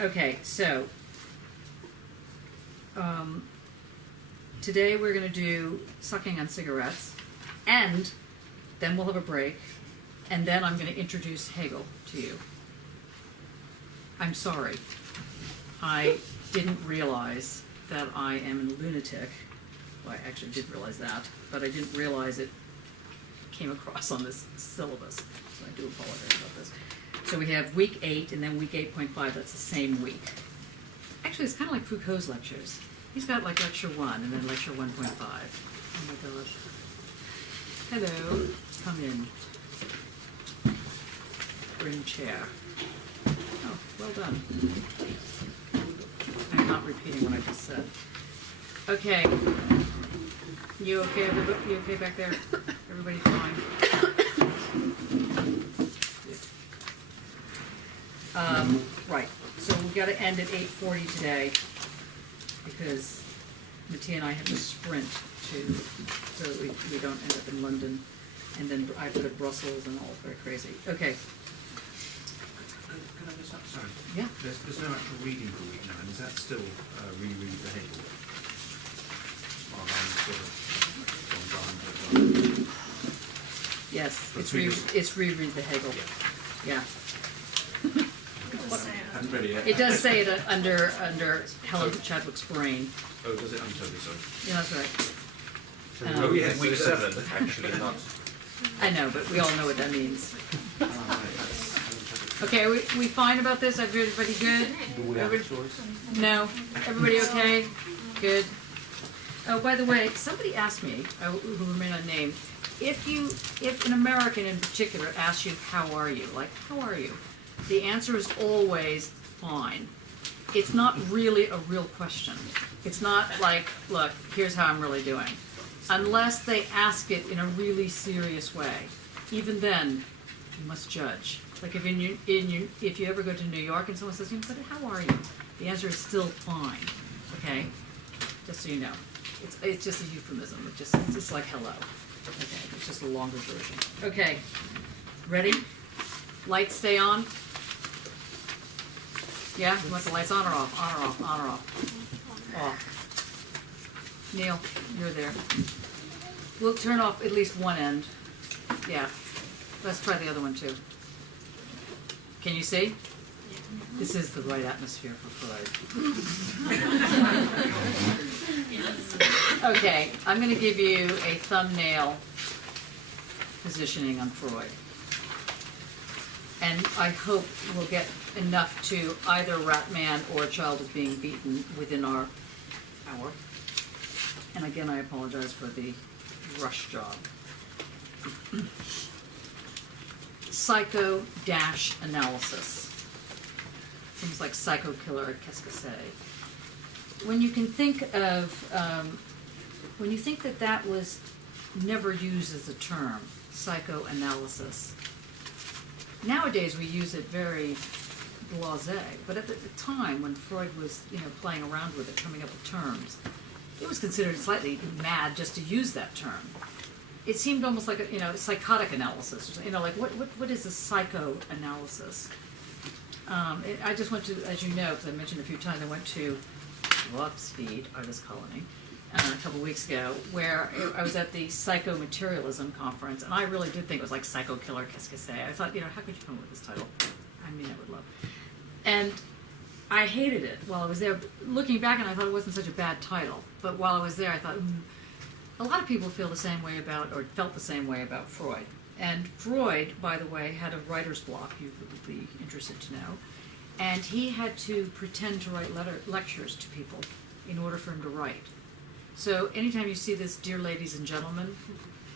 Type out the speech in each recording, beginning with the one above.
Okay, so today we're going to do sucking on cigarettes, and then we'll have a break, and then I'm going to introduce Hegel to you. I'm sorry. I didn't realize that I am a lunatic. Well, I actually did realize that, but I didn't realize it came across on this syllabus, so I do apologize about this. So we have week 8 and then week 8.5, that's the same week. Actually, it's kind of like Foucault's lectures. He's got like lecture 1 and then lecture 1.5. Oh my gosh. Hello, come in. Bring chair. Oh, well done. I'm not repeating what I just said. Okay. You okay, everybody? You okay back there? Everybody fine? Right. So we've got to end at 8:40 today because Mattia and I have to sprint so that we don't end up in London, and then I have to go to Brussels and all very crazy. Okay. Can I just sorry? Yeah. There's no actual reading for week 9. Is that still reread the Hegel? While I'm sort of gone. Yes. For It's reread the Hegel. Yeah. Yeah. Hadn't read it yet. It does say it under Helen Chadwick's brain. Oh, does it? I'm totally sorry. Yeah, that's right. Oh yes, Week so 7, actually, not. I know, but we all know what that means. Oh, right, that's- Okay, are we fine about this? Everybody good? Do we have a choice? No? Everybody okay? Good. Oh, by the way, somebody asked me, who remain unnamed, if an American in particular asks you, how are you? Like, how are you? The answer is always fine. It's not really a real question. It's not like, look, here's how I'm really doing. Unless they ask it in a really serious way. Even then, you must judge. Like if if you ever go to New York and someone says, but how are you? The answer is still fine. Okay? Just so you know. It's just a euphemism. It's just like hello. Okay, it's just a longer version. Okay. Ready? Lights stay on? Yeah? You want the lights on or off? On or off? On or off? Off. Neil, you're there. We'll turn off at least one end. Yeah. Let's try the other one too. Can you see? This is the right atmosphere for Freud. Okay, I'm going to give you a thumbnail positioning on Freud. And I hope we'll get enough to either Ratman or a child is being beaten within our hour. And again, I apologize for the rush job. Psycho-analysis. Things like psycho-killer, qu'est-ce que c'est? When you can think of, when you think that was never used as a term, psychoanalysis. Nowadays we use it very blasé, but at the time when Freud was, playing around with it, coming up with terms, it was considered slightly mad just to use that term. It seemed almost like a psychotic analysis. Like what is a psychoanalysis? I just went to, as you know, because I mentioned a few times, I went to Speed Artist Colony a couple weeks ago, where I was at the psychomaterialism conference, and I really did think it was like psycho killer, qu'est-ce que c'est? I thought, how could you come up with this title? I mean, I would love. And I hated it while I was there. Looking back, and I thought it wasn't such a bad title. But while I was there, I thought, a lot of people feel the same way about, or felt the same way about Freud. And Freud, by the way, had a writer's block, you would be interested to know. And he had to pretend to write lectures to people in order for him to write. So anytime you see this, dear ladies and gentlemen,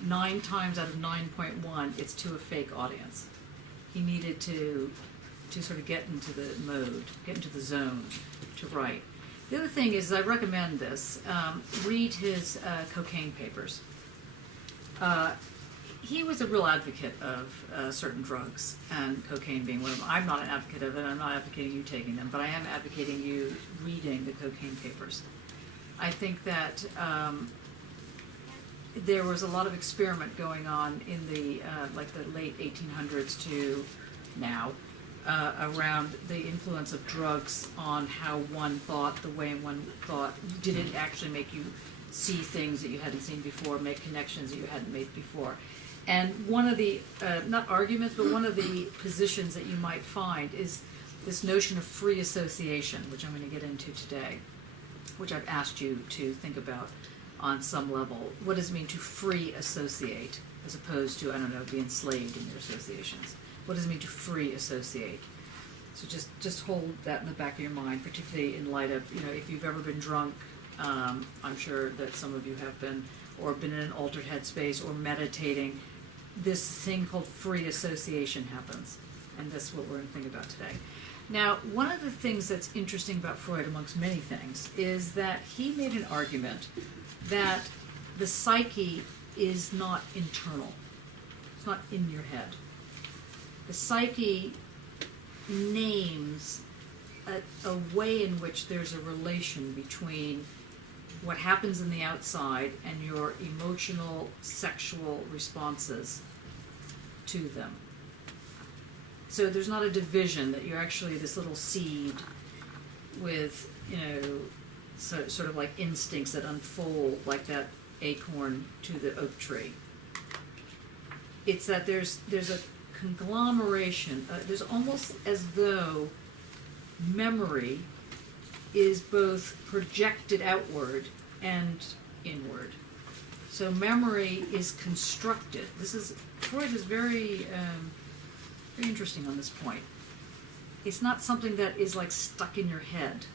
9 times out of 9.1, it's to a fake audience. He needed to sort of get into the mode, get into the zone to write. The other thing is, I recommend this, read his cocaine papers. He was a real advocate of certain drugs, and cocaine being one of them. I'm not an advocate of it, I'm not advocating you taking them, but I am advocating you reading the cocaine papers. I think that there was a lot of experiment going on in the like the late 1800s to now around the influence of drugs on how one thought, the way one thought. Did it actually make you see things that you hadn't seen before, make connections that you hadn't made before? And one of the, not arguments, but one of the positions that you might find is this notion of free association, which I'm going to get into today, which I've asked you to think about on some level. What does it mean to free associate, as opposed to, I don't know, be enslaved in your associations? What does it mean to free associate? So just hold that in the back of your mind, particularly in light of, if you've ever been drunk, I'm sure that some of you have been, or been in an altered headspace, or meditating. This thing called free association happens, and that's what we're going to think about today. Now, one of the things that's interesting about Freud, amongst many things, is that he made an argument that the psyche is not internal. It's not in your head. The psyche names a way in which there's a relation between what happens in the outside and your emotional, sexual responses to them. So there's not a division, that you're actually this little seed with, sort of like instincts that unfold like that acorn to the oak tree. It's that there's a conglomeration, there's almost as though memory is both projected outward and inward. So memory is constructed. Freud is very interesting on this point. It's not something that is like stuck in your head,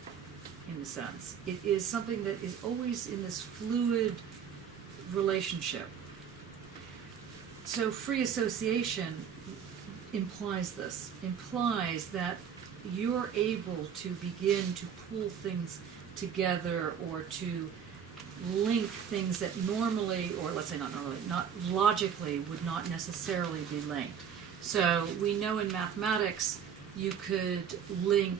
in a sense. It is something that is always in this fluid relationship. So free association implies that you're able to begin to pull things together, or to link things that normally, or let's say not normally, not logically, would not necessarily be linked. So we know in mathematics you could link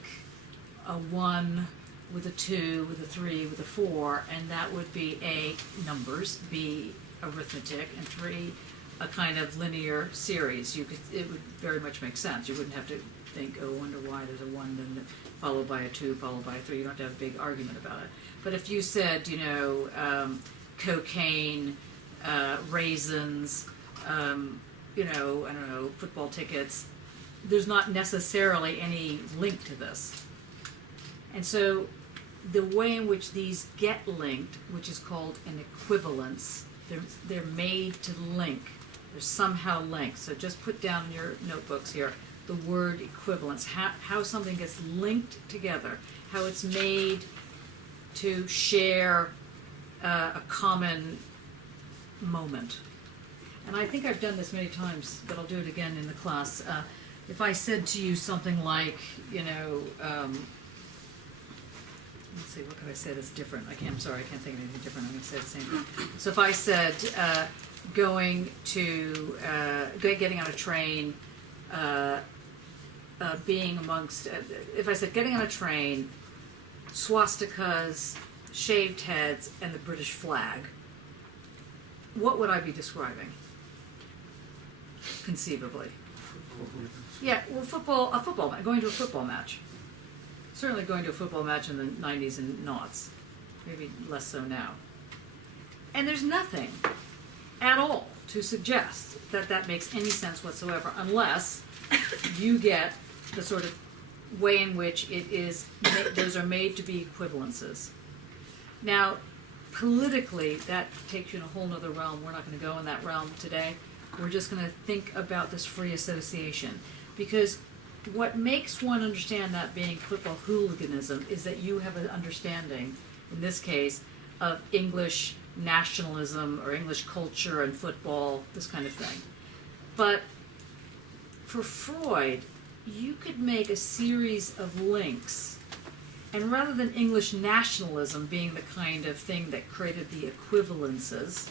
a 1 with a 2, with a 3, with a 4, and that would be A, numbers, B, arithmetic, and 3, a kind of linear series. It would very much make sense. You wouldn't have to think, oh, I wonder why there's a 1, then followed by a 2, followed by a 3. You don't have to have a big argument about it. But if you said, cocaine, raisins, I don't know, football tickets, there's not necessarily any link to this. And so the way in which these get linked, which is called an equivalence, they're made to link. They're somehow linked. So just put down in your notebooks here the word equivalence, how something gets linked together, how it's made to share a common moment. And I think I've done this many times, but I'll do it again in the class. If I said to you something like, let's see, what could I say that's different? I'm sorry, I can't think of anything different. I'm going to say the same thing. So if I said getting on a train, being amongst, if I said getting on a train, swastikas, shaved heads, and the British flag, what would I be describing? Conceivably. Yeah, well, a football match, going to a football match. Certainly going to a football match in the 90s and noughts. Maybe less so now. And there's nothing at all to suggest that that makes any sense whatsoever, unless you get the sort of way in which those are made to be equivalences. Now, politically, that takes you in a whole other realm. We're not going to go in that realm today. We're just going to think about this free association. Because what makes one understand that being football hooliganism is that you have an understanding, in this case, of English nationalism or English culture and football, this kind of thing. But for Freud, you could make a series of links, and rather than English nationalism being the kind of thing that created the equivalences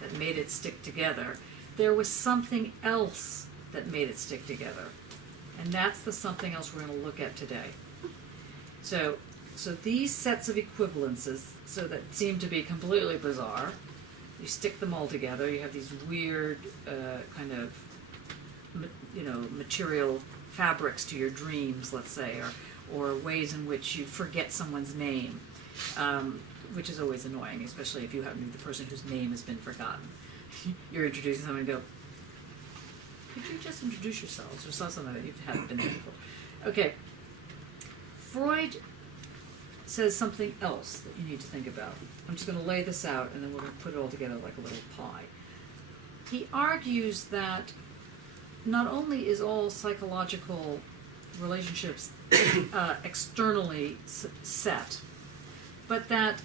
that made it stick together, there was something else that made it stick together. And that's the something else we're going to look at today. So these sets of equivalences, so that seem to be completely bizarre, you stick them all together, you have these weird kind of material fabrics to your dreams, let's say, or ways in which you forget someone's name, which is always annoying, especially if you happen to be the person whose name has been forgotten. You're introducing someone and go, could you just introduce yourselves, or something that you haven't been there before. Okay, Freud says something else that you need to think about. I'm just going to lay this out, and then we're going to put it all together like a little pie. He argues that not only is all psychological relationships externally set, but that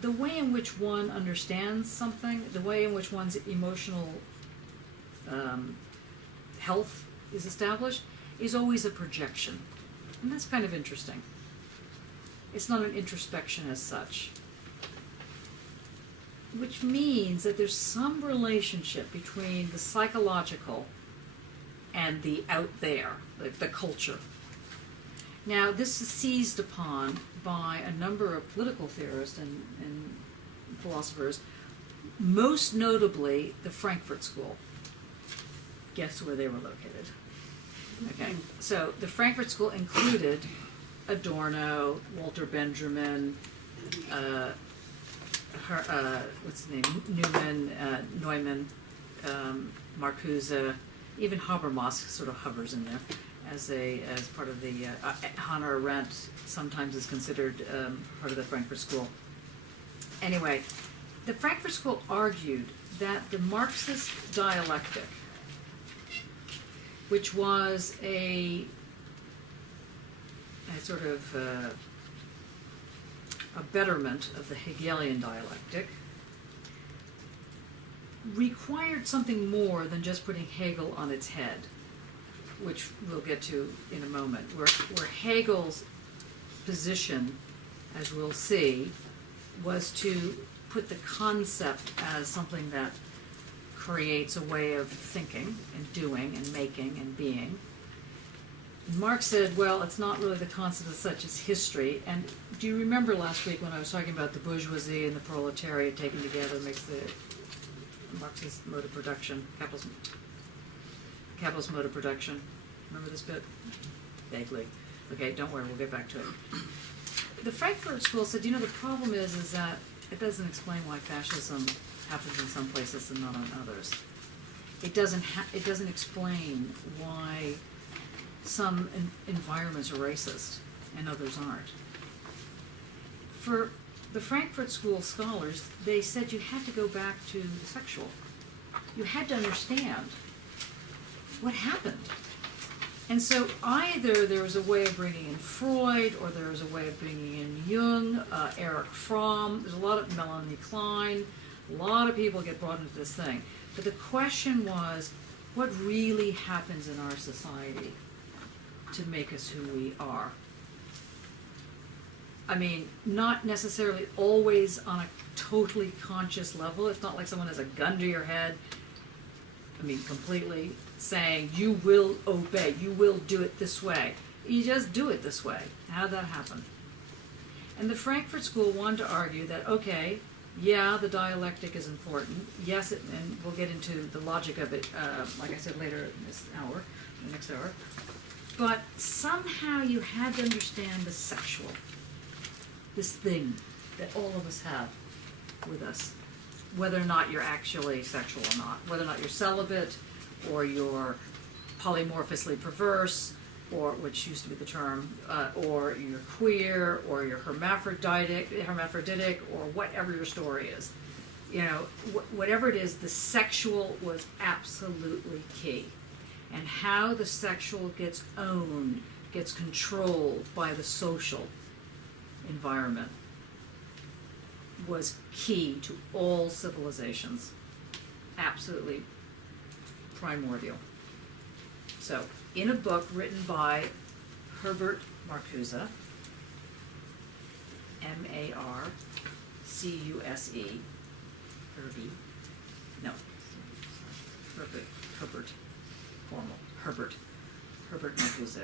the way in which one understands something, the way in which one's emotional health is established, is always a projection. And that's kind of interesting. It's not an introspection as such. Which means that there's some relationship between the psychological and the out there, the culture. Now, this is seized upon by a number of political theorists and philosophers, most notably the Frankfurt School. Guess where they were located? Okay, so the Frankfurt School included Adorno, Walter Benjamin, what's his name? Neumann, Marcuse, even Habermas sort of hovers in there as part of the Hannah Arendt sometimes is considered part of the Frankfurt School. Anyway, the Frankfurt School argued that the Marxist dialectic, which was a sort of a betterment of the Hegelian dialectic, required something more than just putting Hegel on its head, which we'll get to in a moment, where Hegel's position, as we'll see, was to put the concept as something that creates a way of thinking and doing and making and being. Marx said, well, it's not really the concept as such as history. And do you remember last week when I was talking about the bourgeoisie and the proletariat taken together makes the Marxist mode of production, capitalist mode of production? Remember this bit? Vaguely. Okay, don't worry, we'll get back to it. The Frankfurt School said, the problem is that it doesn't explain why fascism happens in some places and not on others. It doesn't explain why some environments are racist and others aren't. For the Frankfurt School scholars, they said you had to go back to the sexual. You had to understand what happened. And so either there was a way of bringing in Freud, or there was a way of bringing in Jung, Erich Fromm, there's a lot of Melanie Klein, a lot of people get brought into this thing. But the question was, what really happens in our society to make us who we are? I mean, not necessarily always on a totally conscious level. It's not like someone has a gun to your head, completely saying, you will obey, you will do it this way. You just do it this way. How did that happen? And the Frankfurt School wanted to argue that, okay, yeah, the dialectic is important. Yes, and we'll get into the logic of it, like I said, later in this hour, the next hour. But somehow you had to understand the sexual, this thing that all of us have with us, whether or not you're actually sexual or not, whether or not you're celibate, or you're polymorphously perverse, or which used to be the term, or you're queer, or you're hermaphroditic, or whatever your story is. Whatever it is, the sexual was absolutely key. And how the sexual gets owned, gets controlled by the social environment was key to all civilizations. Absolutely primordial. So, in a book written by Herbert Marcuse, M-A-R-C-U-S-E, Herbert Marcuse,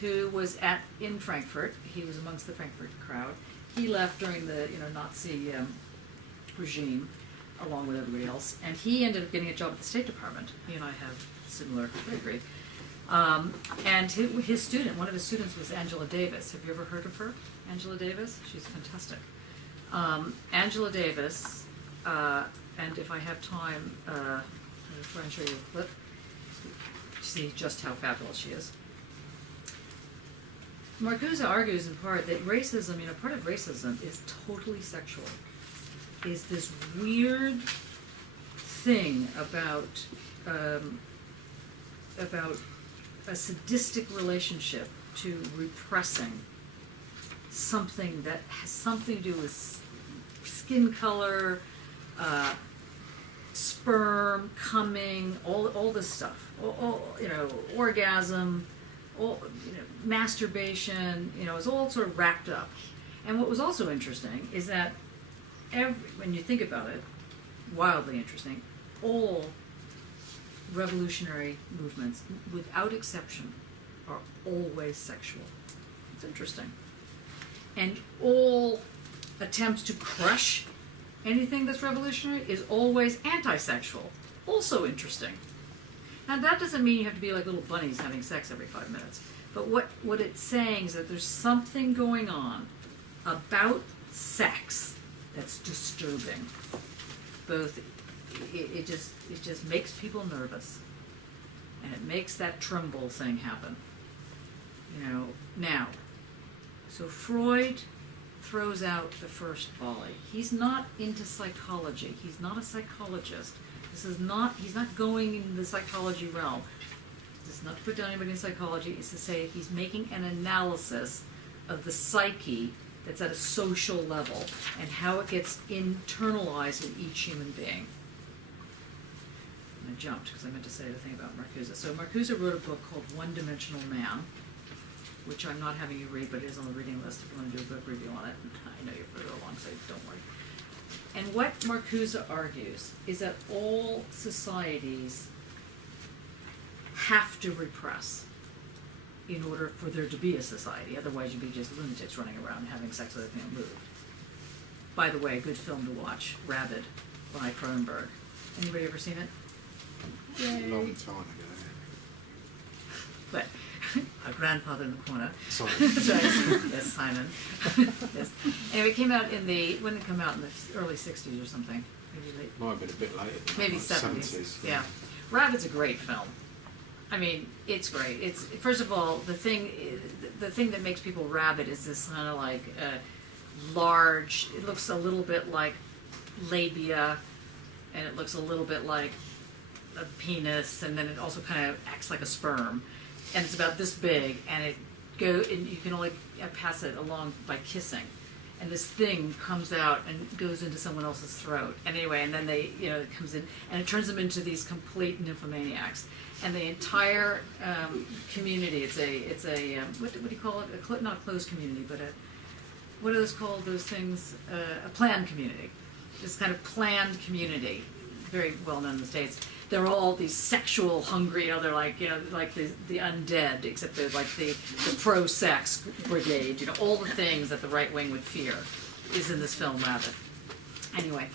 who was in Frankfurt. He was amongst the Frankfurt crowd. He left during the Nazi regime, along with everybody else, and he ended up getting a job at the State Department. He and I have similar pedigree. And his student, one of his students was Angela Davis. Have you ever heard of her? Angela Davis? She's fantastic. Angela Davis, and if I have time, I'll try and show you a clip to see just how fabulous she is. Marcuse argues in part that racism, part of racism is totally sexual. Is this weird thing about a sadistic relationship to repressing something that has something to do with skin color, sperm, coming, all this stuff, orgasm, masturbation, it's all sort of wrapped up. And what was also interesting is that when you think about it, wildly interesting, all revolutionary movements, without exception, are always sexual. It's interesting. And all attempts to crush anything that's revolutionary is always anti-sexual. Also interesting. Now that doesn't mean you have to be like little bunnies having sex every 5 minutes. But what it's saying is that there's something going on about sex that's disturbing. Both, it just makes people nervous, and it makes that tremble thing happen. Now, so Freud throws out the first volley. He's not into psychology. He's not a psychologist. He's not going in the psychology realm. This is not to put down anybody in psychology. It's to say he's making an analysis of the psyche that's at a social level and how it gets internalized in each human being. And I jumped because I meant to say the thing about Marcuse. So Marcuse wrote a book called One-Dimensional Man, which I'm not having you read, but it is on the reading list if you want to do a book review on it. I know you're further along, so don't worry. And what Marcuse argues is that all societies have to repress in order for there to be a society. Otherwise you'd be just lunatics running around having sex with everything that moved. By the way, a good film to watch, Rabid by Cronenberg. Anybody ever seen it? A long time ago. But a grandfather in the corner. Sorry. Yes, Simon. Yes. Anyway, it came out when did it come out, in the early 60s or something? Maybe late. Might have been a bit later. Maybe like 70s. Yeah. Rabid's a great film. It's great. It's, first of all, the thing that makes people rabid is this kind of like large. It looks a little bit like labia, and it looks a little bit like a penis, and then it also kind of acts like a sperm, and it's about this big, and you can only pass it along by kissing, and this thing comes out and goes into someone else's throat, and anyway, and then it comes in, and it turns them into these complete nymphomaniacs. And the entire community, it's a what do you call it? Not a closed community, but what are those called? Those things? A planned community. This kind of planned community, very well known in the States. They're all these sexual hungry. They're like like the undead, except they're like the pro-sex brigade. All the things that the right wing would fear is in this film, Rabid. Anyway,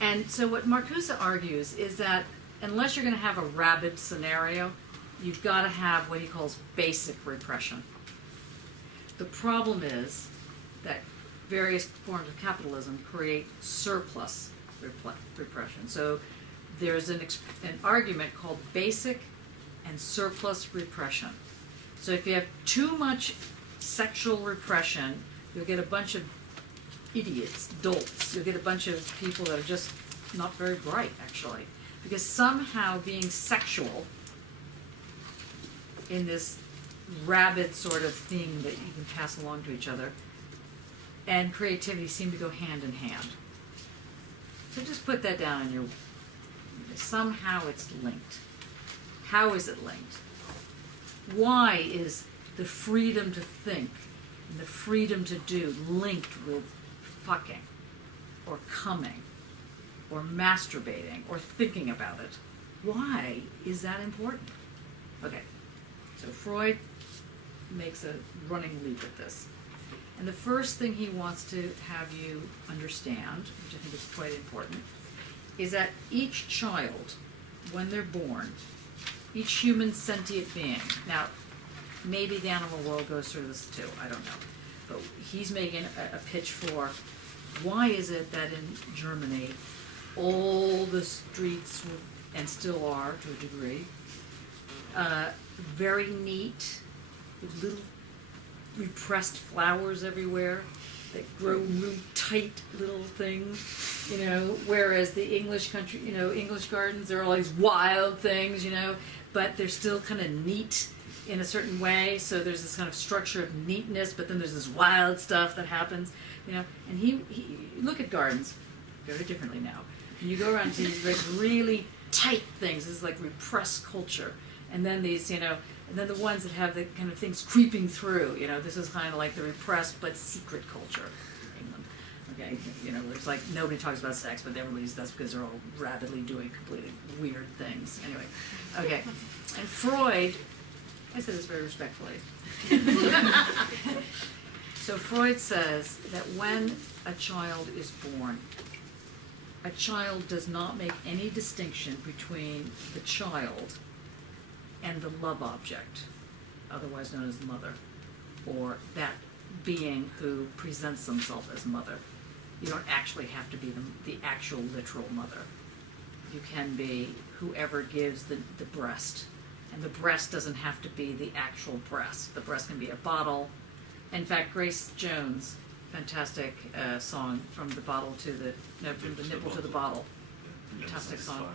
and so what Marcuse argues is that unless you're going to have a rabid scenario, you've got to have what he calls basic repression. The problem is that various forms of capitalism create surplus repression. So there's an argument called basic and surplus repression. So if you have too much sexual repression, you'll get a bunch of idiots, dolts. You'll get a bunch of people that are just not very bright, actually. Because somehow being sexual in this rabid sort of thing that you can pass along to each other and creativity seem to go hand in hand. So just put that down in your... Somehow it's linked. How is it linked? Why is the freedom to think and the freedom to do linked with fucking or coming or masturbating, or thinking about it? Why is that important? Okay, so Freud makes a running leap at this. And the first thing he wants to have you understand, which I think is quite important, is that each child, when they're born, each human sentient being. Now, maybe the animal world goes through this too, I don't know. But he's making a pitch for why is it that in Germany all the streets, and still are to a degree, very neat, with little repressed flowers everywhere that grow really tight little things, you know, whereas the English country, you know, English gardens, they're all these wild things, you know, but they're still kind of neat in a certain way, so there's this kind of structure of neatness, but then there's this wild stuff that happens, you know, and he look at gardens very differently now. And you go around to these like really tight things, this is like repressed culture, and then these, you know, and then the ones that have the kind of things creeping through, you know, this is kind of like the repressed but secret culture in England. Okay, you know, it's like nobody talks about sex, but everybody's, that's because they're all rapidly doing completely weird things. Anyway, okay, and Freud, I said this very respectfully. So Freud says that when a child is born, a child does not make any distinction between the child and the love object, otherwise known as the mother, or that being who presents themselves as mother. You don't actually have to be the actual literal mother. You can be whoever gives the breast. And the breast doesn't have to be the actual breast. The breast can be a bottle. In fact, Grace Jones, fantastic song, from the bottle to the, no, from the nipple to the bottle. Fantastic song.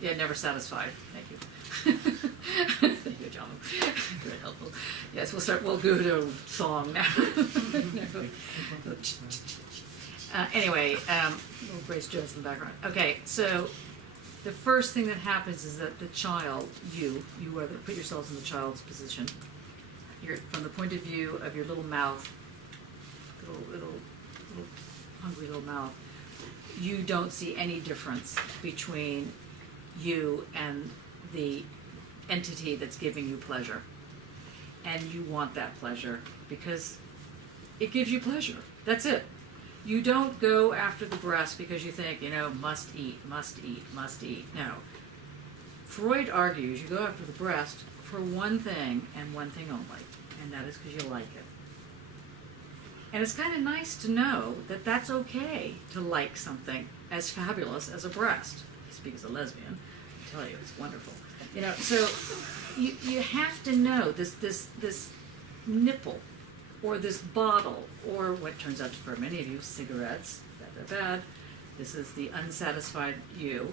Yeah, Never Satisfied. Thank you. Thank you, John. Very helpful. Yes, we'll go to a song now. Anyway, little Grace Jones in the background. Okay, so the first thing that happens is that the child, you are put yourselves in the child's position. You're from the point of view of your little mouth, little hungry little mouth. You don't see any difference between you and the entity that's giving you pleasure. And you want that pleasure because it gives you pleasure. That's it. You don't go after the breast because you think, you know, must eat, must eat, must eat. No. Freud argues you go after the breast for one thing and one thing only, and that is because you like it. And it's kind of nice to know that that's okay to like something as fabulous as a breast. I speak as a lesbian. I tell you, it's wonderful. You know, so you have to know this nipple, or this bottle, or what turns out to, for many of you, cigarettes, bad. This is the unsatisfied you.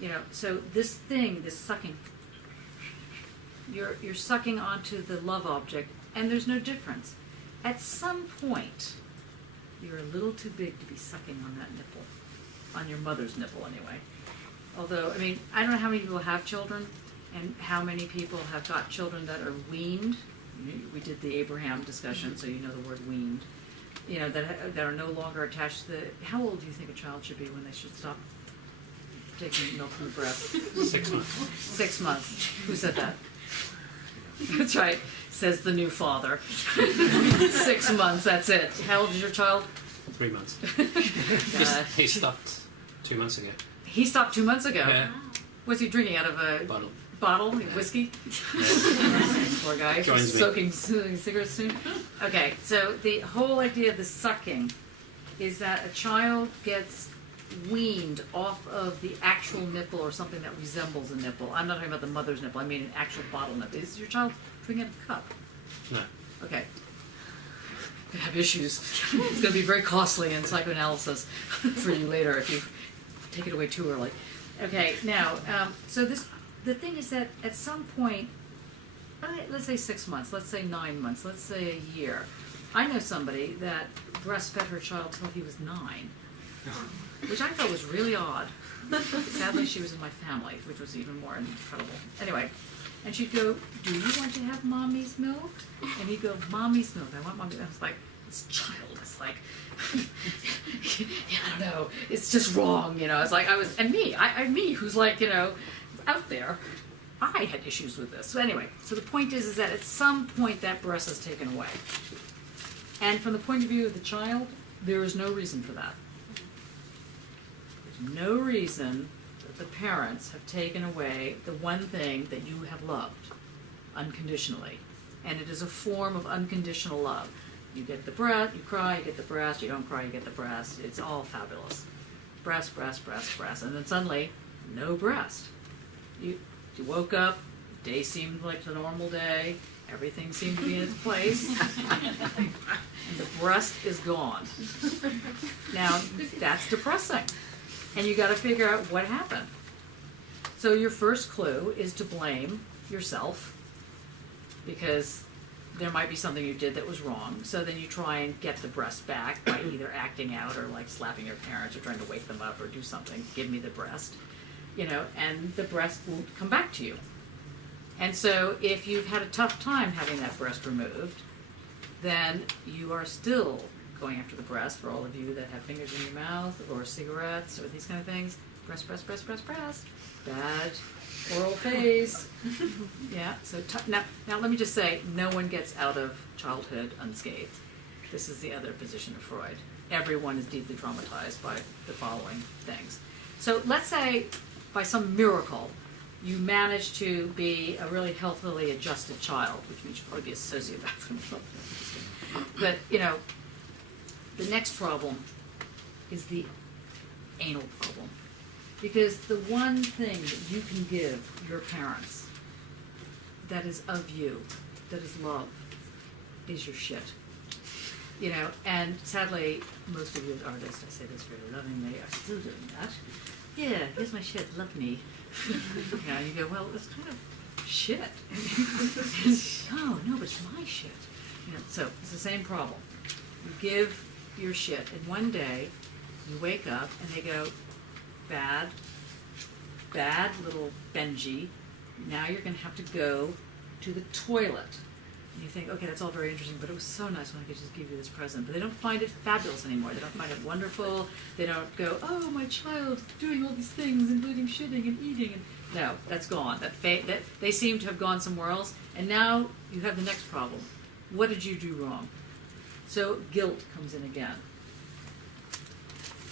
You know, so this thing, this sucking, you're sucking onto the love object, and there's no difference. At some point, you're a little too big to be sucking on that nipple, on your mother's nipple anyway. Although, I mean, I don't know how many people have children, and how many people have got children that are weaned. We did the Abraham discussion, so you know the word weaned. You know, that are no longer attached to the, how old do you think a child should be when they should stop taking milk from the breast? 6 months. 6 months. Who said that? That's right, says the new father. 6 months, that's it. How old is your child? 3 months. He stopped 2 months ago. He stopped 2 months ago? Yeah. What's he drinking, out of a Bottle. Whiskey? Poor guy, Joins me. soaking cigarettes soon. Okay, so the whole idea of the sucking is that a child gets weaned off of the actual nipple or something that resembles a nipple. I'm not talking about the mother's nipple, I mean an actual bottle nipple. Is your child drinking out of a cup? No. Okay. You have issues. It's going to be very costly in psychoanalysis for you later if you take it away too early. Okay, now, so the thing is that at some point, let's say 6 months, let's say 9 months, let's say a year. I know somebody that breastfed her child till he was 9, which I thought was really odd. Sadly, she was in my family, which was even more incredible. Anyway, and she'd go, "Do you want to have mommy's milk?" And he'd go, "Mommy's milk, I want mommy's milk." I was like, it's child, it's like, I don't know, it's just wrong, you know. It's like, me, who's like, you know, out there, I had issues with this. So anyway, so the point is that at some point that breast is taken away. And from the point of view of the child, there is no reason for that. There's no reason the parents have taken away the one thing that you have loved unconditionally. And it is a form of unconditional love. You get the breast, you cry, you get the breast, you don't cry, you get the breast. It's all fabulous. Breast, breast, breast, breast. And then suddenly, no breast. You woke up, day seemed like the normal day, everything seemed to be in its place, and the breast is gone. Now, that's depressing. And you gotta figure out what happened. So your first clue is to blame yourself, because there might be something you did that was wrong. So then you try and get the breast back by either acting out or like slapping your parents or trying to wake them up or do something. Give me the breast, and the breast won't come back to you. And so if you've had a tough time having that breast removed, then you are still going after the breast. For all of you that have fingers in your mouth or cigarettes or these kind of things, breast, breast, breast, breast, breast. Bad oral phase. Yeah, so now let me just say, no one gets out of childhood unscathed. This is the other position of Freud. Everyone is deeply traumatized by the following things. So let's say, by some miracle, you manage to be a really healthily adjusted child, which means you'll probably be a sociopath. But, the next problem is the anal problem. Because the one thing that you can give your parents that is of you, that is love, is your shit. And sadly, most of you as artists, I say this very lovingly, are still doing that. Yeah, here's my shit, love me. You go, well, it's kind of shit. Oh, no, but it's my shit. So it's the same problem. You give your shit, and one day you wake up and they go, bad little Benji, now you're going to have to go to the toilet. And you think, okay, that's all very interesting, but it was so nice when I could just give you this present. But they don't find it fabulous anymore. They don't find it wonderful. They don't go, oh, my child doing all these things, including shitting and eating. And no, that's gone. That they seem to have gone somewhere else. And now you have the next problem. What did you do wrong? So guilt comes in again.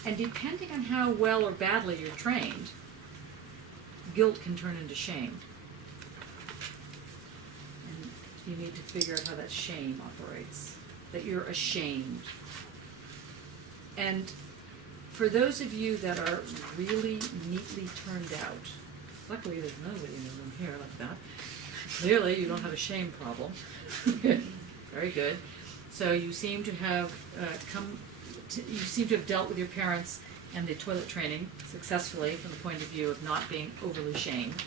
And depending on how well or badly you're trained, guilt can turn into shame. And you need to figure out how that shame operates, that you're ashamed. And for those of you that are really neatly turned out, luckily there's nobody in the room here like that. Clearly you don't have a shame problem. Very good. So you seem to have you seem to have dealt with your parents and the toilet training successfully from the point of view of not being overly shamed.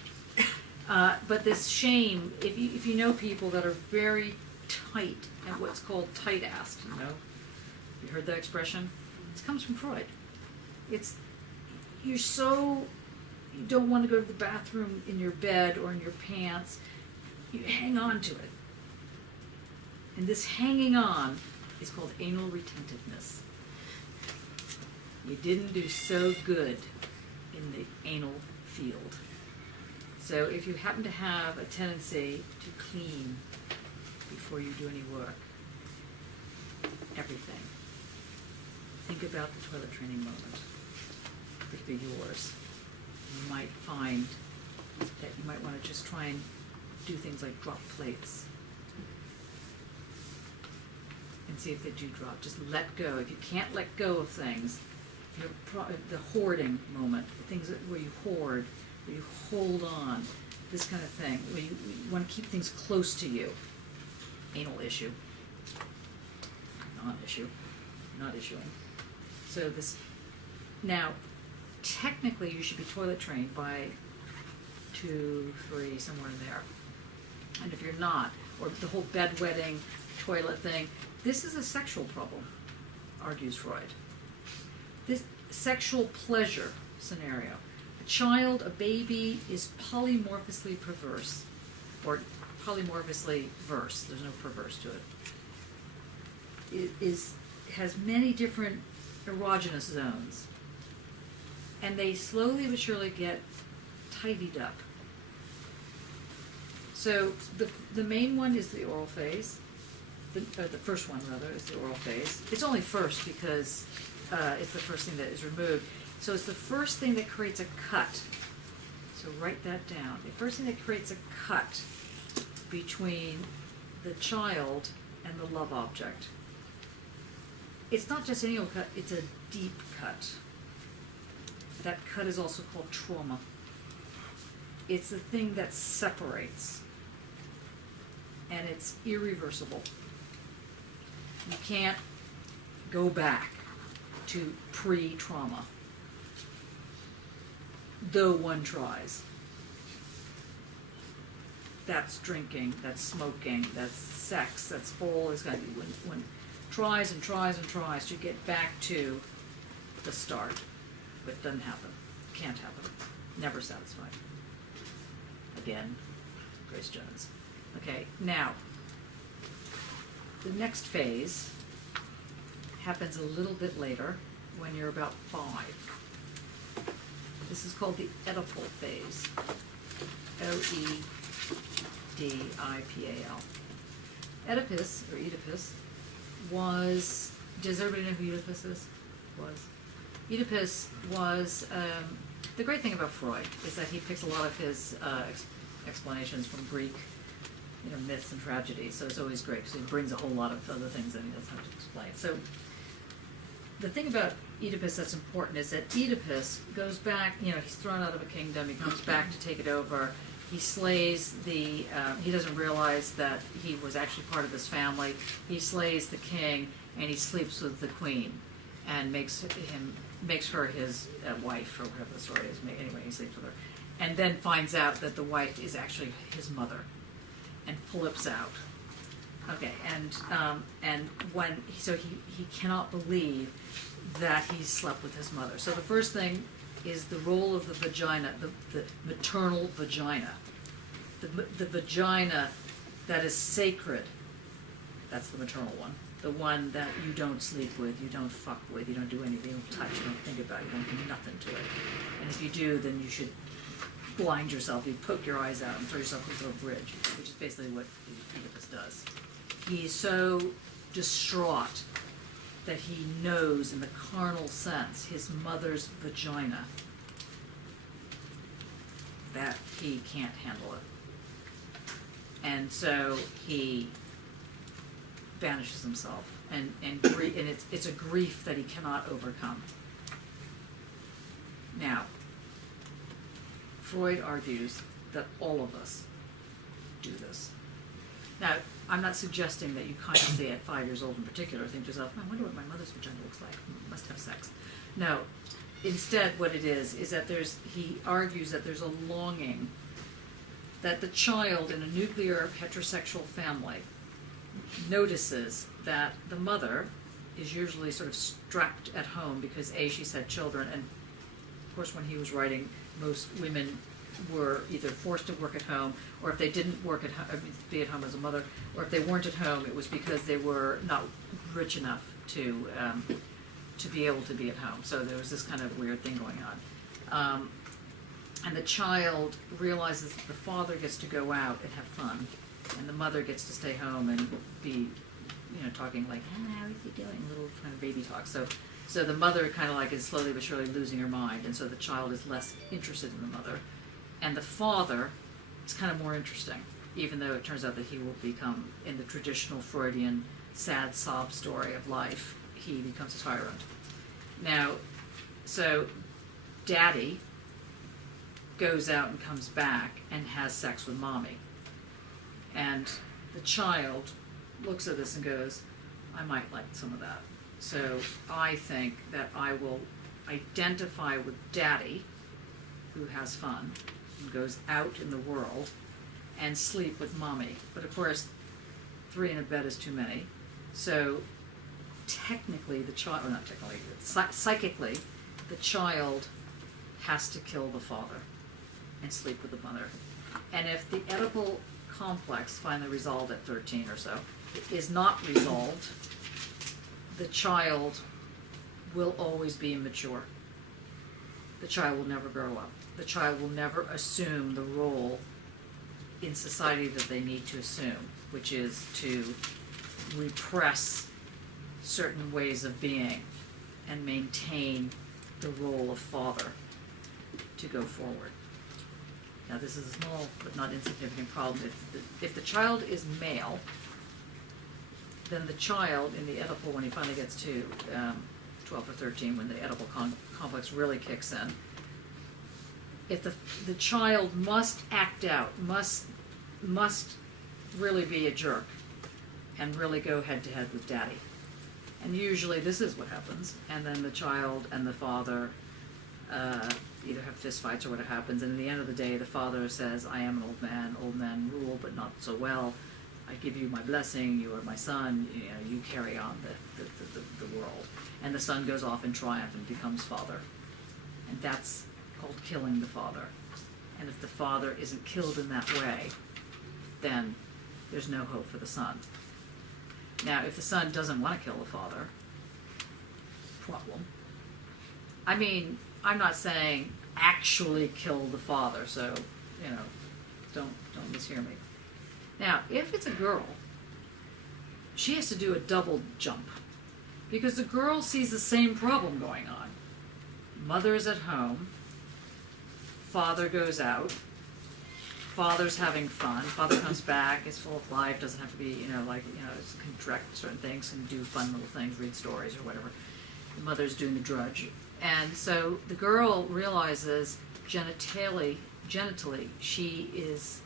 But this shame, if you know people that are very tight and what's called tight-assed, you heard that expression? It comes from Freud. You don't want to go to the bathroom in your bed or in your pants. You hang on to it. And this hanging on is called anal retentiveness. You didn't do so good in the anal field. So if you happen to have a tendency to clean before you do any work, everything, think about the toilet training moment, particularly yours. You might find that you might want to just try and do things like drop plates and see if they do drop. Just let go. If you can't let go of things, the hoarding moment, the things where you hoard, where you hold on, this kind of thing, where you want to keep things close to you. Anal issue. Non-issue. Not issuing. So this, now, technically you should be toilet trained by 2, 3, somewhere in there. And if you're not, or the whole bedwetting, toilet thing, this is a sexual problem, argues Freud. This sexual pleasure scenario. A baby is polymorphously perverse, or polymorphously verse, there's no perverse to it. It has many different erogenous zones, and they slowly but surely get tidied up. So the main one is the oral phase. The first one, rather, is the oral phase. It's only first because it's the first thing that is removed. So it's the first thing that creates a cut So write that down. The first thing that creates a cut between the child and the love object. It's not just any old cut, it's a deep cut. That cut is also called trauma. It's the thing that separates, and it's irreversible. You can't go back to pre-trauma, though one tries. That's drinking, that's smoking, that's sex, that's all is going to be when tries and tries and tries to get back to the start, but it doesn't happen, can't happen, never satisfied. Again, Grace Jones. Okay, now, the next phase happens a little bit later when you're about 5. This is called the Oedipal phase. Oedipal. Oedipus, or Oedipus, was, does everybody know who Oedipus is? Oedipus was, the great thing about Freud is that he picks a lot of his explanations from Greek, myths and tragedies, so it's always great because he brings a whole lot of other things that he doesn't have to explain. So the thing about Oedipus that's important is that Oedipus goes back, he's thrown out of a kingdom, he comes back to take it over, he slays the, he doesn't realize that he was actually part of this family, he slays the king, and he sleeps with the queen, and makes her his wife, or whatever the story is. Anyway, he sleeps with her, and then finds out that the wife is actually his mother, and flips out. Okay, and when he cannot believe that he slept with his mother. So the first thing is the role of the vagina, the maternal vagina, the vagina that is sacred. That's the maternal one. The one that you don't sleep with, you don't fuck with, you don't do anything, you don't touch, you don't think about, you don't do nothing to it. And if you do, then you should blind yourself, you poke your eyes out and throw yourself into a bridge, which is basically what Oedipus does. He's so distraught that he knows in the carnal sense his mother's vagina, that he can't handle it. And so he banishes himself, and it's a grief that he cannot overcome. Now, Freud argues that all of us do this. Now, I'm not suggesting that you consciously at 5 years old in particular think to yourself, I wonder what my mother's vagina looks like, must have sex. No, instead what it is that he argues that there's a longing that the child in a nuclear heterosexual family notices that the mother is usually sort of strapped at home because she's had children, and of course when he was writing, most women were either forced to work at home, or if they didn't work at home, be at home as a mother, or if they weren't at home, it was because they were not rich enough to be able to be at home. So there was this kind of weird thing going on. And the child realizes that the father gets to go out and have fun, and the mother gets to stay home and be, talking like, how is he doing? Little kind of baby talk. So the mother kind of like is slowly but surely losing her mind, and so the child is less interested in the mother. And the father is kind of more interesting, even though it turns out that he will become, in the traditional Freudian sad sob story of life, he becomes a tyrant. Now, so daddy goes out and comes back and has sex with mommy. And the child looks at this and goes, I might like some of that. So I think that I will identify with daddy, who has fun, and goes out in the world, and sleep with mommy. But of course, 3 in a bed is too many. So technically, the child, or not technically, psychically, the child has to kill the father and sleep with the mother. And if the Oedipal complex, finally resolved at 13 or so, is not resolved, the child will always be immature. The child will never grow up. The child will never assume the role in society that they need to assume, which is to repress certain ways of being and maintain the role of father to go forward. Now, this is a small but not insignificant problem. If the child is male, then the child in the Oedipal, when he finally gets to 12 or 13, when the Oedipal complex really kicks in, if the child must act out, must really be a jerk, and really go head to head with daddy. And usually this is what happens. And then the child and the father either have fist fights or whatever happens. And in the end of the day, the father says, I am an old man rule, but not so well. I give you my blessing, you are my son, you carry on the world. And the son goes off in triumph and becomes father. And that's called killing the father. And if the father isn't killed in that way, then there's no hope for the son. Now, if the son doesn't want to kill the father, problem. I mean, I'm not saying actually kill the father, so, don't mishear me. Now, if it's a girl, she has to do a double jump, because the girl sees the same problem going on. Mother's at home, father goes out, father's having fun, father comes back, is full of life, doesn't have to be, can direct certain things, can do fun little things, read stories or whatever. The mother's doing the drudge. And so the girl realizes genitally she is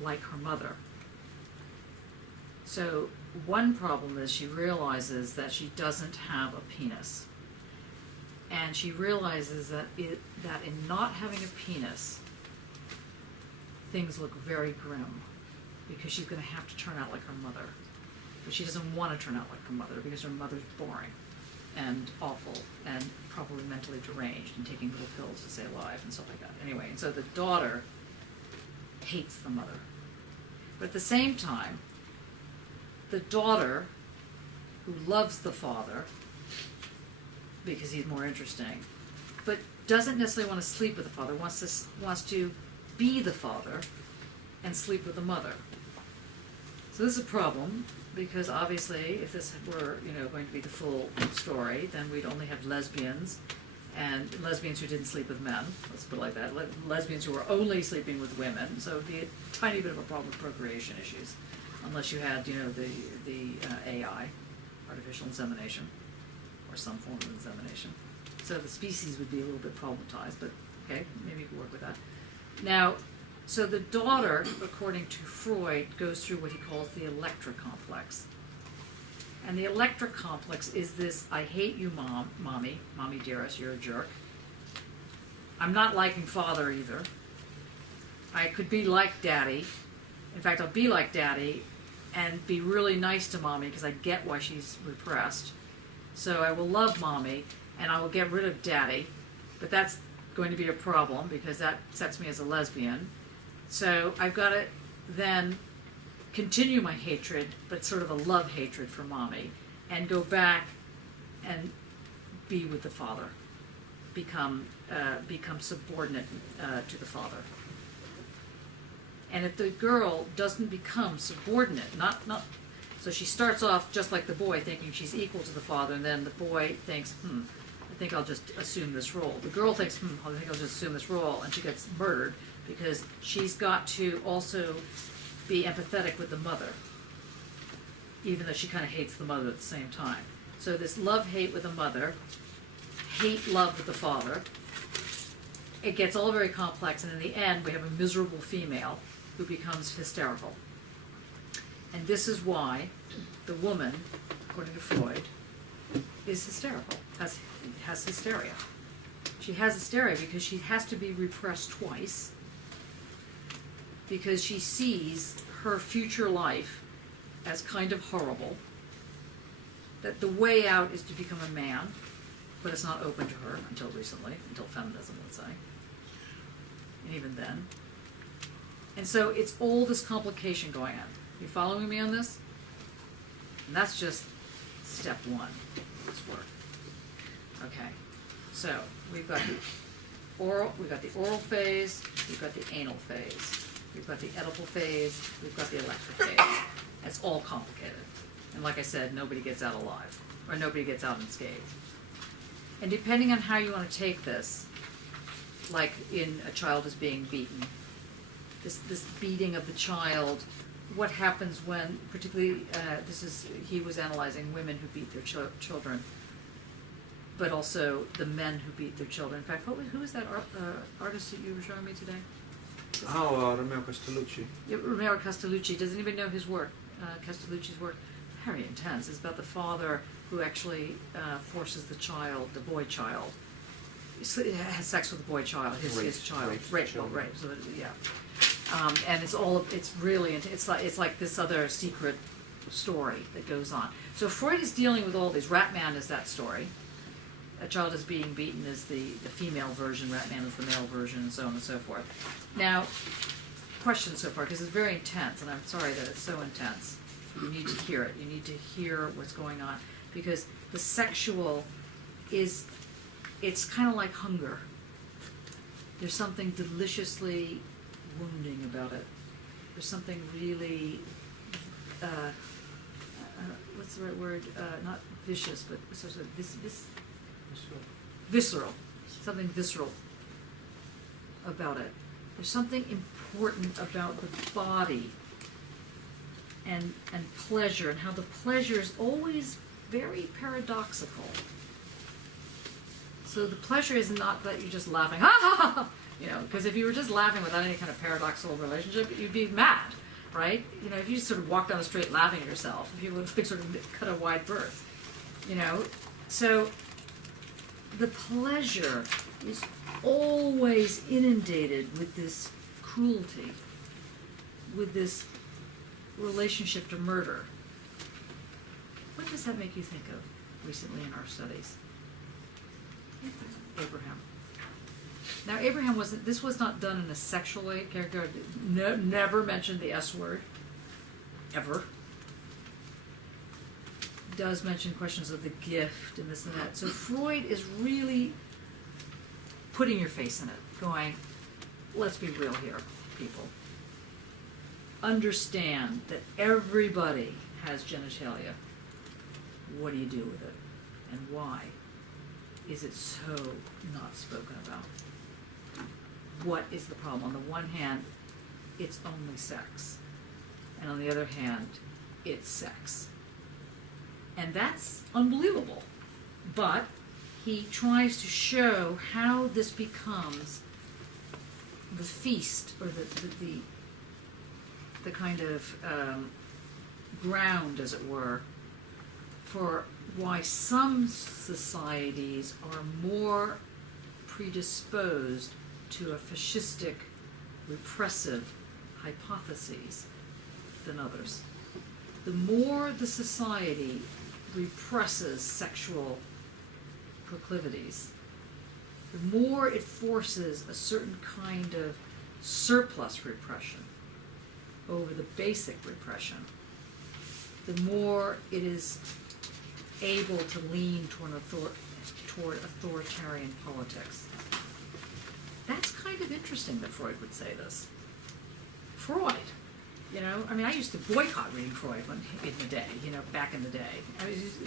like her mother. So one problem is she realizes that she doesn't have a penis. And she realizes that in not having a penis, things look very grim, because she's going to have to turn out like her mother. But she doesn't want to turn out like her mother, because her mother's boring and awful and probably mentally deranged and taking little pills to stay alive and stuff like that. Anyway, and so the daughter hates the mother. But at the same time, the daughter, who loves the father because he's more interesting, but doesn't necessarily want to sleep with the father, wants to be the father and sleep with the mother. So this is a problem, because obviously if this were going to be the full story, then we'd only have lesbians, and lesbians who didn't sleep with men, let's put it like that, lesbians who were only sleeping with women. So it would be a tiny bit of a problem with procreation issues, unless you had the AI, artificial insemination, or some form of insemination. So the species would be a little bit problematized, but okay, maybe you could work with that. Now, so the daughter, according to Freud, goes through what he calls the Electra complex. And the Electra complex is this: I hate you, mommy dearest, you're a jerk. I'm not liking father either. I could be like daddy. In fact, I'll be like daddy and be really nice to mommy, because I get why she's repressed. So I will love mommy, and I will get rid of daddy, but that's going to be a problem, because that sets me as a lesbian. So I've got to then continue my hatred, but sort of a love-hatred for mommy, and go back and be with the father, become subordinate to the father. And if the girl doesn't become subordinate, so she starts off just like the boy, thinking she's equal to the father, and then the boy thinks, I think I'll just assume this role. The girl thinks, I think I'll just assume this role, and she gets murdered, because she's got to also be empathetic with the mother, even though she kind of hates the mother at the same time. So this love-hate with the mother, hate-love with the father, it gets all very complex, and in the end we have a miserable female who becomes hysterical. And this is why the woman, according to Freud, is hysterical, has hysteria. She has hysteria because she has to be repressed twice, because she sees her future life as kind of horrible, that the way out is to become a man, but it's not open to her until recently, until feminism, let's say, and even then. And so it's all this complication going on. You following me on this? And that's just step one of this work. Okay, so we've got the oral phase, we've got the anal phase, we've got the Oedipal phase, we've got the electric phase. It's all complicated. And like I said, nobody gets out alive, or nobody gets out unscathed. And depending on how you want to take this, like in a child is being beaten, this beating of the child. What happens when, particularly, he was analyzing women who beat their children, but also the men who beat their children. In fact, who was that artist that you were showing me today? Oh, Romeo Castellucci. Yeah, Romeo Castellucci. Does anybody know his work? Castellucci's work? Very intense. It's about the father who actually forces the boy child, has sex with the boy child, his child. Rape. So yeah. And it's really, it's like this other secret story that goes on. So Freud is dealing with all these. Ratman is that story. A child is being beaten is the female version, Ratman is the male version, and so on and so forth. Now, questions so far, because it's very intense, and I'm sorry that it's so intense. You need to hear it. You need to hear what's going on, because the sexual it's kind of like hunger. There's something deliciously wounding about it. There's something really, what's the right word? Not vicious, but sort of visceral. Something visceral about it. There's something important about the body and pleasure, and how the pleasure is always very paradoxical. So the pleasure is not that you're just laughing, ha ha ha, ha, because if you were just laughing without any kind of paradoxical relationship, you'd be mad, right? If you just sort of walk down the street laughing at yourself, if you would sort of cut a wide berth, So the pleasure is always inundated with this cruelty, with this relationship to murder. What does that make you think of recently in our studies? Abraham. Now, Abraham this was not done in a sexual way. Character never mentioned the S word, ever. Does mention questions of the gift and this and that. So Freud is really putting your face in it, going, let's be real here, people. Understand that everybody has genitalia. What do you do with it? And why is it so not spoken about? What is the problem? On the one hand, it's only sex. And on the other hand, it's sex. And that's unbelievable. But he tries to show how this becomes the feast, or the kind of ground, as it were, for why some societies are more predisposed to a fascistic, repressive hypotheses than others. The more the society represses sexual proclivities, the more it forces a certain kind of surplus repression over the basic repression, the more it is able to lean toward authoritarian politics. That's kind of interesting that Freud would say this. Freud, I used to boycott reading Freud in the day, back in the day.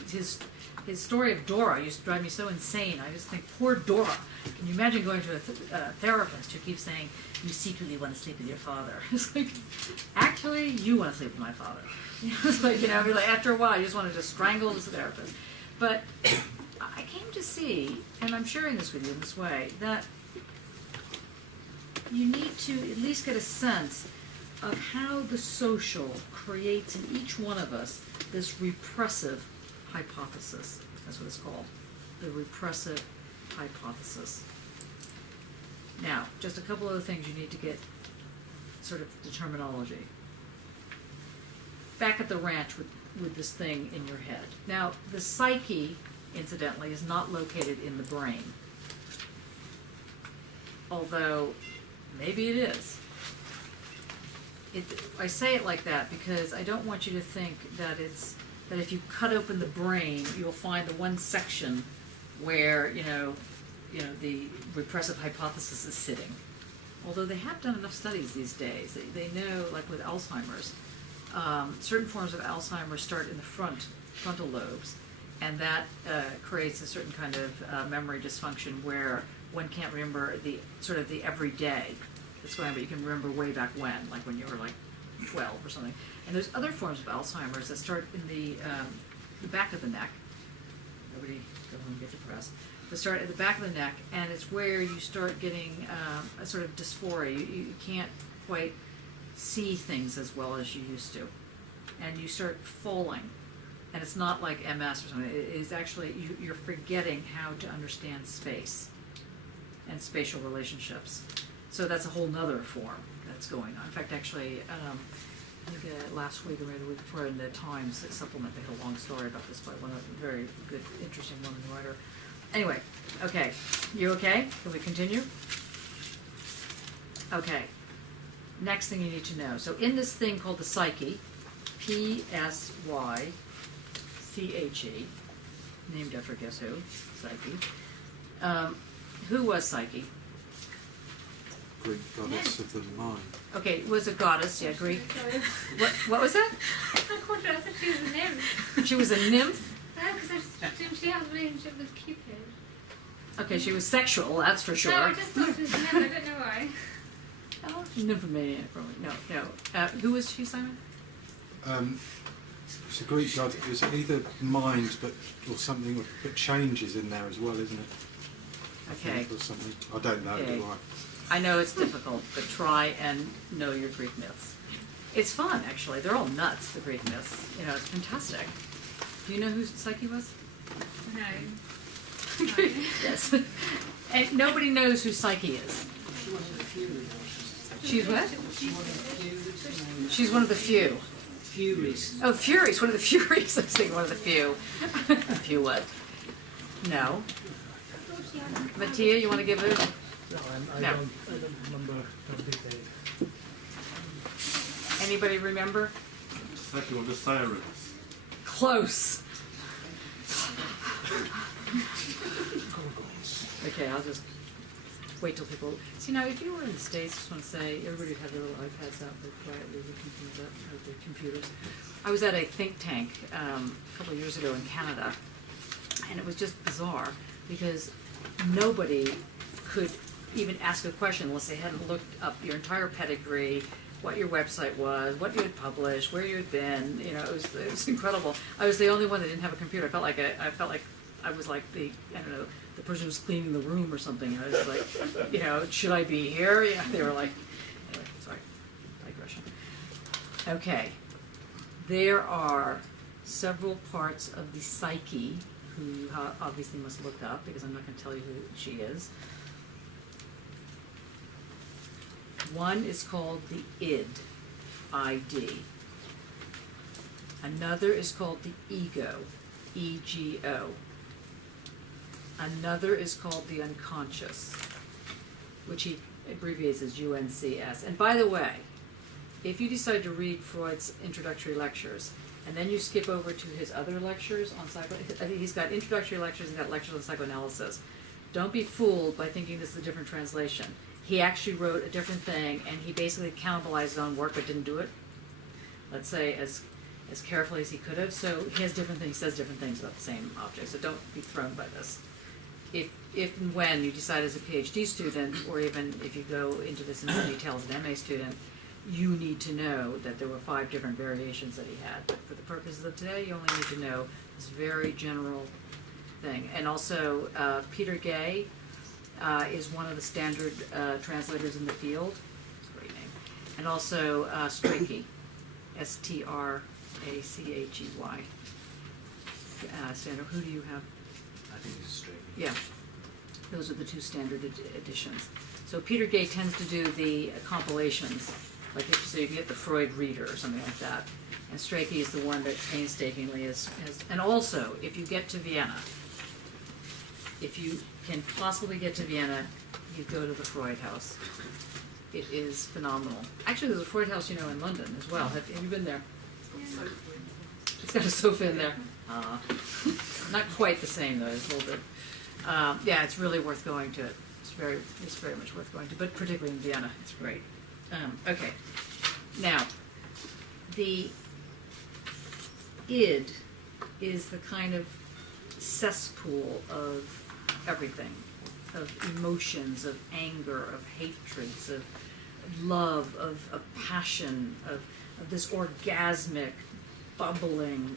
His story of Dora used to drive me so insane. I just think, poor Dora. Can you imagine going to a therapist who keeps saying, you secretly want to sleep with your father? It's like, actually, you want to sleep with my father. It's like, after a while, you just want to just strangle this therapist. But I came to see, and I'm sharing this with you in this way, that you need to at least get a sense of how the social creates in each one of us this repressive hypothesis. That's what it's called, the repressive hypothesis. Now, just a couple other things you need to get sort of the terminology. Back at the ranch with this thing in your head. Now, the psyche, incidentally, is not located in the brain. Although, maybe it is. I say it like that because I don't want you to think that if you cut open the brain, you'll find the one section where, the repressive hypothesis is sitting. Although they have done enough studies these days. They know, like with Alzheimer's, certain forms of Alzheimer's start in the frontal lobes, and that creates a certain kind of memory dysfunction where one can't remember the everyday. that's going on, but you can remember way back when, like when you were like 12 or something. And there's other forms of Alzheimer's that start in the back of the neck. Nobody go home and get depressed. They start at the back of the neck, and it's where you start getting a sort of dysphoria. You can't quite see things as well as you used to, and you start falling. And it's not like MS or something. It is actually you're forgetting how to understand space and spatial relationships. So that's a whole nother form that's going on. In fact, actually, I think last week or maybe the week before in the Times supplement, they had a long story about this by one of a very good, interesting woman writer. Anyway, okay. You okay? Can we continue? Okay. Next thing you need to know. So in this thing called the psyche, Psyche, named after guess who? Psyche. Who was Psyche? Greek goddess of the mind. Okay, was a goddess, yeah, Greek. What was that? I thought she was a nymph. She was a nymph? No, because didn't she have a relationship with Cupid? Okay, she was sexual, that's for sure. No, I just thought she was a nymph. I don't know why. Oh, nymphomaniac, probably. No. Who was she, Simon? It's a Greek god. It's either mind, or something that changes in there as well, isn't it? Okay. Or something. I don't know. Okay. Do I? I know it's difficult, but try and know your Greek myths. It's fun, actually. They're all nuts, the Greek myths. You know, it's fantastic. Do you know who Psyche was? No. Yes. And nobody knows who Psyche is. She's what? She's one of the few. Furies. Oh, Furies, one of the Furies. I was thinking one of the few. Few what? No. Mattia, you want to give it? No, I No. don't remember how detailed. Anybody remember? Second one, the sirens. Close. Okay, I'll just wait till people. See, now, if you were in the States, I just want to say, everybody would have their little iPads out, but quietly looking things up, or their computers. I was at a think tank a couple of years ago in Canada, and it was just bizarre because nobody could even ask a question unless they hadn't looked up your entire pedigree, what your website was, what you had published, where you had been. You know, it was incredible. I was the only one that didn't have a computer. I felt like I was like the, I don't know, the person who was cleaning the room or something. I was like, you know, should I be here? You know, they were like, anyway, sorry, digression. Okay, there are several parts of the psyche who you obviously must look up because I'm not going to tell you who she is. One is called the id, I-D. Another is called the ego, E-G-O. Another is called the unconscious, which he abbreviates as UNCS. And by the way, if you decide to read Freud's introductory lectures, and then you skip over to his other lectures on he's got introductory lectures and got lectures on psychoanalysis. Don't be fooled by thinking this is a different translation. He actually wrote a different thing, and he basically cannibalized his own work, but didn't do it, let's say, as carefully as he could have. So he has different things, says different things about the same object. So don't be thrown by this. If and when you decide as a PhD student, or even if you go into this in detail as an MA student, you need to know that there were 5 different variations that he had. But for the purposes of today, you only need to know this very general thing. And also, Peter Gay is one of the standard translators in the field. That's a great name. And also Strachey, S-T-R-A-C-H-E-Y. Standard. Who do you have? I think it's straight. Yeah, those are the 2 standard editions. So Peter Gay tends to do the compilations, like so you can get the Freud Reader or something like that. And Strachey is the one that painstakingly is. And also, if you get to Vienna, if you can possibly get to Vienna, you go to the Freud House. It is phenomenal. Actually, there's a Freud House, you know, in London as well. Have you been there? It's got a sofa in there. Not quite the same though. It's a little bit. Yeah, it's really worth going to. It's very much worth going to, but particularly in Vienna, it's great. Okay, now the id is the kind of cesspool of everything, of emotions, of anger, of hatreds, of love, of passion, of this orgasmic, bubbling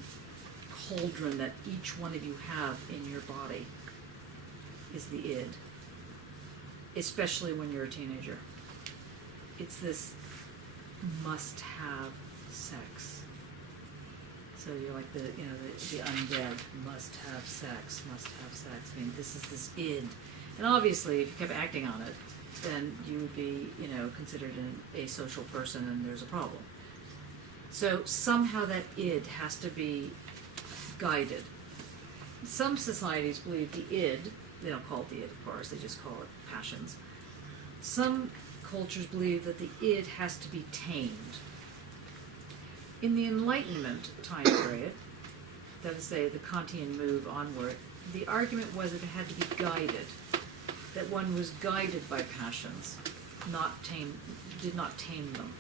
cauldron that each one of you have in your body is the id, especially when you're a teenager. It's this must-have sex. So you're like the undead, must have sex. I mean, this is this id. And obviously, if you kept acting on it, then you would be, considered an asocial person and there's a problem. So somehow that id has to be guided. Some societies believe the id, they don't call it the id, of course, they just call it passions. Some cultures believe that the id has to be tamed. In the Enlightenment time period, that is, say, the Kantian move onward, the argument was that it had to be guided, that one was guided by passions, did not tame them.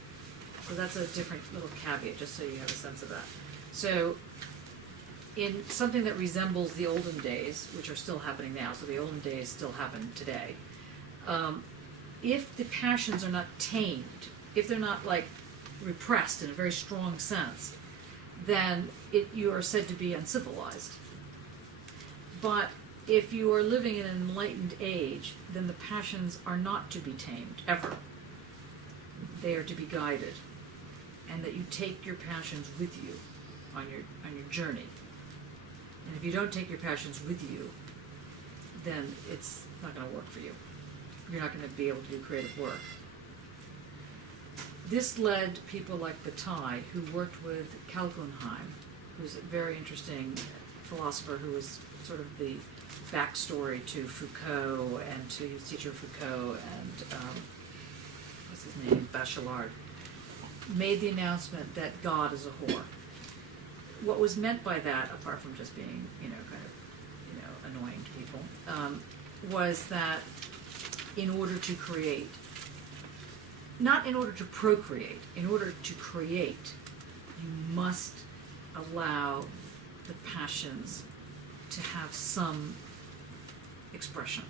So that's a different little caveat, just so you have a sense of that. So in something that resembles the olden days, which are still happening now, so the olden days still happen today, if the passions are not tamed, if they're not repressed in a very strong sense, then you are said to be uncivilized. But if you are living in an enlightened age, then the passions are not to be tamed, ever. They are to be guided, and that you take your passions with you on your journey. And if you don't take your passions with you, then it's not going to work for you. You're not going to be able to do creative work. This led people like Bataille, who worked with Kalgunheim, who's a very interesting philosopher who was sort of the backstory to Foucault and to his teacher Foucault and, what's his name, Bachelard, made the announcement that God is a whore. What was meant by that, apart from just being, annoying to people, was that in order to create, not in order to procreate, in order to create, you must allow the passions to have some expression.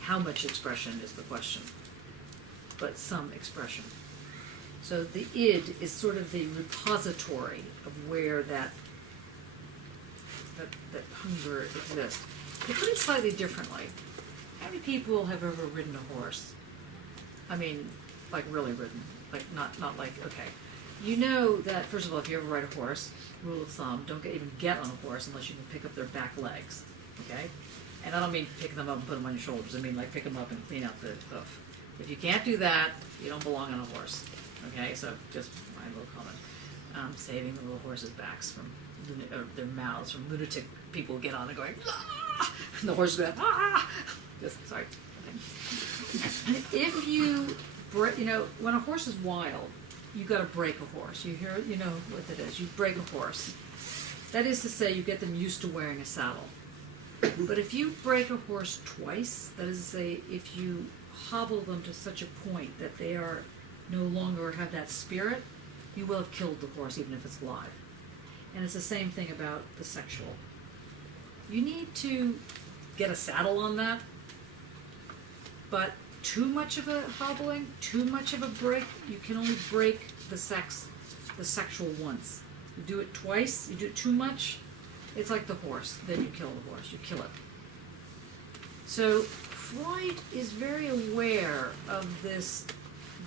How much expression is the question, but some expression. So the id is sort of the repository of where that hunger exists. To put it slightly differently, how many people have ever ridden a horse? I mean, really ridden, not like, okay. You know that, first of all, if you ever ride a horse, rule of thumb, don't even get on a horse unless you can pick up their back legs, okay? And I don't mean pick them up and put them on your shoulders. I mean pick them up and clean out the hoof. If you can't do that, you don't belong on a horse, okay? So just my little comment. Saving the little horses' backs from, their mouths from lunatic people who get on and going, ah! And the horse is going, ah! Just, sorry. Okay. If you, when a horse is wild, you got to break a horse. You hear, you know what that is. You break a horse. That is to say, you get them used to wearing a saddle. But if you break a horse twice, that is to say, if you hobble them to such a point that they are no longer have that spirit, you will have killed the horse, even if it's alive. And it's the same thing about the sexual. You need to get a saddle on that, but too much of a hobbling, too much of a break, you can only break the sexual once. You do it twice, you do it too much, it's like the horse. Then you kill the horse, you kill it. So Freud is very aware of this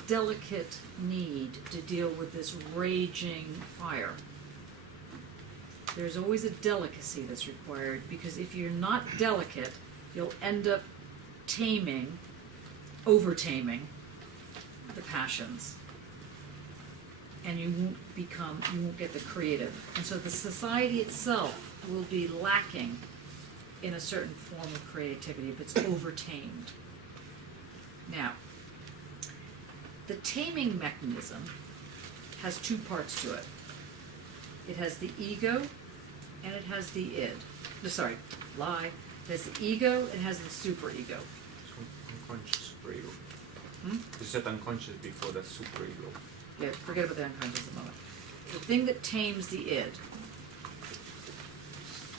delicate need to deal with this raging fire. There's always a delicacy that's required, because if you're not delicate, you'll end up over-taming the passions, and you won't get the creative. And so the society itself will be lacking in a certain form of creativity if it's over-tamed. Now, the taming mechanism has two parts to it. It has the ego and it has the id. Sorry, lie. It has the ego and it has the superego. Unconscious superego. Hmm? You said unconscious before, that's superego. Yeah, forget about the unconscious a moment. The thing that tames the id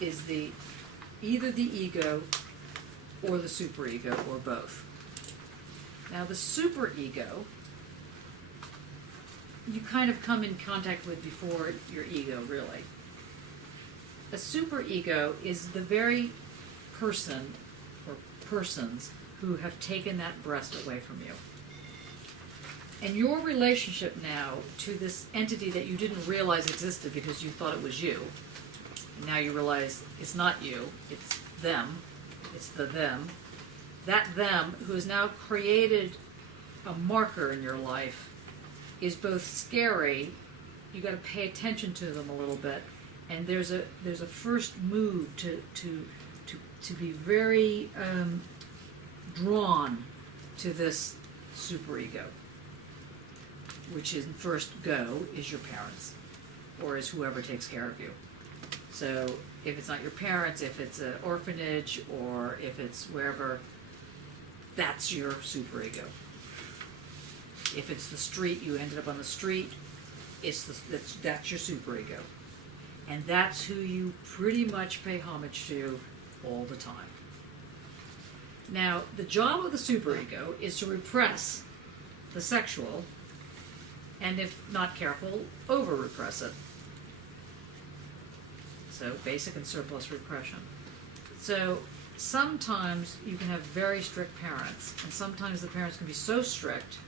is either the ego or the superego, or both. Now the superego, you kind of come in contact with before your ego, really. A superego is the very person or persons who have taken that breast away from you. And your relationship now to this entity that you didn't realize existed because you thought it was you, and now you realize it's not you, it's them, it's the them. That them, who has now created a marker in your life, is both scary, you got to pay attention to them a little bit, and there's a first move to be very drawn to this superego, which in first go is your parents, or is whoever takes care of you. So if it's not your parents, if it's an orphanage, or if it's wherever, that's your superego. If it's the street, you ended up on the street, that's your superego. And that's who you pretty much pay homage to all the time. Now, the job of the superego is to repress the sexual, and if not careful, over-repress it. So, basic and surplus repression. So, sometimes you can have very strict parents, and sometimes the parents can be so strict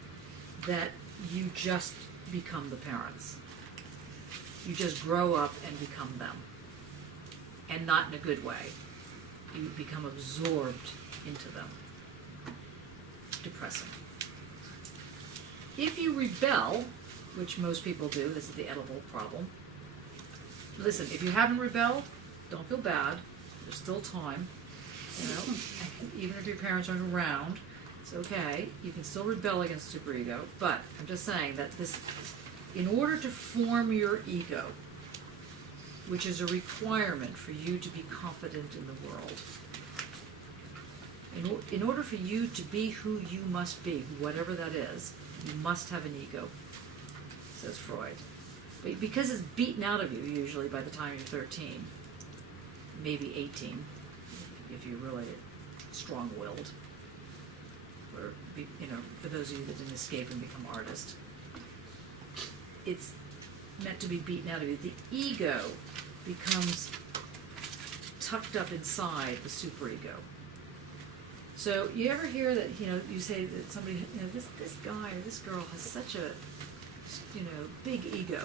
that you just become the parents. You just grow up and become them. And not in a good way. You become absorbed into them. Depressing. If you rebel, which most people do, this is the edible problem. Listen, if you haven't rebelled, don't feel bad. There's still time. You know, even if your parents aren't around, it's okay. You can still rebel against superego. But I'm just saying that this, in order to form your ego, which is a requirement for you to be confident in the world, in order for you to be who you must be, whatever that is, you must have an ego, says Freud. But because it's beaten out of you usually by the time you're 13, maybe 18, if you're really strong-willed, or, you know, for those of you that didn't escape and become artists, it's meant to be beaten out of you. The ego becomes tucked up inside the superego. So you ever hear that, you know, you say that somebody, you know, this guy or this girl has such a, you know, big ego.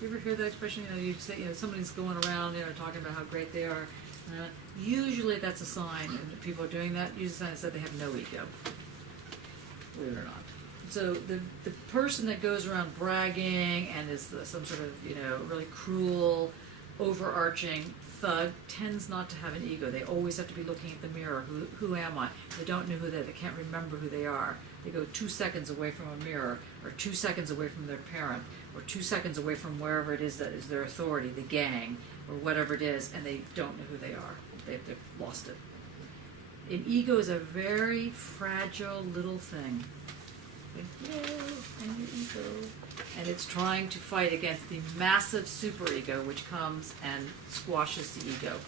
You ever hear that expression? You know, you say, you know, somebody's going around, you know, talking about how great they are. Usually that's a sign, and people are doing that, usually a sign that they have no ego. Believe it or not. So the person that goes around bragging and is some sort of, you know, really cruel, overarching thug tends not to have an ego. They always have to be looking at the mirror. Who am I? They don't know who they are. They can't remember who they are. They go 2 seconds away from a mirror, or 2 seconds away from their parent, or 2 seconds away from wherever it is that is their authority, the gang, or whatever it is, and they don't know who they are. They've lost it. An ego is a very fragile little thing. And your ego. And it's trying to fight against the massive superego which comes and squashes the ego.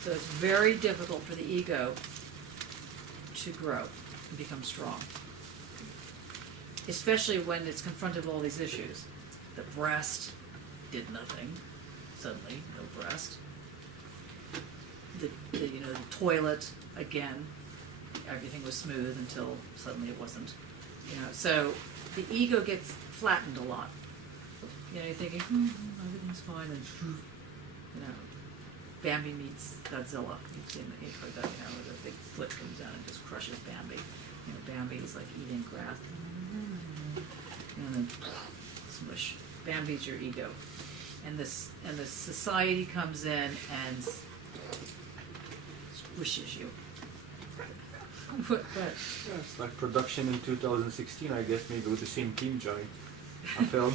So it's very difficult for the ego to grow and become strong. Especially when it's confronted with all these issues. The breast did nothing. Suddenly, no breast. The you know, the toilet, again, everything was smooth until suddenly it wasn't. You know, so the ego gets flattened a lot. You know, you're thinking, everything's fine, and you know, Bambi meets Godzilla. You've heard that, you know, where the big foot comes down and just crushes Bambi. You know, Bambi is like eating grass, and then smush. Bambi's your ego, and the society comes in and squishes you. But Yeah, it's like production in 2016, I guess, maybe with the same team, Johnny. A film.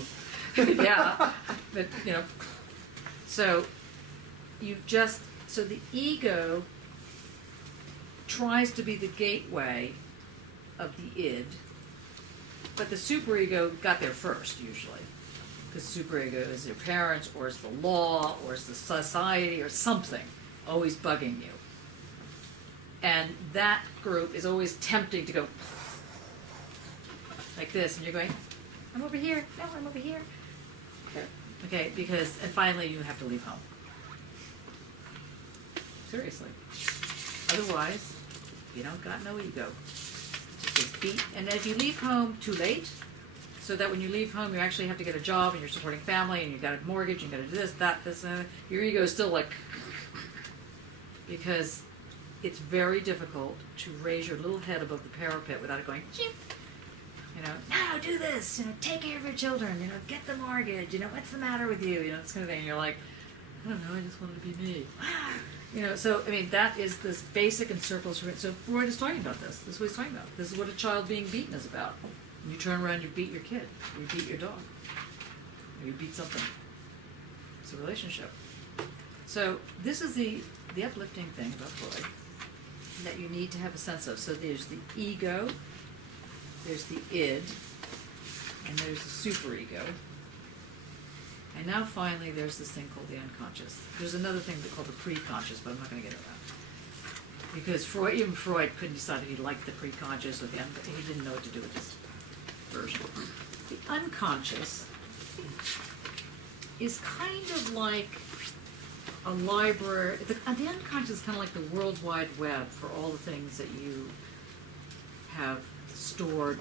yeah, but you know, so the ego tries to be the gateway of the id, but the superego got there first usually, because superego is your parents, or it's the law, or it's the society, or something always bugging you. And that group is always tempting to go like this, and you're going, I'm over here, no, I'm over here. Okay, because, and finally you have to leave home. Seriously. Otherwise, you don't got no ego. Just beat, and if you leave home too late, so that when you leave home you actually have to get a job and you're supporting family and you've got a mortgage and you've got to do this, that, this, your ego is still like, because it's very difficult to raise your little head above the parapet without it going, chip. You know, no, do this, you know, take care of your children, you know, get the mortgage, you know, what's the matter with you, you know, this kind of thing. And you're like, I don't know, I just wanted to be me. You know, so, I mean, that is this basic and surplus. So Freud is talking about this. This is what he's talking about. This is what a child being beaten is about. You turn around, you beat your kid, or you beat your dog, or you beat something. It's a relationship. So this is the uplifting thing about Freud that you need to have a sense of. So there's the ego, there's the id, and there's the superego. And now finally there's this thing called the unconscious. There's another thing called the preconscious, but I'm not going to get into that. Because even Freud couldn't decide if he liked the preconscious or the unconscious. He didn't know what to do with this version. The unconscious is kind of like a library. The unconscious is kind of like the World Wide Web for all the things that you have stored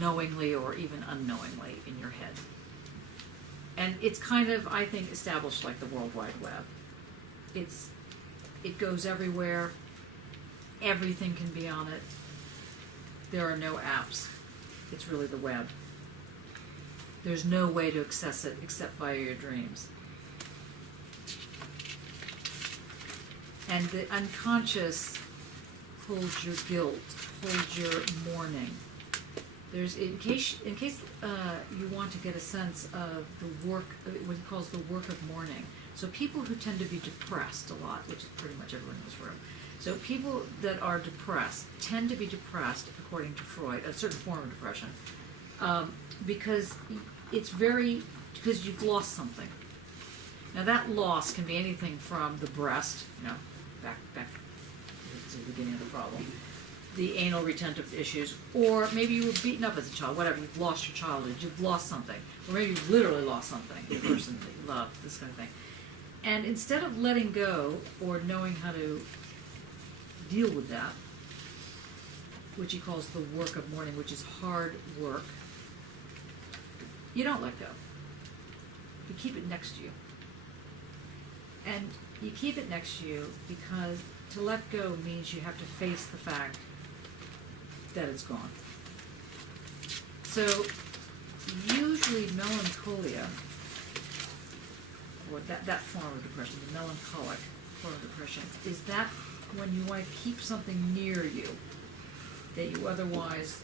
knowingly or even unknowingly in your head. And it's kind of, I think, established like the World Wide Web. It goes everywhere. Everything can be on it. There are no apps. It's really the web. There's no way to access it except via your dreams. And the unconscious holds your guilt, holds your mourning. There's, in case you want to get a sense of the work, what he calls the work of mourning. So people who tend to be depressed a lot, which is pretty much everyone in this room. So people that are depressed tend to be depressed, according to Freud, a certain form of depression, because because you've lost something. Now that loss can be anything from the breast, you know, back to the beginning of the problem, the anal retentive issues, or maybe you were beaten up as a child, whatever, you've lost your childhood, you've lost something, or maybe you've literally lost something, the person that you love, this kind of thing. And instead of letting go or knowing how to deal with that, which he calls the work of mourning, which is hard work, you don't let go. You keep it next to you. And you keep it next to you because to let go means you have to face the fact that it's gone. So usually melancholia, or that form of depression, the melancholic form of depression, is that when you want to keep something near you that you otherwise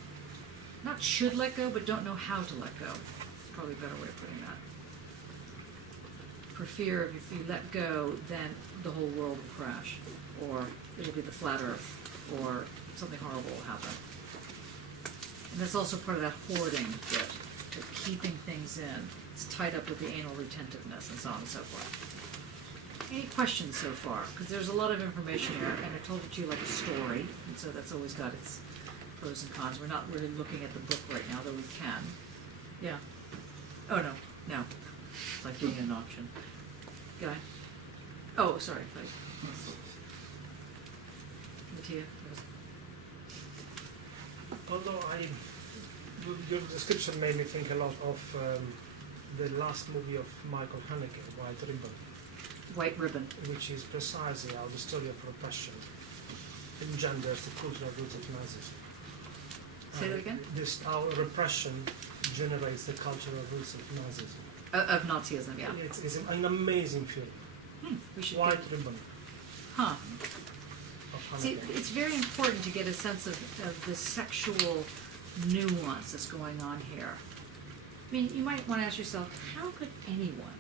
not should let go, but don't know how to let go. Probably a better way of putting that. For fear of if you let go, then the whole world will crash, or it'll be the flat earth, or something horrible will happen. And that's also part of that hoarding bit, the keeping things in. It's tied up with the anal retentiveness and so on and so forth. Any questions so far? Because there's a lot of information here, and I told it to you like a story, and so that's always got its pros and cons. We're not really looking at the book right now, though we can. Yeah. Oh, no. It's like being in an auction. Guy? Oh, sorry. Mattia? Although your description made me think a lot of the last movie of Michael Haneke, White Ribbon. White Ribbon. Which is precisely how the story of repression engenders the cultural roots of Nazism. Say that again? This how repression generates the cultural roots of Nazism. Of Nazism, yeah. It's an amazing film. We should White get... Ribbon. Huh. Of Haneke. See, it's very important to get a sense of the sexual nuance that's going on here. I mean, you might want to ask yourself, how could anyone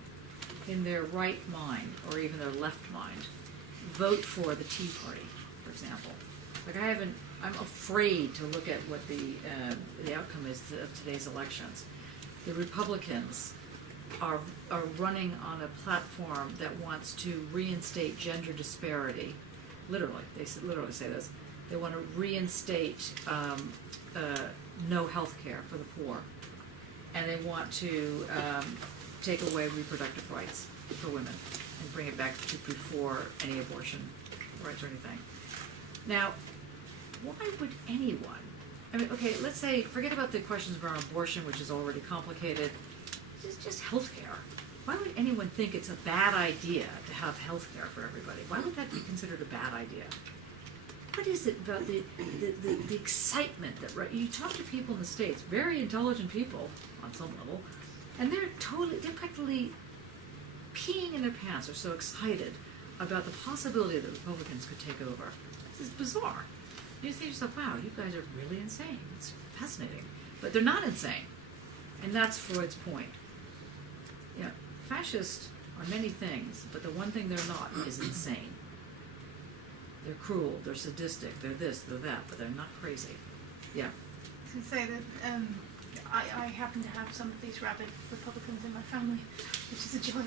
in their right mind, or even their left mind, vote for the Tea Party, for example? Like, I'm afraid to look at what the outcome is of today's elections. The Republicans are running on a platform that wants to reinstate gender disparity. Literally, literally say this. They want to reinstate no health care for the poor, and they want to take away reproductive rights for women and bring it back to before any abortion rights or anything. Now, why would anyone, I mean, okay, let's say, forget about the questions around abortion, which is already complicated, just health care. Why would anyone think it's a bad idea to have health care for everybody? Why would that be considered a bad idea? What is it about the excitement that, right, you talk to people in the States, very intelligent people on some level, and they're practically peeing in their pants. They're so excited about the possibility that Republicans could take over. This is bizarre. You think to yourself, wow, you guys are really insane. It's fascinating. But they're not insane. And that's Freud's point. You know, fascists are many things, but the one thing they're not is insane. They're cruel, they're sadistic, they're this, they're that, but they're not crazy. Yeah. I was going to say that I happen to have some of these rabid Republicans in my family, which is a joy.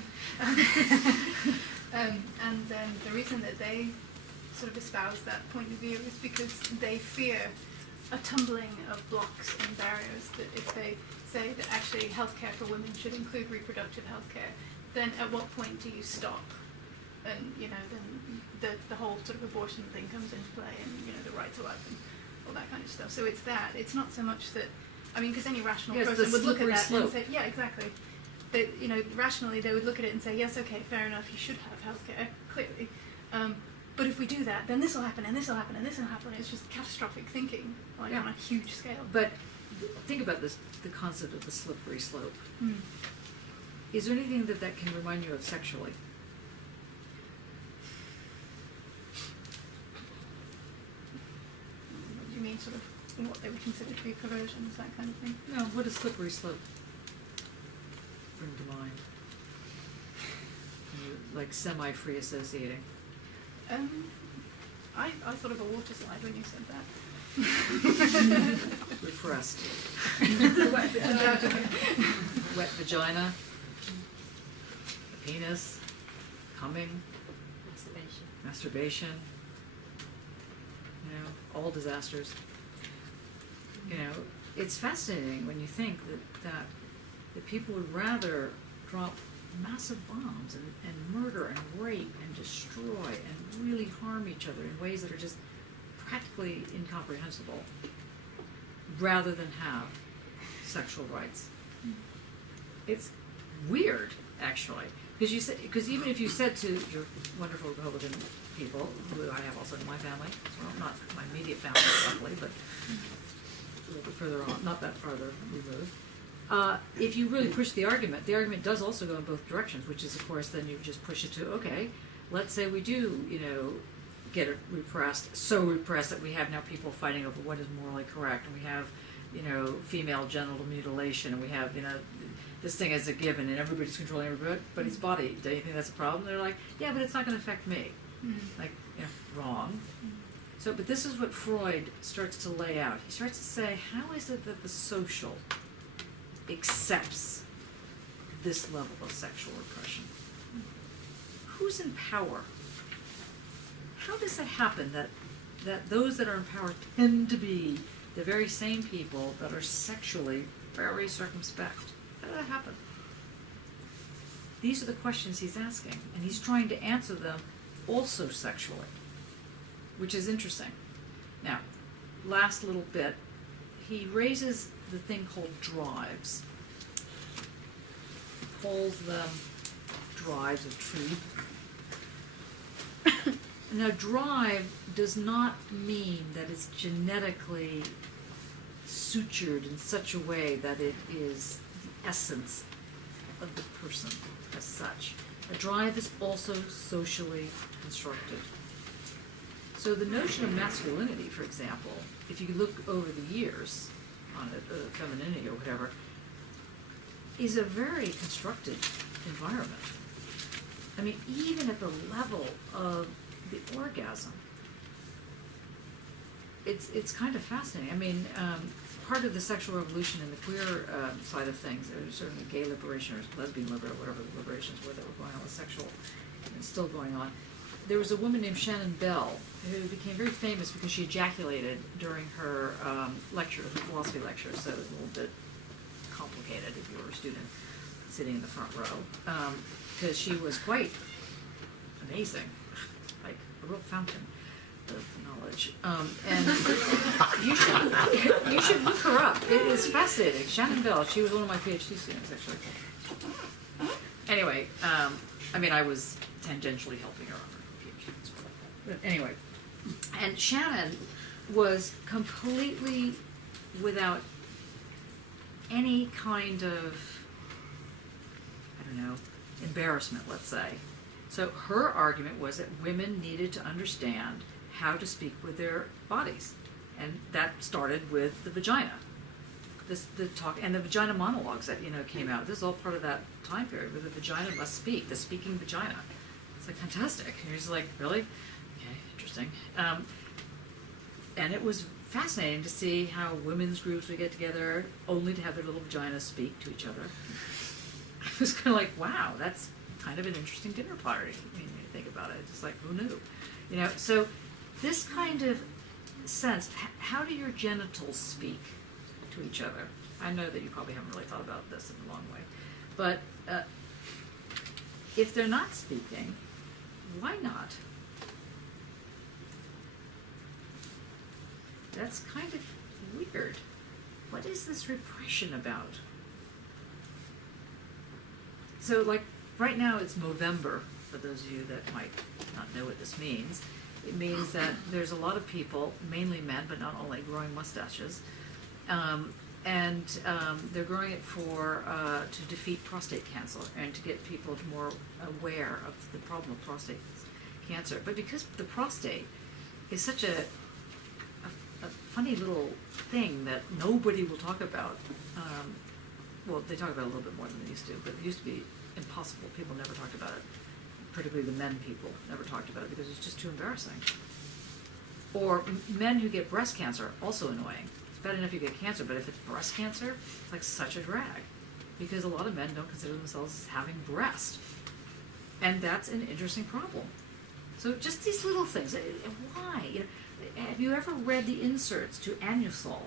And the reason that they sort of espouse that point of view is because they fear a tumbling of blocks and barriers, that if they say that actually healthcare for women should include reproductive healthcare, then at what point do you stop? And, you know, then the whole sort of abortion thing comes into play, and, you know, the right to life and all that kind of stuff. So it's that. It's not so much that, I mean, because any rational Yes, person the would look at slippery that slope. and say, yeah, exactly. That, you know, rationally they would look at it and say, yes, okay, fair enough, you should have healthcare, clearly. But if we do that, then this will happen, and this will happen, and this will happen. It's just catastrophic thinking, like Yeah. on a huge scale. But think about this, the concept of the slippery slope. Mm. Is there anything that can remind you of sexually? Do you mean sort of what they would consider to be perversions, that kind of thing? No, what does slippery slope bring to mind? When you're, like, semi-free associating. I thought of a water slide when you said that. Repressed. Wet vagina. Wet vagina. Penis. Coming. Masturbation. You know, all disasters. You know, it's fascinating when you think that people would rather drop massive bombs and murder and rape and destroy and really harm each other in ways that are just practically incomprehensible, rather than have sexual rights. It's weird, actually, because even if you said to your wonderful Republican people, who I have also in my family, well, not my immediate family, luckily, but a little bit further on, not that farther removed. If you really push the argument does also go in both directions, which is, of course, then you just push it to, okay, let's say we do, you know, get it repressed, so repressed that we have now people fighting over what is morally correct, and we have, you know, female genital mutilation, and we have, you know, this thing as a given, and everybody's controlling everybody's body. Do you think that's a problem? They're like, yeah, but it's not going to affect me. Like, you know, wrong. So, but this is what Freud starts to lay out. He starts to say, how is it that the social accepts this level of sexual repression? Who's in power? How does it happen that those that are in power tend to be the very same people that are sexually very circumspect? How did that happen? These are the questions he's asking, and he's trying to answer them also sexually, which is interesting. Now, last little bit, he raises the thing called drives. He calls them drives of truth. Now, drive does not mean that it's genetically sutured in such a way that it is the essence of the person as such. A drive is also socially constructed. So the notion of masculinity, for example, if you look over the years on it, femininity or whatever, is a very constructed environment. I mean, even at the level of the orgasm, it's kind of fascinating. I mean, part of the sexual revolution in the queer side of things, there's certainly gay liberation or lesbian liberation, whatever the liberations were that were going on with sexual, and it's still going on. there was a woman named Shannon Bell who became very famous because she ejaculated during her lecture, her philosophy lecture, so it was a little bit complicated if you were a student sitting in the front row, because she was quite amazing, like a real fountain of knowledge. And you should look her up. It is fascinating. Shannon Bell. She was one of my PhD students, actually. Anyway, I mean, I was tangentially helping her on her PhD as well. But anyway, and Shannon was completely without any kind of, I don't know, embarrassment, let's say. So her argument was that women needed to understand how to speak with their bodies. And that started with the vagina. The talk and the vagina monologues that, came out. This is all part of that time period where the vagina must speak, the speaking vagina. It's like fantastic. And you're just like, really? Okay, interesting. And it was fascinating to see how women's groups would get together only to have their little vaginas speak to each other. I was kind of like, wow, that's kind of an interesting dinner party. I mean, when you think about it, just like, who knew? So this kind of sense, how do your genitals speak to each other? I know that you probably haven't really thought about this in a long way, but if they're not speaking, why not? That's kind of weird. What is this repression about? So, like, right now it's Movember, for those of you that might not know what this means. It means that there's a lot of people, mainly men, but not only, growing mustaches. And they're growing it to defeat prostate cancer and to get people more aware of the problem of prostate cancer. But because the prostate is such a funny little thing that nobody will talk about, well, they talk about it a little bit more than they used to, but it used to be impossible. People never talked about it. Particularly the men people never talked about it because it's just too embarrassing. Or men who get breast cancer, also annoying. It's bad enough you get cancer, but if it's breast cancer, it's like such a drag because a lot of men don't consider themselves as having breast. And that's an interesting problem. So just these little things. Why? Have you ever read the inserts to Anusol?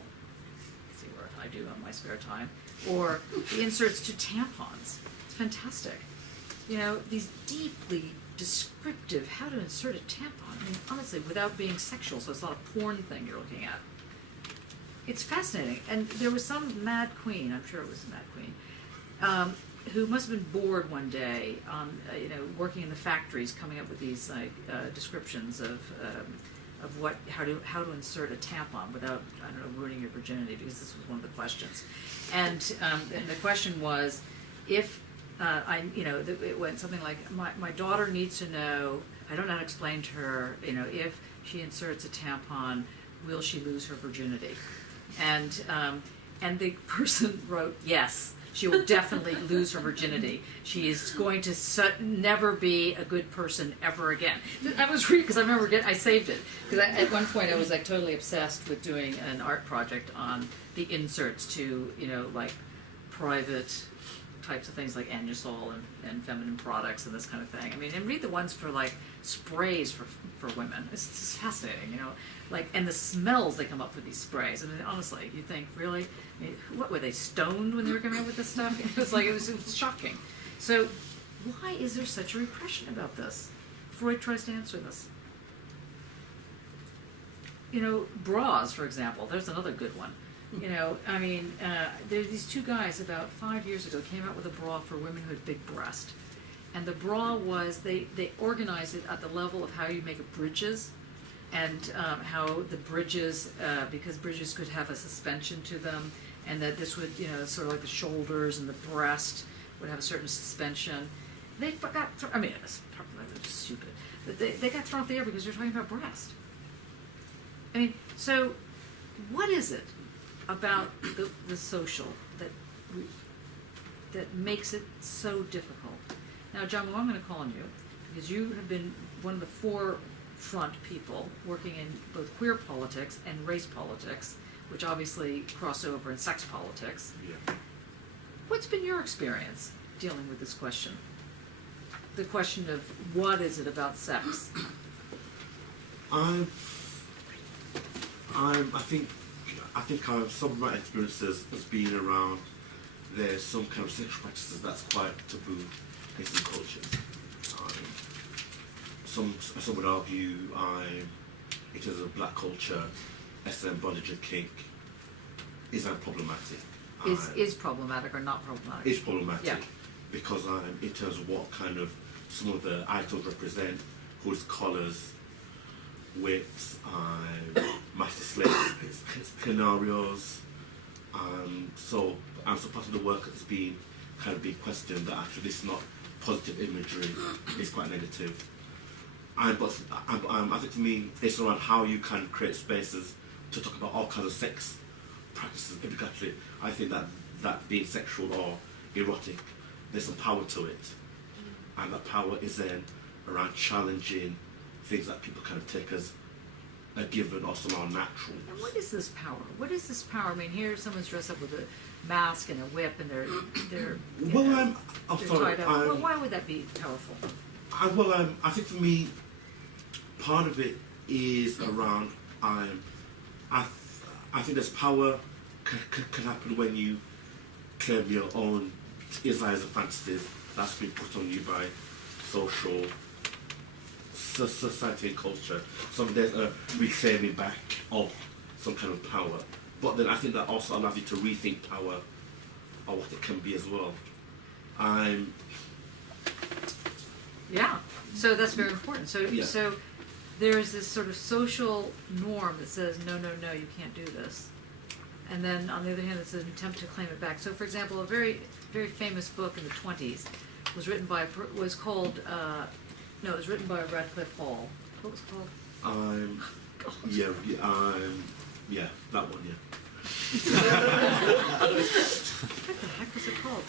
See what I do on my spare time. Or the inserts to tampons. It's fantastic. These deeply descriptive how to insert a tampon. I mean, honestly, without being sexual, so it's not a porn thing you're looking at. It's fascinating. And there was some mad queen, I'm sure it was a mad queen, who must have been bored one day on, working in the factories, coming up with these descriptions of how to insert a tampon without, I don't know, ruining your virginity, because this was one of the questions. And the question was, if it went something like, my daughter needs to know, I don't know how to explain to her, if she inserts a tampon, will she lose her virginity? And the person wrote, yes, she will definitely lose her virginity. She is going to never be a good person ever again. I was reading, because I remember I saved it, because at one point I was like totally obsessed with doing an art project on the inserts to, like private types of things like Anusol and feminine products and this kind of thing. I mean, and read the ones for like sprays for women. It's just fascinating, like, and the smells they come up with these sprays. I mean, honestly, you think, really? I mean, what, were they stoned when they were coming up with this stuff? It was shocking. So why is there such a repression about this? Freud tries to answer this. Bras, for example, there's another good one. There's these two guys about 5 years ago came out with a bra for women who had big breast. And the bra was, they organized it at the level of how you make bridges, and how the bridges, because bridges could have a suspension to them, and that this would, sort of like the shoulders and the breast would have a certain suspension. They got, it's probably just stupid, but they got thrown off the air because they're talking about breast. I mean, so what is it about the social that makes it so difficult? Now, John, I'm going to call on you because you have been one of the forefront people working in both queer politics and race politics, which obviously cross over in sex politics. Yeah. What's been your experience dealing with this question? the question of what is it about sex? I think some of my experiences has been around there's some kind of sexual practices that's quite taboo in some cultures. Some would argue it is a black culture, SM, bondage and kink is problematic. Is problematic or not problematic? It's problematic Yeah. because in terms of what kind of some of the items represent, hoods, collars, whips, master slaves scenarios. So part of the work has been kind of being questioned that actually this is not positive imagery, it's quite negative. But I think for me, it's around how you can create spaces to talk about all kinds of sex practices. Actually, I think that being sexual or erotic, there's some power to it, and that power is then around challenging things that people kind of take as a given or somehow natural. And what is this power? What is this power? I mean, here someone's dressed up with a mask and a whip, and they're Well, I'm they're sorry. tied up. Well, why would that be powerful? I think for me, part of it is around. I think there's power can happen when you claim your own desires and fantasies that's been put on you by social society and culture. So there's a reclaiming back of some kind of power. But then I think that also allows you to rethink power or what it can be as well. Yeah. So that's very important. So Yeah. so there's this sort of social norm that says no, you can't do this, and then on the other hand, it's an attempt to claim it back. So, for example, a very very famous book in the 20s was written by it was written by Radcliffe Hall. What was it called? Yeah, that one, yeah. What the heck was it called?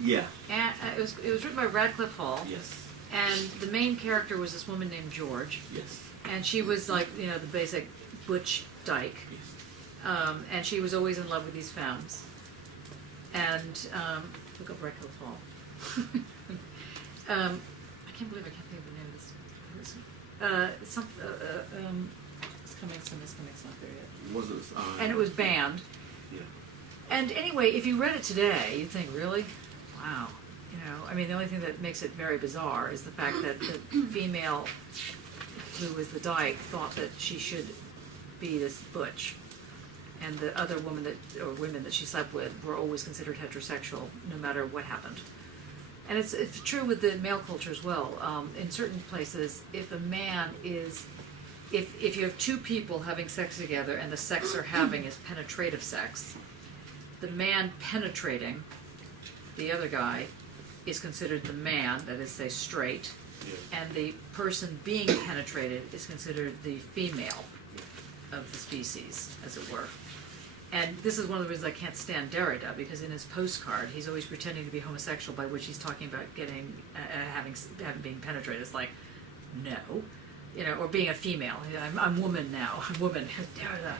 Yeah, And it was written by Radcliffe Hall. yes, And the main character was this woman named George, yes, and she was like the basic butch dyke, yes. and she was always in love with these femmes. And look up Radcliffe Hall. I can't believe I can't think of the name of this person. It's coming. It's not there yet. Was it? And it was banned. Yeah. And anyway, if you read it today, you'd think, really? Wow. I mean, the only thing that makes it very bizarre is the fact that the female who was the dyke thought that she should be this butch, and the other women that she slept with were always considered heterosexual, no matter what happened. And it's true with the male culture as well. In certain places, if a man is, if you have two people having sex together and the sex they're having is penetrative sex, the man penetrating the other guy is considered the man, that is, say, straight, Yeah. and the person being penetrated is considered the female of the species, as it were. And this is one of the reasons I can't stand Derrida, because in his postcard, he's always pretending to be homosexual, by which he's talking about having being penetrated. It's like, no, or being a female. I'm woman now. I'm woman. Derrida,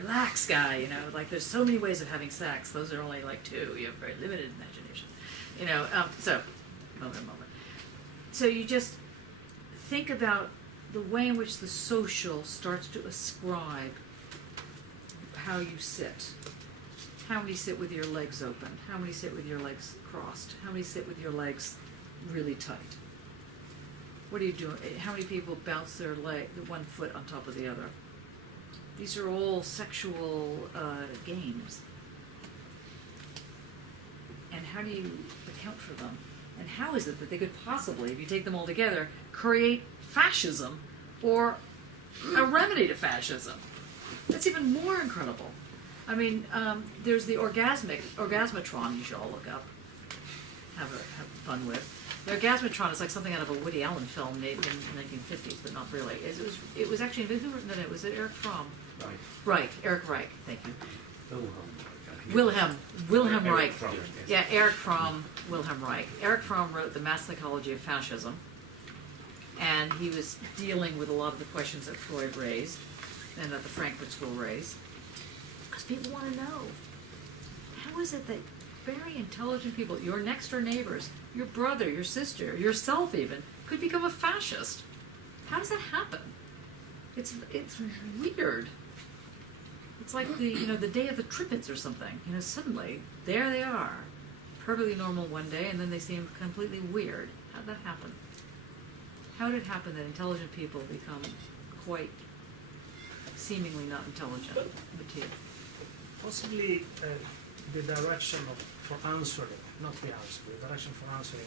relax, guy. Like there's so many ways of having sex. Those are only like two. You have very limited imagination. So, moment. So you just think about the way in which the social starts to ascribe how you sit. How many sit with your legs open? How many sit with your legs crossed? How many sit with your legs really tight? What are you doing? How many people bounce their one foot on top of the other? These are all sexual games. And how do you account for them? And how is it that they could possibly, if you take them all together, create fascism or a remedy to fascism? That's even more incredible. I mean, there's the orgasmatron you should all look up, have fun with. The orgasmatron is like something out of a Woody Allen film made in the 1950s, but not really. It was actually, who wrote it? Was it Eric Fromm? Right, Eric Reich, thank you. Wilhelm Reich. Yeah, Eric Fromm, Wilhelm Reich. Eric Fromm wrote The Mass Psychology of Fascism, and he was dealing with a lot of the questions that Freud raised and that the Frankfurt School raised, because people want to know, how is it that very intelligent people, your next door neighbors, your brother, your sister, yourself even, could become a fascist. How does that happen? It's weird. It's like the day of the Trippids or something. Suddenly there they are, perfectly normal one day, and then they seem completely weird. How did that happen? How did it happen that intelligent people become quite seemingly not intelligent? Possibly the direction for answering, not the answer, the direction for answering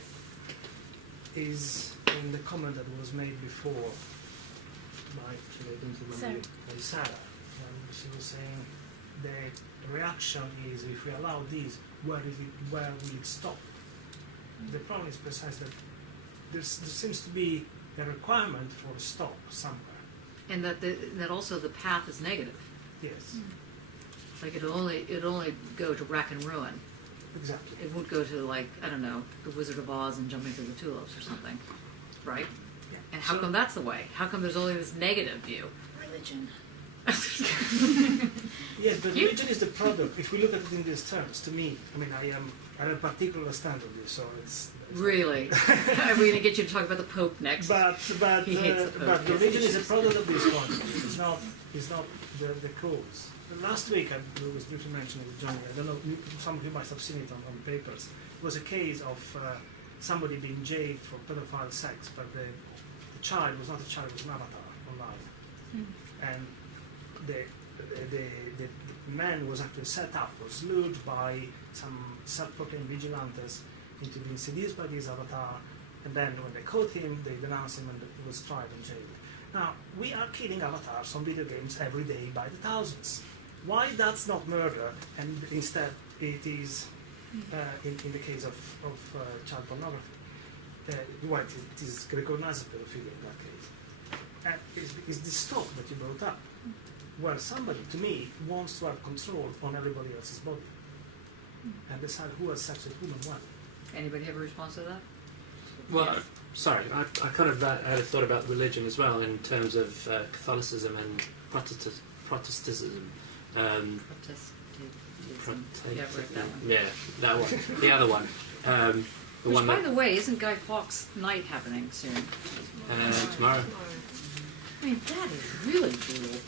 is in the comment that was made before by Sarah. She was saying the reaction is, if we allow this, where will it stop? The problem is precisely that there seems to be a requirement for a stop somewhere. And that also the path is negative. Yes, Like it'll only go to rack and ruin. exactly. It won't go to, like, I don't know, the Wizard of Oz and jumping through the tulips or something, right? Yeah. And how come that's the way? How come there's only this negative view? Religion. Yes, but religion is the product. If we look at it in these terms, to me, I have a particular stand on this, so it's Really? Are we going to get you to talk about the Pope next? But He hates the Pope. but religion is a product of this quantity. It's not the cause. Last week, I was briefly mentioned with Johnny. I don't know. Some of you might have seen it on papers. It was a case of somebody being jailed for pedophile sex, but the child was not a child; it was an avatar online, and the man was actually set up, was lured by some self-proclaimed vigilantes into being seduced by this avatar, and then when they caught him, they denounced him and he was tried and jailed. Now, we are killing avatars on video games every day by the thousands. Why that's not murder, and instead it is, in the case of child pornography, why it is recognized as pedophilia in that case. Is the stop that you brought up, where somebody, to me, wants to have control on everybody else's body and decide who has sex with whom and when. Anybody have a response to that? Well, sorry, I kind of had a thought about religion as well in terms of Catholicism and Protestantism. Protestantism. Yeah, right, that one. Yeah, that one. The other one. The Which, one by that the way, isn't Guy Fawkes' night happening soon? tomorrow. I mean, that is really brutal.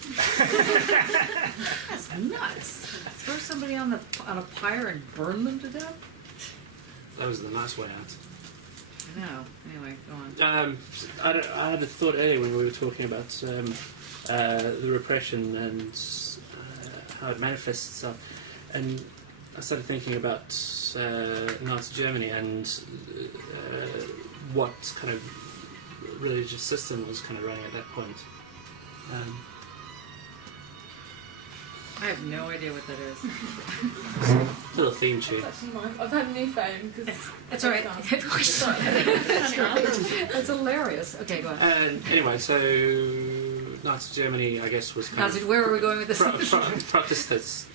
That's nuts. Throw somebody on a pyre and burn them to death? That was the nice way out. I know. Anyway, go on. I had a thought earlier when we were talking about the repression and how it manifests itself, and I started thinking about Nazi Germany and what kind of religious system was kind of running at that point. I have no idea what that is. Little theme tune. That's actually mine. I've had a new phone because That's all right. That's hilarious. Okay, go on. And anyway, so Nazi Germany, I guess, was kind Nazi, where are we going with this? Protestants.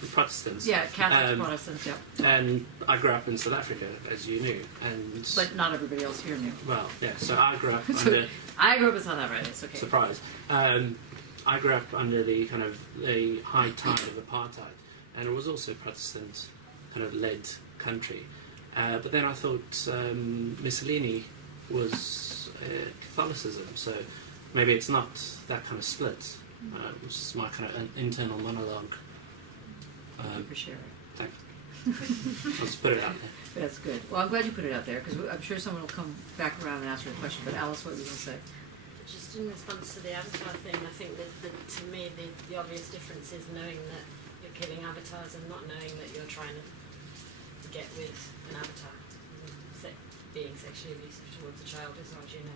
Yeah, Catholics, Protestants, yeah. And I grew up in South Africa, as you knew, and But not everybody else here knew. well, yeah. So I grew up under I grew up in South Africa. It's okay. surprise. I grew up under the kind of the high tide of apartheid, and it was also Protestant kind of led country. But then I thought Mussolini was Catholicism, so maybe it's not that kind of split. Which is my kind of internal monologue. Thank you for sharing. Thank you. I'll just put it out there. That's good. Well, I'm glad you put it out there because I'm sure someone will come back around and ask you a question. But Alice, what were you going to say? Just in response to the avatar thing, I think that to me the obvious difference is knowing that you're killing avatars and not knowing that you're trying to get with an avatar. Being sexually abusive towards a child, as far as you know.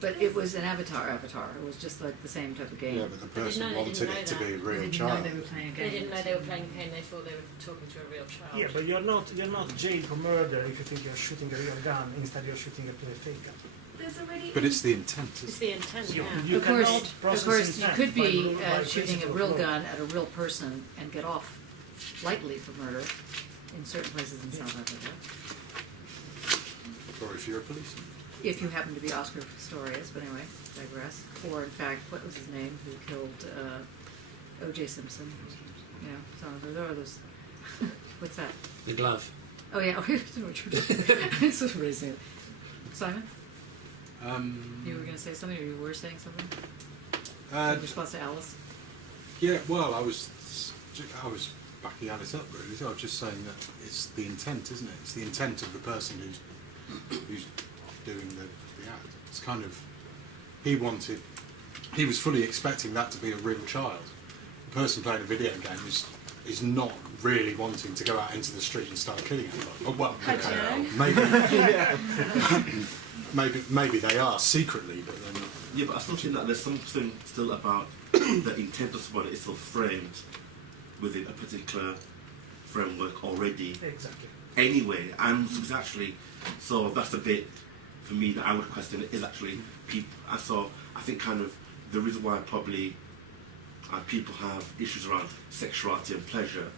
But it was an avatar. It was just like the same type of game. Yeah, but the They person didn't wanted know it to be a They real didn't child. know they were playing a game. They didn't know they were playing a game. They thought they were talking to a real child. Yeah, but you're not jailed for murder if you think you're shooting a real gun. Instead, you're shooting a fake gun. there's already. But it's the intent, It's isn't the intent. You, Yeah. you Of course, cannot you process intent could be by shooting a principle of real law. gun at a real person and get off lightly for murder in certain places in South Africa. it? Or if you're a policeman. If you happen to be Oscar Pistorius, but anyway, digress. Or in fact, what was his name? Who killed O.J. Simpson? You know, there are those. What's that? The glove. Oh yeah, I don't know what you were doing. This was amazing. Simon, you were going to say something, or you were saying something in response to Alice? Yeah, well, I was backing Alice up really. So I was just saying that it's the intent, isn't it? It's the intent of the person who's doing the act. It's kind of he was fully expecting that to be a real child. The person playing a video game is not really wanting to go out into the street and start killing everybody. Oh, well, maybe they are secretly, but they're not. Yeah, but I still think that there's something still about the intent of someone is still framed within a particular framework already. Exactly. Anyway, and so it's actually, so that's the bit for me that I would question is actually people. And so I think kind of the reason why probably people have issues around sexuality and pleasure,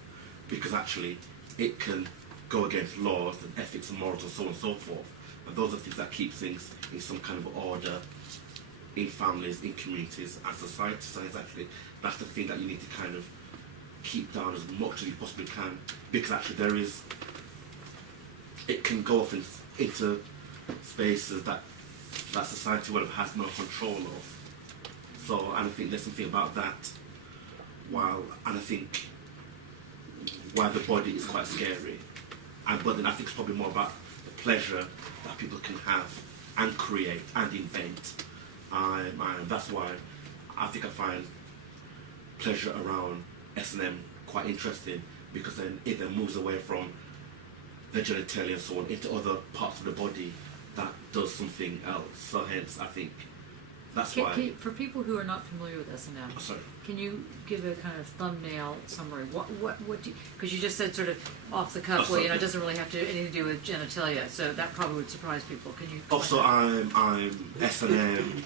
because actually it can go against laws and ethics and morals and so on and so forth. And those are things that keep things in some kind of order in families, in communities, and society. So it's actually, that's the thing that you need to kind of keep down as much as you possibly can, because actually it can go off into spaces that society will have has no control of. So, and I think there's something about that, and I think why the body is quite scary, but then I think it's probably more about the pleasure that people can have and create and invent, and that's why I think I find pleasure around S&M quite interesting, because then it then moves away from the genitalia and so on into other parts of the body that does something else. So hence I think that's why. For people who are not familiar with S&M, sorry. Can you give a kind of thumbnail summary? What do you, because you just said sort of off the cuff, well, it doesn't really have anything to do with genitalia, so that probably would surprise people. Can you? Also, I'm S&M.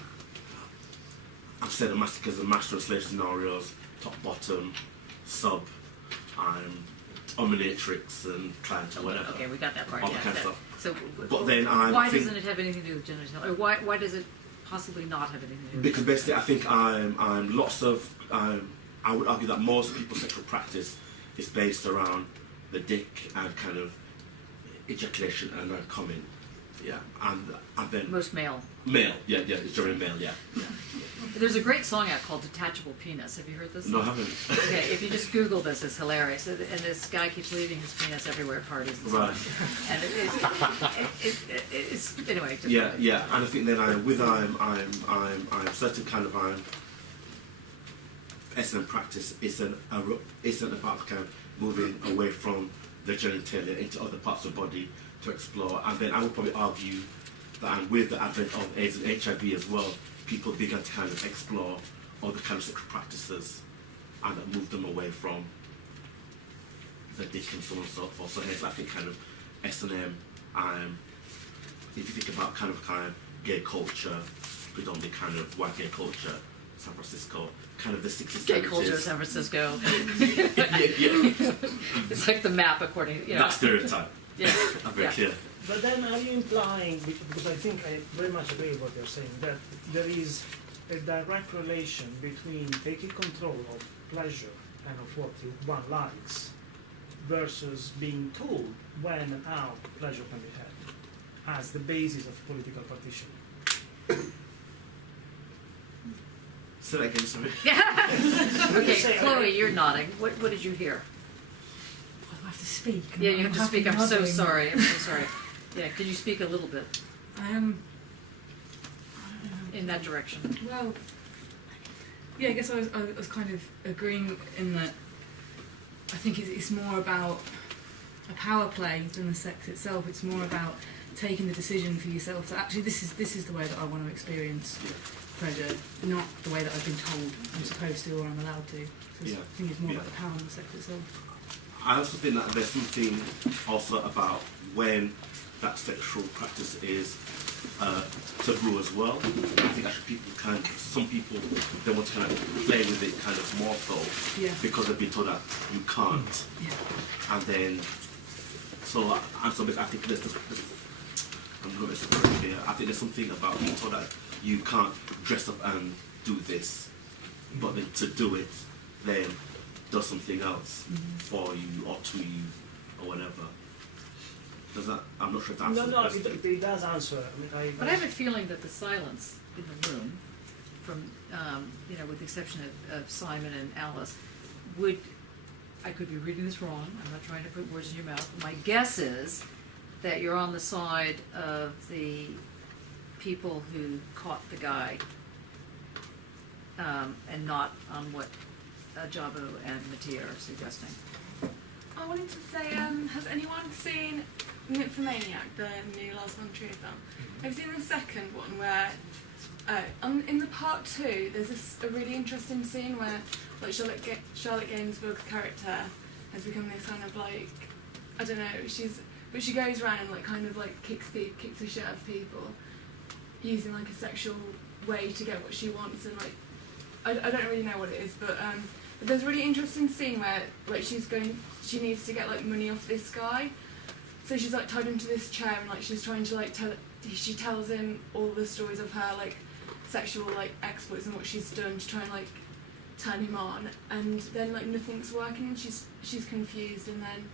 I'm sadomasochist and master and slave scenarios, top, bottom, sub. I'm dominatrix and client or whatever. Okay, we got that part. All that kind of stuff. So, but then why doesn't it have anything to do with genitalia? Or why does it possibly not have anything to do with because basically I think I'm lots of I would argue that most people's sexual practice is based around the dick and kind of ejaculation and coming, and then most male, it's generally male, yeah. There's a great song out called "Detachable Penis." Have you heard this? No, I haven't. Okay, if you just Google this, it's hilarious. And this guy keeps leaving his penis everywhere at parties. And Right. stuff. And it's anyway. Just Yeah. And I think then I'm certain kind of S&M practice isn't about kind of moving away from the genitalia into other parts of the body to explore. And then I would probably argue that with the advent of AIDS and HIV as well, people began to kind of explore other kind of sexual practices and that moved them away from the dick and so on and so forth. So hence I think kind of S&M, if you think about kind of gay culture, predominantly kind of white gay culture, San Francisco, kind of the 60s, 70s. Gay culture of San Francisco. yeah. It's like the MAPP according to, That stereotype. Yeah. I'm very clear. But then are you implying, because I think I very much agree with what you're saying, that there is a direct relation between taking control of pleasure and of what one likes versus being told when and how pleasure can be had as the basis of political partition? Say that again, sorry. Okay, Chloe, you're nodding. What did you hear? I have to speak. Yeah, you have to speak. I'm so nodding. sorry. I'm so sorry. Yeah, could you speak a little bit in that direction? Well, yeah, I guess I was kind of agreeing in that I think it's more about a power play than the sex itself. It's more about taking the decision for yourself. So actually, this is the way that I want to experience pleasure, not the way that I've been told I'm supposed to or I'm allowed to. So I think it's more about the power than the sex itself. I also think that there's something also about when that sexual practice is taboo as well. I think actually some people, they want to kind of play with it kind of more so because they've been told that you can't. Yeah. And then, so I think there's this, I'm not very clear, I think there's something about being told that you can't dress up and do this, but then to do it, then does something else for you or to you or whatever. Does that? I'm not sure if that No, answers no, the question. it does answer. I mean, But I have a feeling that the silence in the room, from with the exception of Simon and Alice, I could be reading this wrong. I'm not trying to put words in your mouth. My guess is that you're on the side of the people who caught the guy, and not on what Jabu and Mattia are suggesting. I wanted to say, has anyone seen Nymphomaniac, the new Lars von Trier film? Have you seen the second one where, in the part 2, there's a really interesting scene where like Charlotte Gainsbourg's character has become this kind of like, I don't know, she goes around and like kind of like kicks the shit out of people, using like a sexual way to get what she wants, and like I don't really know what it is, but there's a really interesting scene where like she needs to get like money off this guy, so she's like tied him to this chair and like she's trying to like she tells him all the stories of her like sexual like exploits and what she's done to try and like turn him on, and then like nothing's working and she's confused, and then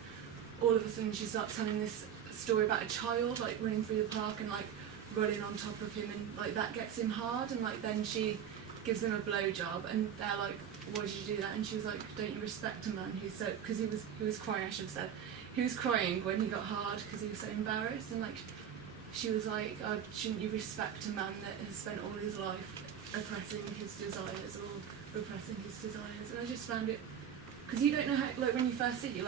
all of a sudden she starts telling this story about a child like running through the park and like running on top of him, and like that gets him hard, and like then she gives him a blowjob and they're like, why did you do that? And she was like, don't you respect a man who's so, because he was crying, I should have said, he was crying when he got hard because he was so embarrassed, and like she was like, oh, shouldn't you respect a man that has spent all his life oppressing his desires or repressing his desires? And I just found it, because you don't know how, like when you first see it, you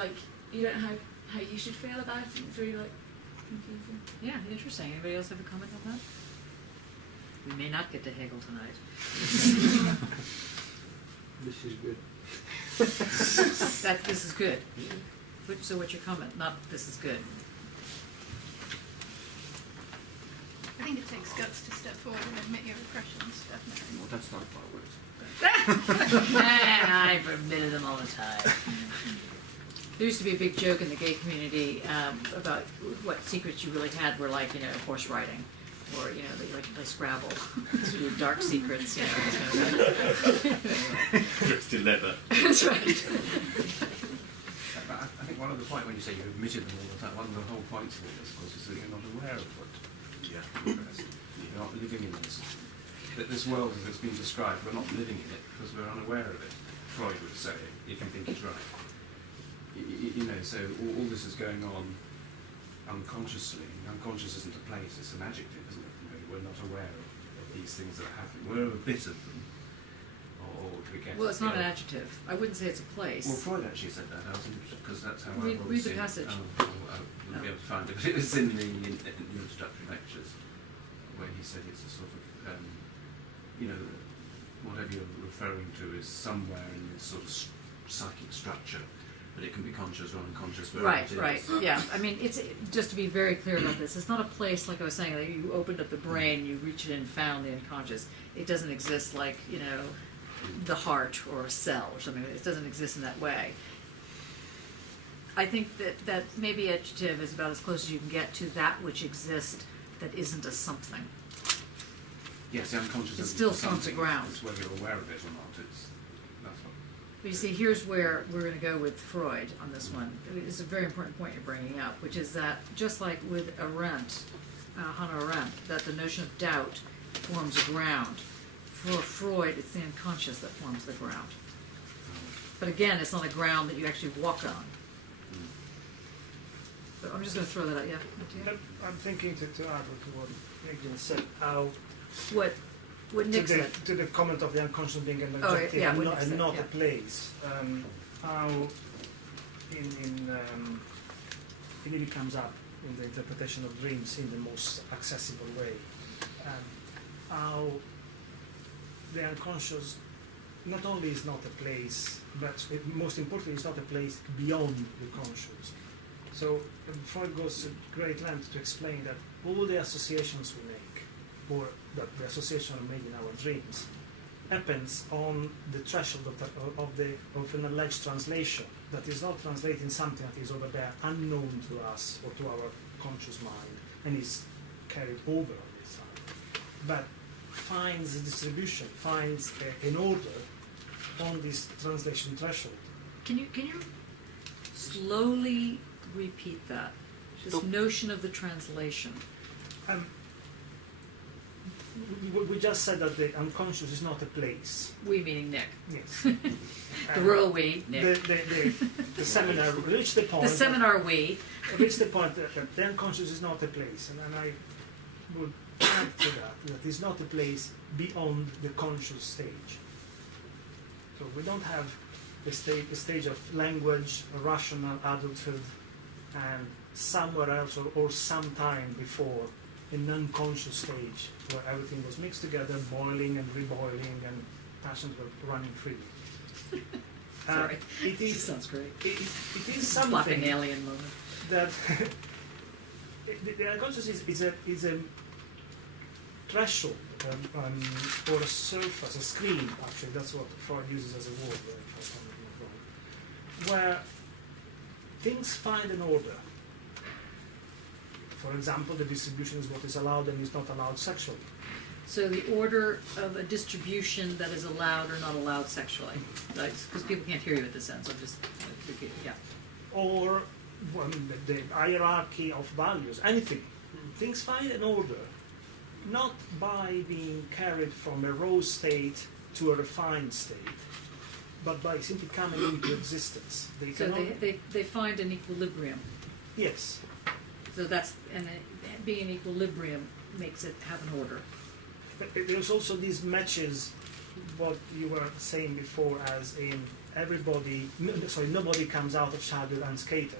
don't know how you should feel about it. It's really like confusing. Yeah, interesting. Anybody else have a comment on that? We may not get to Hegel tonight. This is good. This is good. So what's your comment? Not this is good. I think it takes guts to step forward and admit your repressions, definitely. Well, that's not my words. I've admitted them all the time. There used to be a big joke in the gay community about what secrets you really had were like, horse riding, or, that you like to play Scrabble. These were your dark secrets, Dressed in leather. That's right. I think one of the points when you say you've admitted them all the time, one of the whole points of all this, of course, is that you're not aware of what you're not living in this. That this world as it's been described, we're not living in it because we're unaware of it. Freud would say, if you think he's right. So all this is going on unconsciously. Unconscious isn't a place, it's an adjective, isn't it? We're not aware of these things that are happening. We're aware of a bit of them. Or we get Well, it's not an adjective. I wouldn't say it's a place. Well, Freud actually said that, because that's how Read I've the seen passage. it. I wouldn't be able to find it, but it was in the introductory lectures, where he said it's a sort of, whatever you're referring to is somewhere in this sort of psychic structure, but it can be conscious or unconscious. Right. Yeah. I mean, it's just to be very clear about this. It's not a place like I was saying that you opened up the brain, you reached in and found the unconscious. It doesn't exist like the heart or a cell or something. It doesn't exist in that way. I think that maybe adjective is about as close as you can get to that which exists that isn't a something. Yes, the unconscious It's isn't still something. on the ground. It's whether you're aware of it or not. That's what. But you see, here's where we're going to go with Freud on this one. It's a very important point you're bringing up, which is that just like with Arendt, Hannah Arendt, that the notion of doubt forms a ground. For Freud, it's the unconscious that forms the ground. But again, it's not a ground that you actually walk on. But I'm just going to throw that out. Yeah. Mattia? I'm thinking to add to what Hegel said, how What Nick said. to the comment of the unconscious being an Oh, objective yeah, and what not, Nick said, a yeah. place. How it really comes up in the interpretation of dreams in the most accessible way. How the unconscious not only is not a place, but most importantly, it's not a place beyond the conscious. So Freud goes to great length to explain that all the associations we make, or that the association made in our dreams, happens on the threshold of an alleged translation that is not translating something that is over there unknown to us or to our conscious mind and is carried over on this side, but finds a distribution, finds an order on this translation threshold. Can you slowly repeat that? This notion of the translation. We just said that the unconscious is not a place. We meaning Nick. Yes. The royal we, Nick. The seminar reached the point. The seminar we. Reached the point that the unconscious is not a place, and I would add to that it's not a place beyond the conscious stage. So we don't have a stage of language, a rational adulthood, and somewhere else or some time before an unconscious stage where everything was mixed together, boiling and reboiling, and passions were running freely. Sorry. It is, sounds great. it is Fucking something alien moment. that the unconscious is a threshold or a surface, a screen. Actually, that's what Freud uses as a word. Where things find an order. For example, the distribution is what is allowed and is not allowed sexually. So the order of a distribution that is allowed or not allowed sexually, because people can't hear you at this end, so I'm just, yeah. Or the hierarchy of values, anything. Things find an order, not by being carried from a raw state to a refined state, but by simply coming into existence. So they find an equilibrium. Yes. So that's, and being in equilibrium makes it have an order. But there's also these matches, what you were saying before, as in nobody comes out of childhood unscathed.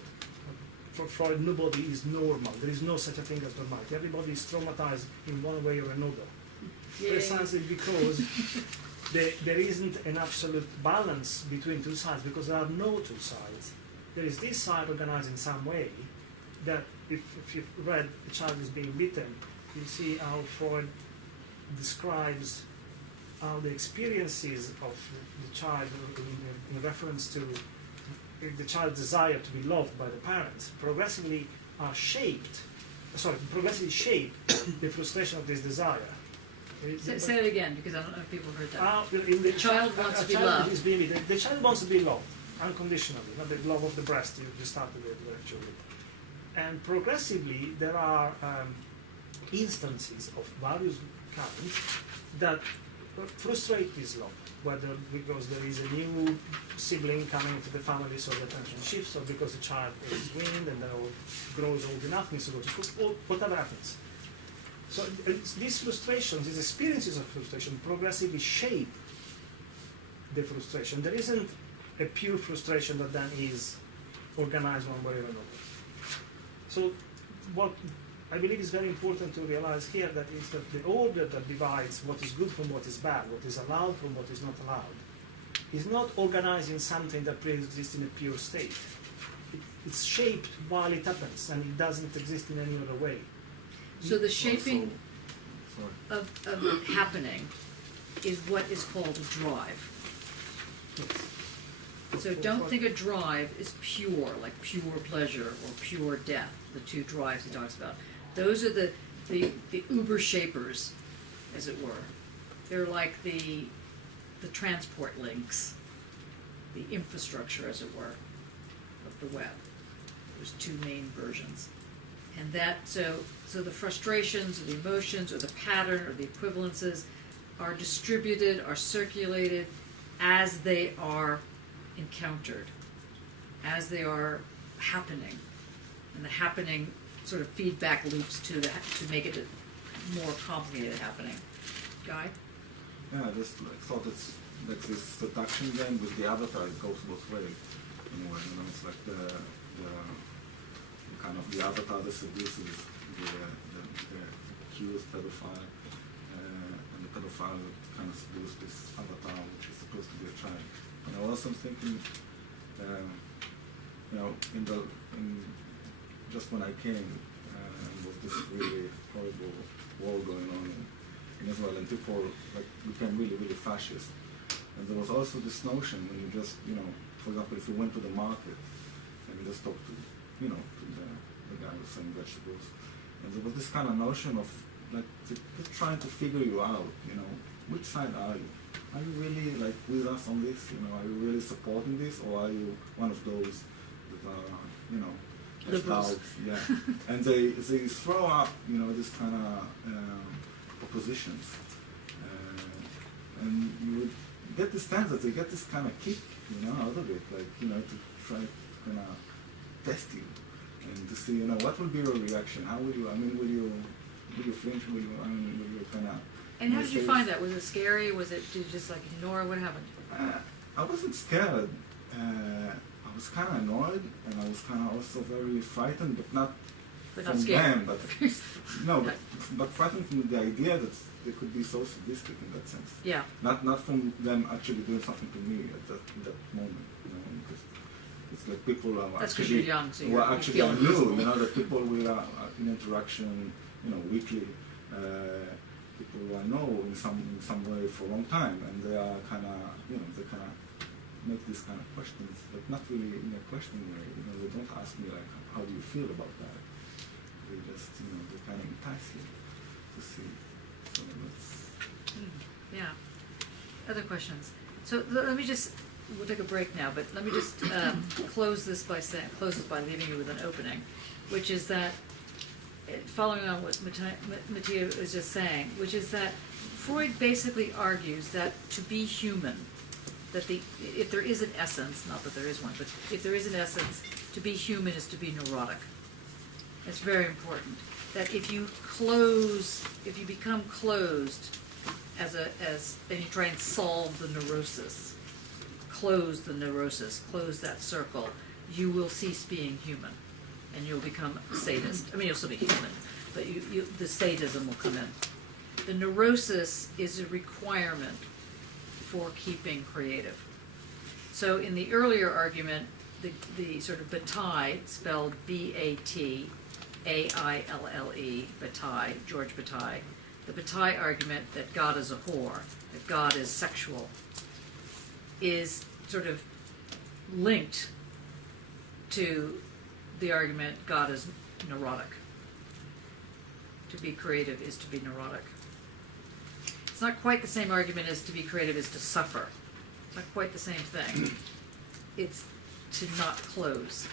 For Freud, nobody is normal. There is no such a thing as normality. Everybody is traumatized in one way or another. Yay. Precisely because there isn't an absolute balance between two sides, because there are no two sides. There is this side organized in some way that if you've read A Child is Being Beaten, you see how Freud describes how the experiences of the child in reference to the child's desire to be loved by the parents progressively shape the frustration of this desire. Say it again, because I don't know if people heard that. The child wants to be loved. The child wants to be loved unconditionally, not the love of the breast you started the lecture with. And progressively, there are instances of various kinds that frustrate this love, whether because there is a new sibling coming into the family, so the attention shifts, or because the child is weaned and grows old enough, needs to go to school, or whatever happens. So these frustrations, these experiences of frustration, progressively shape the frustration. There isn't a pure frustration that then is organized one way or another. So what I believe is very important to realize here that is that the order that divides what is good from what is bad, what is allowed from what is not allowed, is not organizing something that pre-exists in a pure state. It's shaped while it happens, and it doesn't exist in any other way. So the shaping of happening is what is called a drive. So don't think a drive is pure, like pure pleasure or pure death, the two drives he talks about. Those are the uber shapers, as it were. They're like the transport links, the infrastructure, as it were, of the web. There's two main versions. And so the frustrations or the emotions or the pattern or the equivalences are distributed, are circulated as they are encountered, as they are happening. And the happening sort of feedback loops to make it a more complicated happening. Guy? Yeah, I just thought it's like this seduction game with the avatar, it goes both ways. It's like the kind of the avatar that seduces the accused pedophile, and the pedophile kind of seduces this avatar which is supposed to be a child. And I was also thinking, just when I came, was this really horrible war going on in Israel, and people became really, really fascist. And there was also this notion when you just, for example, if you went to the market and you just talked to, to the guy who's selling vegetables, and there was this kind of notion of just trying to figure you out, which side are you? Are you really with us on this? Are you really supporting this, or are you one of those that are, Liberals. out, yeah, and they throw up, you know, this kind of propositions, and you would get the sense that they get this kind of kick, you know, out of it, like, you know, to try to kind of test you and to see, you know, what will be your reaction? How will you? I mean, will you flinch? Will you? I mean, will you kind of? And how did you find that? Was it scary? Was it, did you just like ignore? What happened? I wasn't scared. I was kind of annoyed, and I was kind of also very frightened, but not from them. But no, but frightened from the idea that they could be so sadistic in that sense. Yeah. Not from them actually doing something to me at that moment. You know, because it's like people are That's because actually, you're young, so well, you're actually I feeling knew, visible. you know, that people we are in interaction, you know, weekly. People who I know in some way for a long time, and they are kind of, you know, they kind of make these kind of questions, but not really in a questioning way. You know, they don't ask me like, how do you feel about that? They just, you know, they kind of entice you to see. So that's. Yeah. Other questions? So let me just, we'll take a break now, but let me just close this by leaving you with an opening, which is that, following on what Matteo is just saying, which is that Freud basically argues that to be human, that if there is an essence, not that there is one, but if there is an essence, to be human is to be neurotic. It's very important that if you become closed and you try and solve the neurosis, close that circle, you will cease being human. And you'll become a sadist. I mean, you'll still be human, but the sadism will come in. The neurosis is a requirement for keeping creative. So in the earlier argument, the sort of Bataille, spelled Bataille, Bataille, George Bataille, the Bataille argument that God is a whore, that God is sexual, is sort of linked to the argument God is neurotic. To be creative is to be neurotic. It's not quite the same argument as to be creative is to suffer. It's not quite the same thing. It's to not close.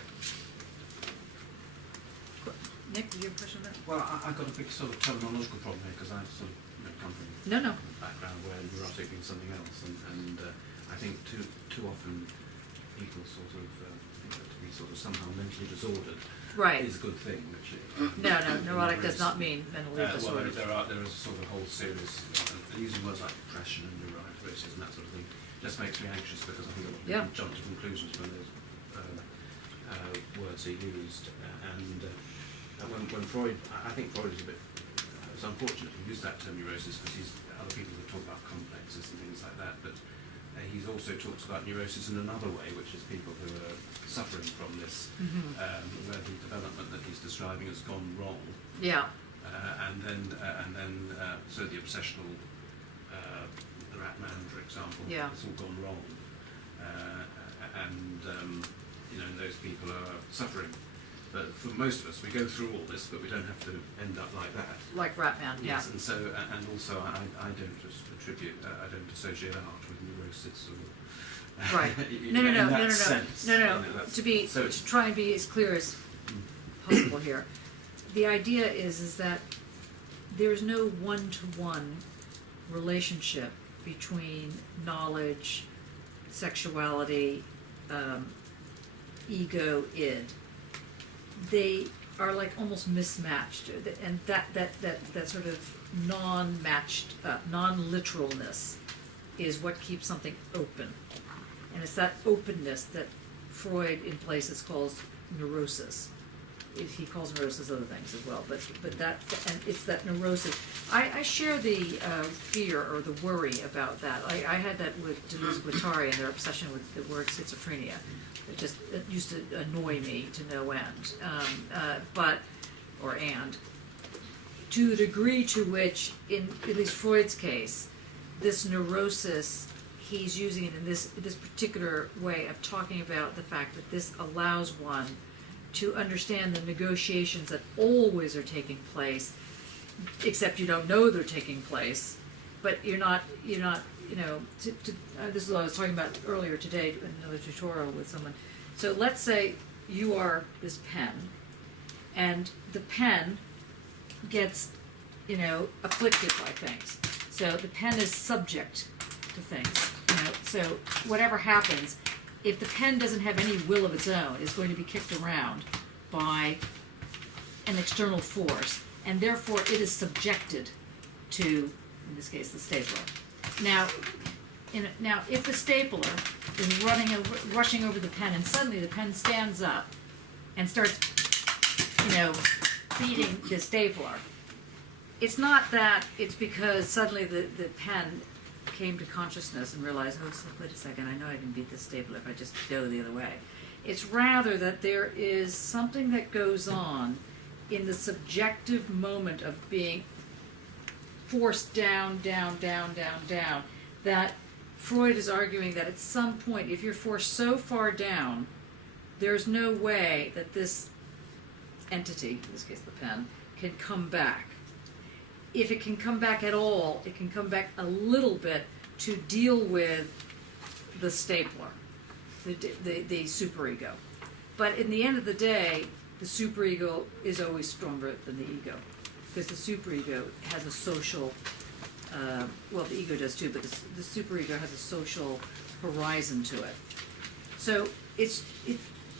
Nick, did you have a question on that? Well, I've got a big sort of terminological problem here because I've sort of come from No. a background where neurotic means something else, and I think too often people sort of think that to be sort of somehow mentally disordered Right. is a good thing, which No, neurotic does not mean mentally disordered. Well, there is a sort of whole series, using words like depression and neurosis and that sort of thing, just makes me anxious because I think a lot of people jump to conclusions when those words are used. When Freud, I think Freud is a bit, it's unfortunate he used that term neurosis because other people have talked about complexes and things like that, but he's also talks about neurosis in another way, which is people who are suffering from this, where the development that he's describing has gone wrong. Yeah. And then so the obsessional, the rat man, for example, it's all gone wrong. You know, those people are suffering. But for most of us, we go through all this, but we don't have to end up like that. Like Ratman, yeah. Yes, and so, and also, I don't just attribute, I don't associate art with neurosis or. Right. No. To try and be as clear as possible here, the idea is that there is no one-to-one relationship between knowledge, sexuality, ego, id. They are like almost mismatched, and that sort of non-matched, non-literalness is what keeps something open. And it's that openness that Freud in places calls neurosis. He calls neurosis other things as well, but that, and it's that neurosis. I share the fear or the worry about that. I had that with Deleuze-Guattari and their obsession with the word schizophrenia. It used to annoy me to no end. And to the degree to which, in at least Freud's case, this neurosis, he's using it in this particular way of talking about the fact that this allows one to understand the negotiations that always are taking place, except you don't know they're taking place, but you're not, you know, this is what I was talking about earlier today in another tutorial with someone. So let's say you are this pen, and the pen gets, afflicted by things. So the pen is subject to things. So whatever happens, if the pen doesn't have any will of its own, it's going to be kicked around by an external force, and therefore it is subjected to, in this case, the stapler. Now, if the stapler is rushing over the pen, and suddenly the pen stands up and starts, beating the stapler, it's not that it's because suddenly the pen came to consciousness and realized, oh, so wait a second, I know I can beat this stapler if I just go the other way. It's rather that there is something that goes on in the subjective moment of being forced down, down, down, down, down, that Freud is arguing that at some point, if you're forced so far down, there's no way that this entity, in this case the pen, can come back. If it can come back at all, it can come back a little bit to deal with the stapler, the superego. But in the end of the day, the superego is always stronger than the ego, because the superego has a social, well, the ego does too, but the superego has a social horizon to it. So this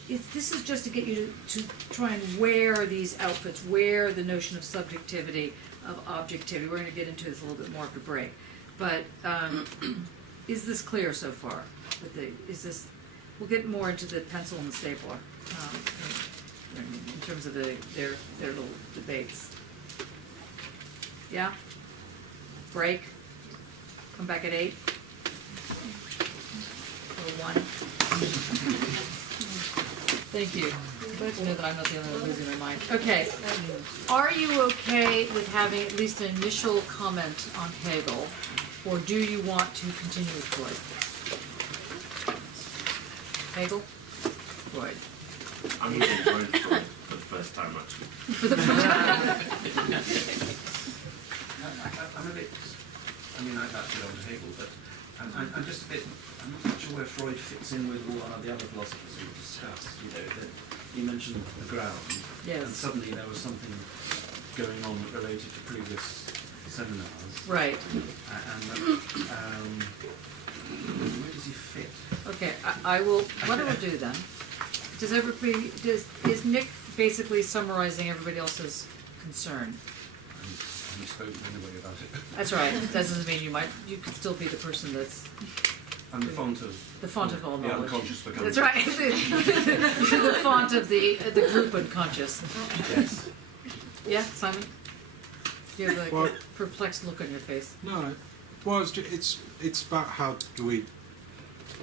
is just to get you to try and wear these outfits, wear the notion of subjectivity, of objectivity. We're going to get into this a little bit more after break. But is this clear so far? We'll get more into the pencil and the stapler in terms of their little debates. Yeah? Break? Come back at 8? Or 1? Thank you. I'm glad to know that I'm not the only one losing my mind. Okay. Are you okay with having at least an initial comment on Hegel, or do you want to continue with Freud? Hegel? Freud. I'm going to join Freud for the first time, actually. For the first time? I'm a bit, I've actually gone to Hegel, but I'm just a bit, I'm not sure where Freud fits in with all the other philosophers we've discussed. That you mentioned the ground, Yes. and suddenly there was something going on that related to previous seminars. Right. And where does he fit? Okay, I will, what I will do then, is Nick basically summarizing everybody else's concern? And you spoke anyway about it. That's right. That doesn't mean you could still be the person that's I'm the font of all the knowledge. unconscious becoming. That's right. The font of the group unconscious. Yes. Yeah, Simon? You have Well- a perplexed look on your face. No, well, it's about how do we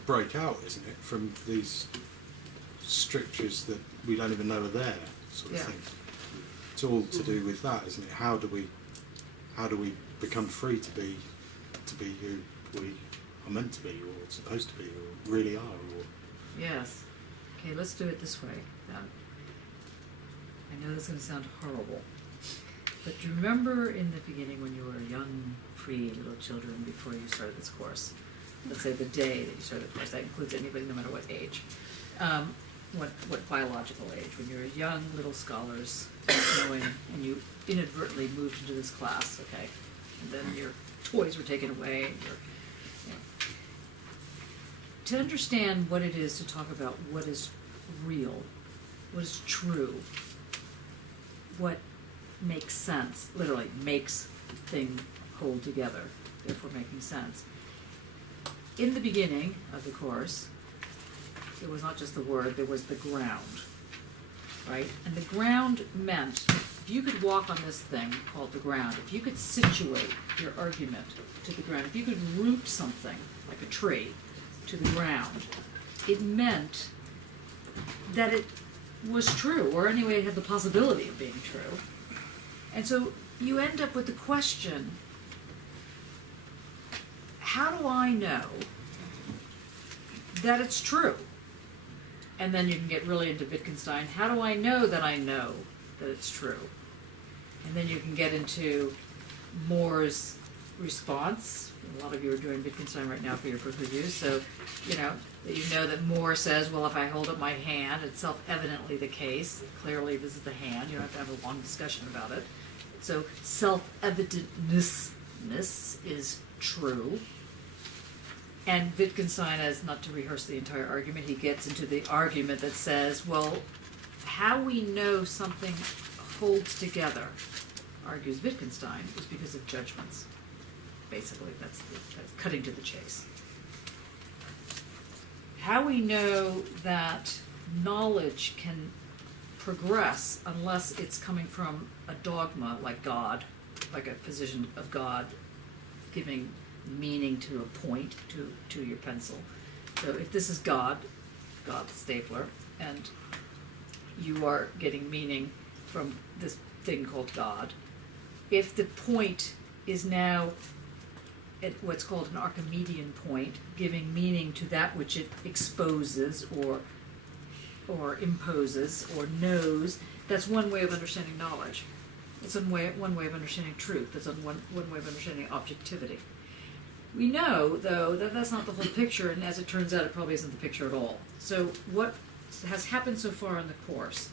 break out, isn't it, from these strictures that we don't even know are there, sort of Yeah. thing. It's all to do with that, isn't it? How do we become free to be who we are meant to be, or supposed to be, or really are, or Yes. Okay, let's do it this way. I know this is going to sound horrible, but do you remember in the beginning when you were young, free little children before you started this course? Let's say the day that you started the course. That includes anybody, no matter what age. What biological age? When you were young little scholars, not knowing, and you inadvertently moved into this class, okay? And then your toys were taken away. And to understand what it is to talk about what is real, what is true, what makes sense, literally makes thing hold together, therefore making sense. In the beginning of the course, it was not just the word, there was the ground, right? And the ground meant, if you could walk on this thing called the ground, if you could situate your argument to the ground, if you could root something, like a tree, to the ground, it meant that it was true, or anyway it had the possibility of being true. And so you end up with the question, how do I know that it's true? And then you can get really into Wittgenstein. How do I know that it's true? And then you can get into Moore's response. A lot of you are doing Wittgenstein right now for your book reviews, so you know that Moore says, well, if I hold up my hand, it's self-evidently the case. Clearly, this is the hand. You don't have to have a long discussion about it. So self-evidentness is true. And Wittgenstein, as not to rehearse the entire argument, he gets into the argument that says, well, how we know something holds together, argues Wittgenstein, is because of judgments. Basically, that's cutting to the chase. How we know that knowledge can progress unless it's coming from a dogma like God, like a position of God giving meaning to a point, to your pencil. So if this is God, the stapler, and you are getting meaning from this thing called God, if the point is now at what's called an Archimedean point, giving meaning to that which it exposes or imposes or knows, that's one way of understanding knowledge. It's one way of understanding truth. That's one way of understanding objectivity. We know, though, that that's not the whole picture, and as it turns out, it probably isn't the picture at all. So what has happened so far in the course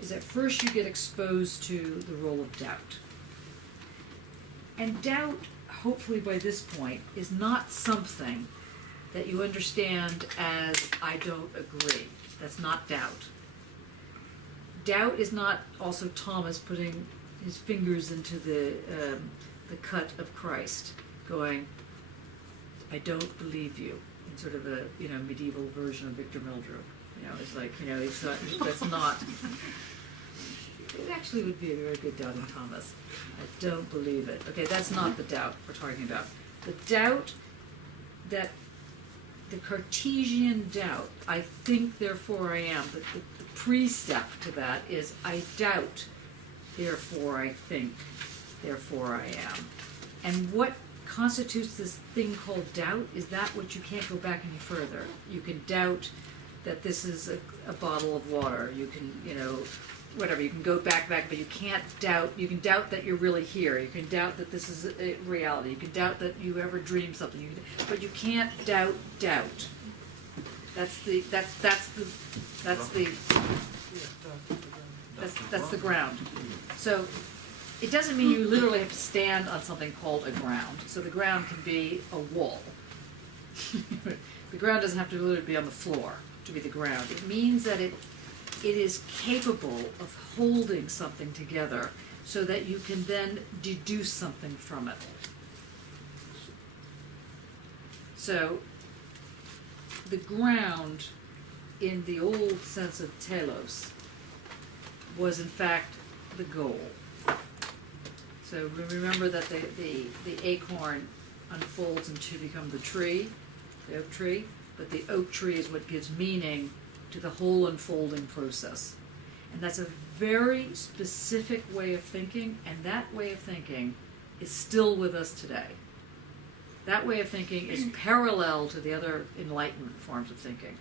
is that first you get exposed to the role of doubt. And doubt, hopefully by this point, is not something that you understand as I don't agree. That's not doubt. Doubt is not also Thomas putting his fingers into the cut of Christ, going, I don't believe you, in sort of a medieval version of Victor Mildrew. It's like it's not, that's not. It actually would be a very good doubt in Thomas. I don't believe it. Okay, that's not the doubt we're talking about. The doubt that the Cartesian doubt, I think, therefore I am. The pre-step to that is I doubt, therefore I think, therefore I am. And what constitutes this thing called doubt is that which you can't go back any further. You can doubt that this is a bottle of water. You can, whatever, you can go back, but you can't doubt, you can doubt that you're really here. You can doubt that this is a reality. You can doubt that you ever dreamed something. But you can't doubt doubt. That's the ground. So it doesn't mean you literally have to stand on something called a ground. So the ground can be a wall. The ground doesn't have to literally be on the floor to be the ground. It means that it is capable of holding something together so that you can then deduce something from it. So the ground, in the old sense of telos, was in fact the goal. So remember that the acorn unfolds to become the tree, the oak tree, but the oak tree is what gives meaning to the whole unfolding process. And that's a very specific way of thinking, and that way of thinking is still with us today. That way of thinking is parallel to the other Enlightenment forms of thinking.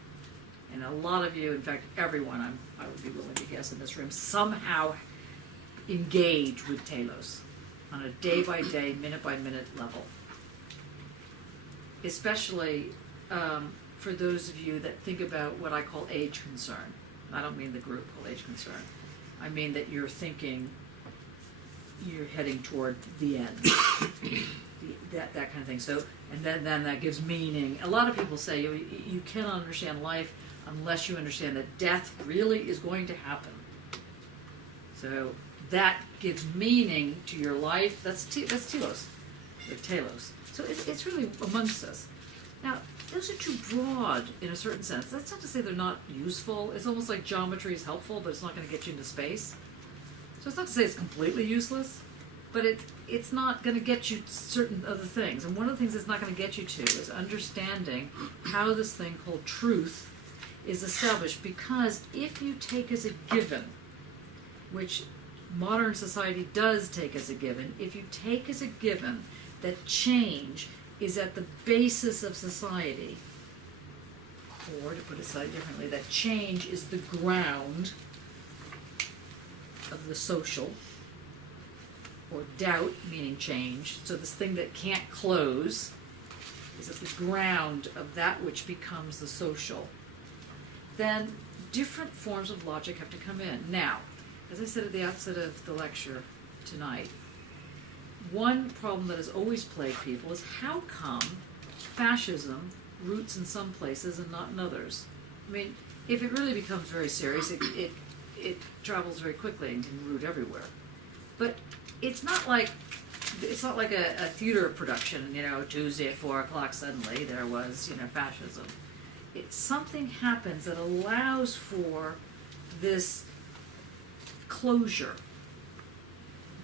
And a lot of you, in fact everyone, I would be willing to guess in this room, somehow engage with telos on a day-by-day, minute-by-minute level. Especially for those of you that think about what I call age concern. I don't mean the group called age concern. I mean that you're thinking you're heading toward the end. that kind of thing. So, and then that gives meaning. A lot of people say you cannot understand life unless you understand that death really is going to happen. So that gives meaning to your life. That's telos. Or telos. So it's really amongst us. Now, those are too broad in a certain sense. That's not to say they're not useful. It's almost like geometry is helpful, but it's not going to get you into space. So it's not to say it's completely useless, but it's not going to get you certain other things. And one of the things it's not going to get you to is understanding how this thing called truth is established. Because if you take as a given, which modern society does take as a given, if you take as a given that change is at the basis of society, or to put it slightly differently, that change is the ground of the social, or doubt, meaning change, so this thing that can't close is at the ground of that which becomes the social, then different forms of logic have to come in. Now, as I said at the outset of the lecture tonight, one problem that has always plagued people is how come fascism roots in some places and not in others? I mean, if it really becomes very serious, it travels very quickly and can root everywhere. But it's not like a theater production, Tuesday at 4 o'clock suddenly there was, fascism. Something happens that allows for this closure.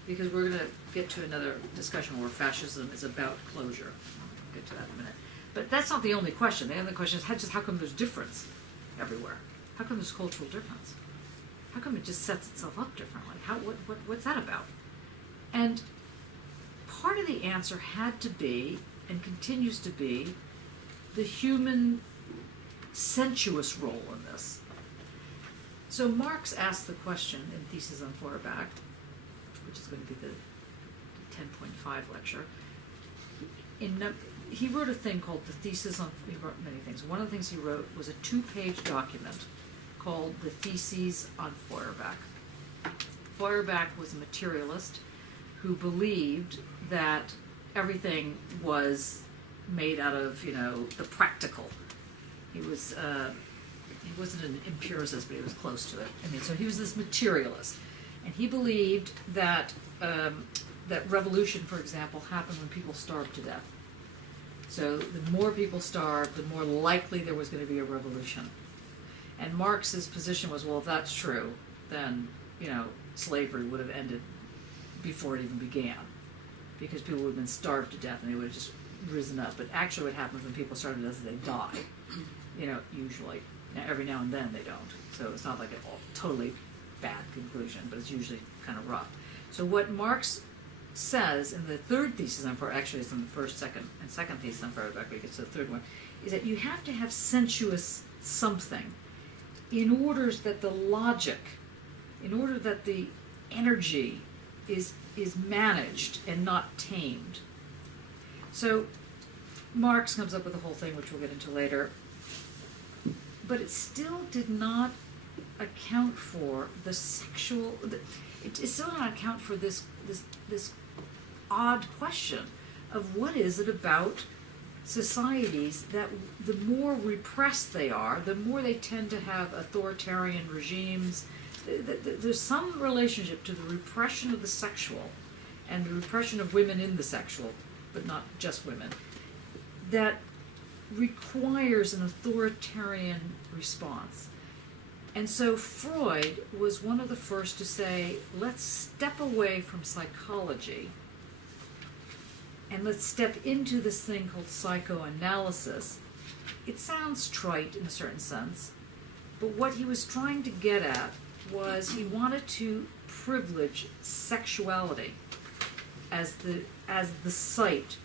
Because we're going to get to another discussion where fascism is about closure. I'll get to that in a minute. But that's not the only question. The only question is how come there's difference everywhere? How come there's cultural difference? How come it just sets itself up differently? What's that about? And part of the answer had to be, and continues to be, the human sensuous role in this. So Marx asked the question in Thesis on Feuerbach, which is going to be the 10.5 lecture. He wrote a thing called the Thesis on, he wrote many things. One of the things he wrote was a 2-page document called the Theses on Feuerbach. Feuerbach was a materialist who believed that everything was made out of, the practical. He wasn't an empiricist, but he was close to it. So he was this materialist. And he believed that that revolution, for example, happened when people starved to death. So the more people starved, the more likely there was going to be a revolution. And Marx's position was, well, if that's true, then, slavery would have ended before it even began. Because people would have been starved to death and they would have just risen up. But actually what happens when people starve to death is they die, usually. Now, every now and then they don't. So it's not like a totally bad conclusion, but it's usually kind of rough. So what Marx says in the third thesis on Feuerbach, actually it's in the first, second thesis on Feuerbach, we get to the third one, is that you have to have sensuous something in order that the logic, in order that the energy is managed and not tamed. So Marx comes up with a whole thing, which we'll get into later, but it still did not account for the sexual. It still did not account for this odd question of what is it about societies that the more repressed they are, the more they tend to have authoritarian regimes. There's some relationship to the repression of the sexual and the repression of women in the sexual, but not just women, that requires an authoritarian response. And so Freud was one of the first to say, let's step away from psychology and let's step into this thing called psychoanalysis. It sounds trite in a certain sense, but what he was trying to get at was he wanted to privilege sexuality as the site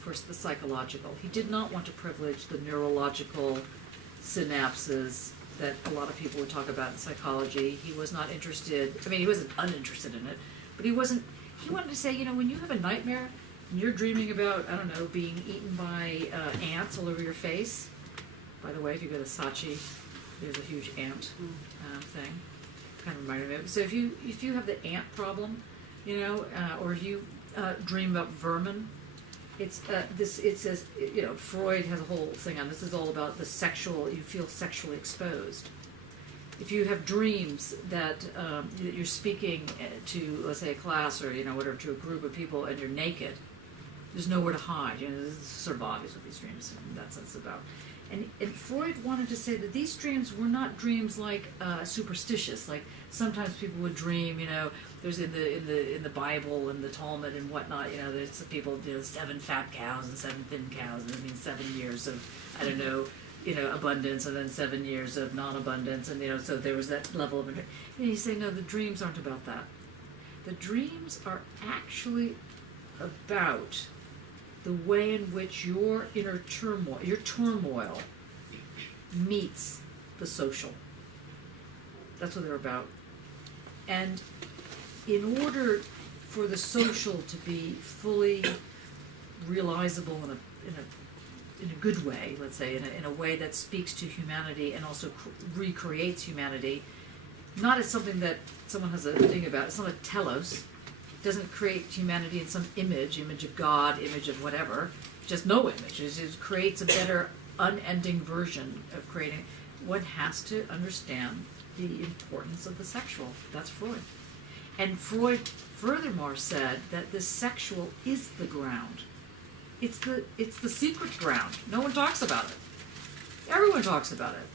for the psychological. He did not want to privilege the neurological synapses that a lot of people would talk about in psychology. He was not interested, he wasn't uninterested in it, but he wanted to say, when you have a nightmare and you're dreaming about, being eaten by ants all over your face. By the way, if you go to Saatchi, there's a huge ant thing. Kind of reminded me of it. So if you have the ant problem, or if you dream about vermin, it says, Freud has a whole thing on this. Is all about the sexual, you feel sexually exposed. If you have dreams that you're speaking to, let's say, a class or, whatever, to a group of people and you're naked, there's nowhere to hide. This is sort of obvious what these dreams in that sense about. And Freud wanted to say that these dreams were not dreams like superstitious, like sometimes people would dream, there's in the Bible and the Talmud and whatnot, there's people, 7 fat cows and 7 thin cows, and it means 7 years of, abundance, and then 7 years of non-abundance, and so there was that level of, and you say, no, the dreams aren't about that. The dreams are actually about the way in which your inner turmoil meets the social. That's what they're about. And in order for the social to be fully realizable in a good way, let's say, in a way that speaks to humanity and also recreates humanity, not as something that someone has a thing about. It's not a telos. It doesn't create humanity in some image of God, image of whatever, just no image. It just creates a better, unending version of creating. One has to understand the importance of the sexual. That's Freud. And Freud furthermore said that the sexual is the ground. It's the secret ground. No one talks about it. Everyone talks about it,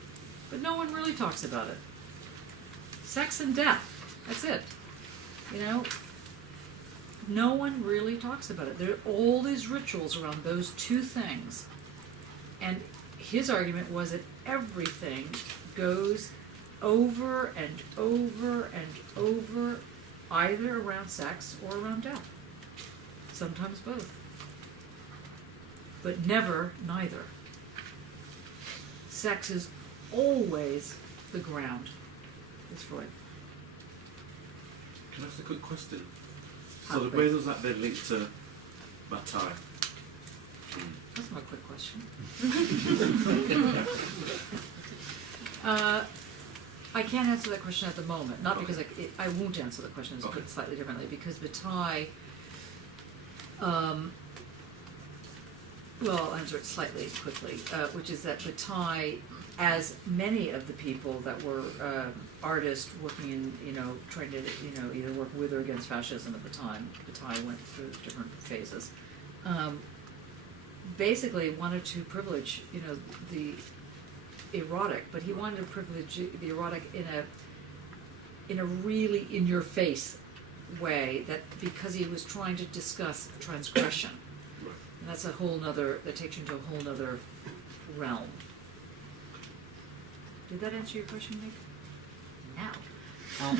but no one really talks about it. Sex and death. That's it. You know, no one really talks about it. There are all these rituals around those two things. And his argument was that everything goes over and over and over, either around sex or around death. Sometimes both. But never neither. Sex is always the ground, is Freud. Can I ask a quick question? How So the quick? way does that then link to Bataille? That's not a quick question. I can't answer that question at the moment. Not because I won't answer the question. It's put slightly differently. Because Bataille, well, I'll answer it slightly quickly, which is that Bataille, as many of the people that were artists working in, trying to, either work with or against fascism at the time, Bataille went through different phases, basically wanted to privilege, the erotic, but he wanted to privilege the erotic in a really in-your-face way, that because he was trying to discuss transgression. And that's a whole nother, that takes you into a whole nother realm. Did that answer your question, Nick? Now. Well,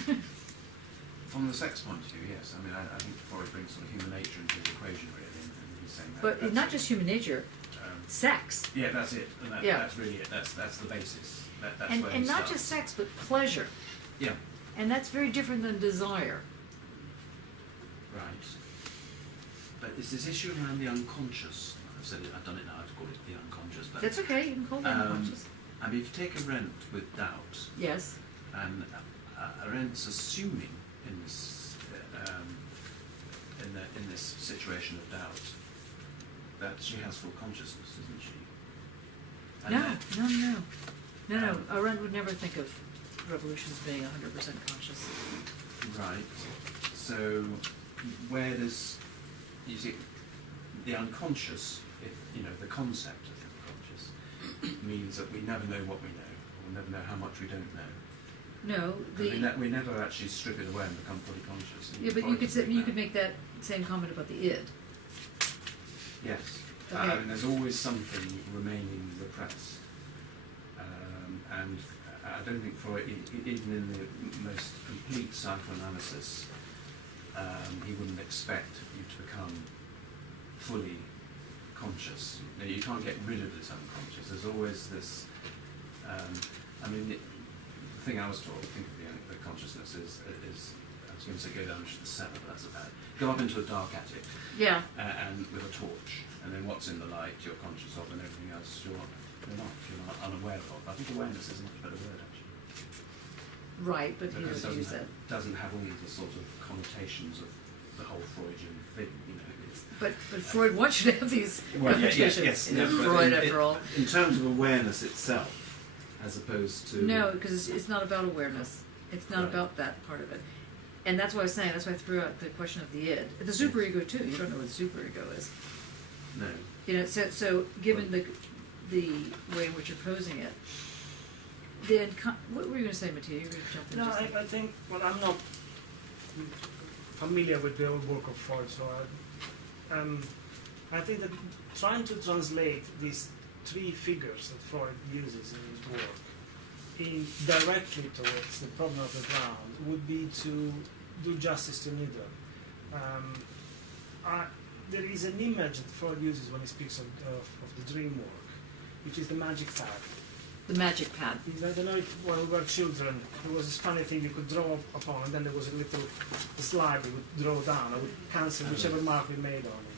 from the sex point of view, yes. I mean, I think Freud brings sort of human nature into the equation, really, and he's saying that. But not just human nature, sex. Yeah, that's it. And that's really it. That's the basis. That's where And he not starts. just sex, but pleasure. Yeah. And that's very different than desire. Right. But it's this issue around the unconscious. I've done it now. I've called it the unconscious. But That's okay, you can call it unconscious. I mean, if you take Arendt with doubt, Yes. and Arendt's assuming in this in this situation of doubt that she has full consciousness, isn't she? And No. Arendt would never think of revolutions being 100% conscious. Right. So where does you see the unconscious? The concept of the unconscious means that we never know what we know, or we never know how much we don't know. No, We never actually strip it away and become fully conscious. yeah, but you could make that same comment about the id. Yes. Okay. I mean, there's always something remaining repressed. And I don't think Freud, even in the most complete psychoanalysis, he wouldn't expect you to become fully conscious. You can't get rid of this unconscious. There's always this. The thing I was taught, think of the consciousness is I was going to say go down to the cellar, but that's about it. Go up into a dark attic. Yeah. And with a torch, and then what's in the light you're conscious of, and everything else you're not unaware of. I think awareness is a much better word actually. Right, but he Because doesn't use that. doesn't have all the sort of connotations of the whole Freudian thing, It's, But Freud wants you to have these well, connotations. yes, You know, but Freud, after all. in terms of awareness itself, as opposed to No, because it's not about awareness. It's not Right. about that part of it. And that's why I was saying, that's why I threw out the question of the id. The superego too, you don't know what the superego is. no. So given the way in which you're posing it, then, what were you going to say, Mattia? You were going to jump in No, just I think, well, I'm not familiar with the old work of Freud, so I think that trying to translate these three figures that Freud uses in his work directly towards the problem of the ground would be to do justice to neither. There is an image that Freud uses when he speaks of the dream work, which is the magic tag. The magic pad. I don't know if when we were children, there was this funny thing you could draw upon, and then there was a little slide we would draw down. I would cancel whichever mark we made on it.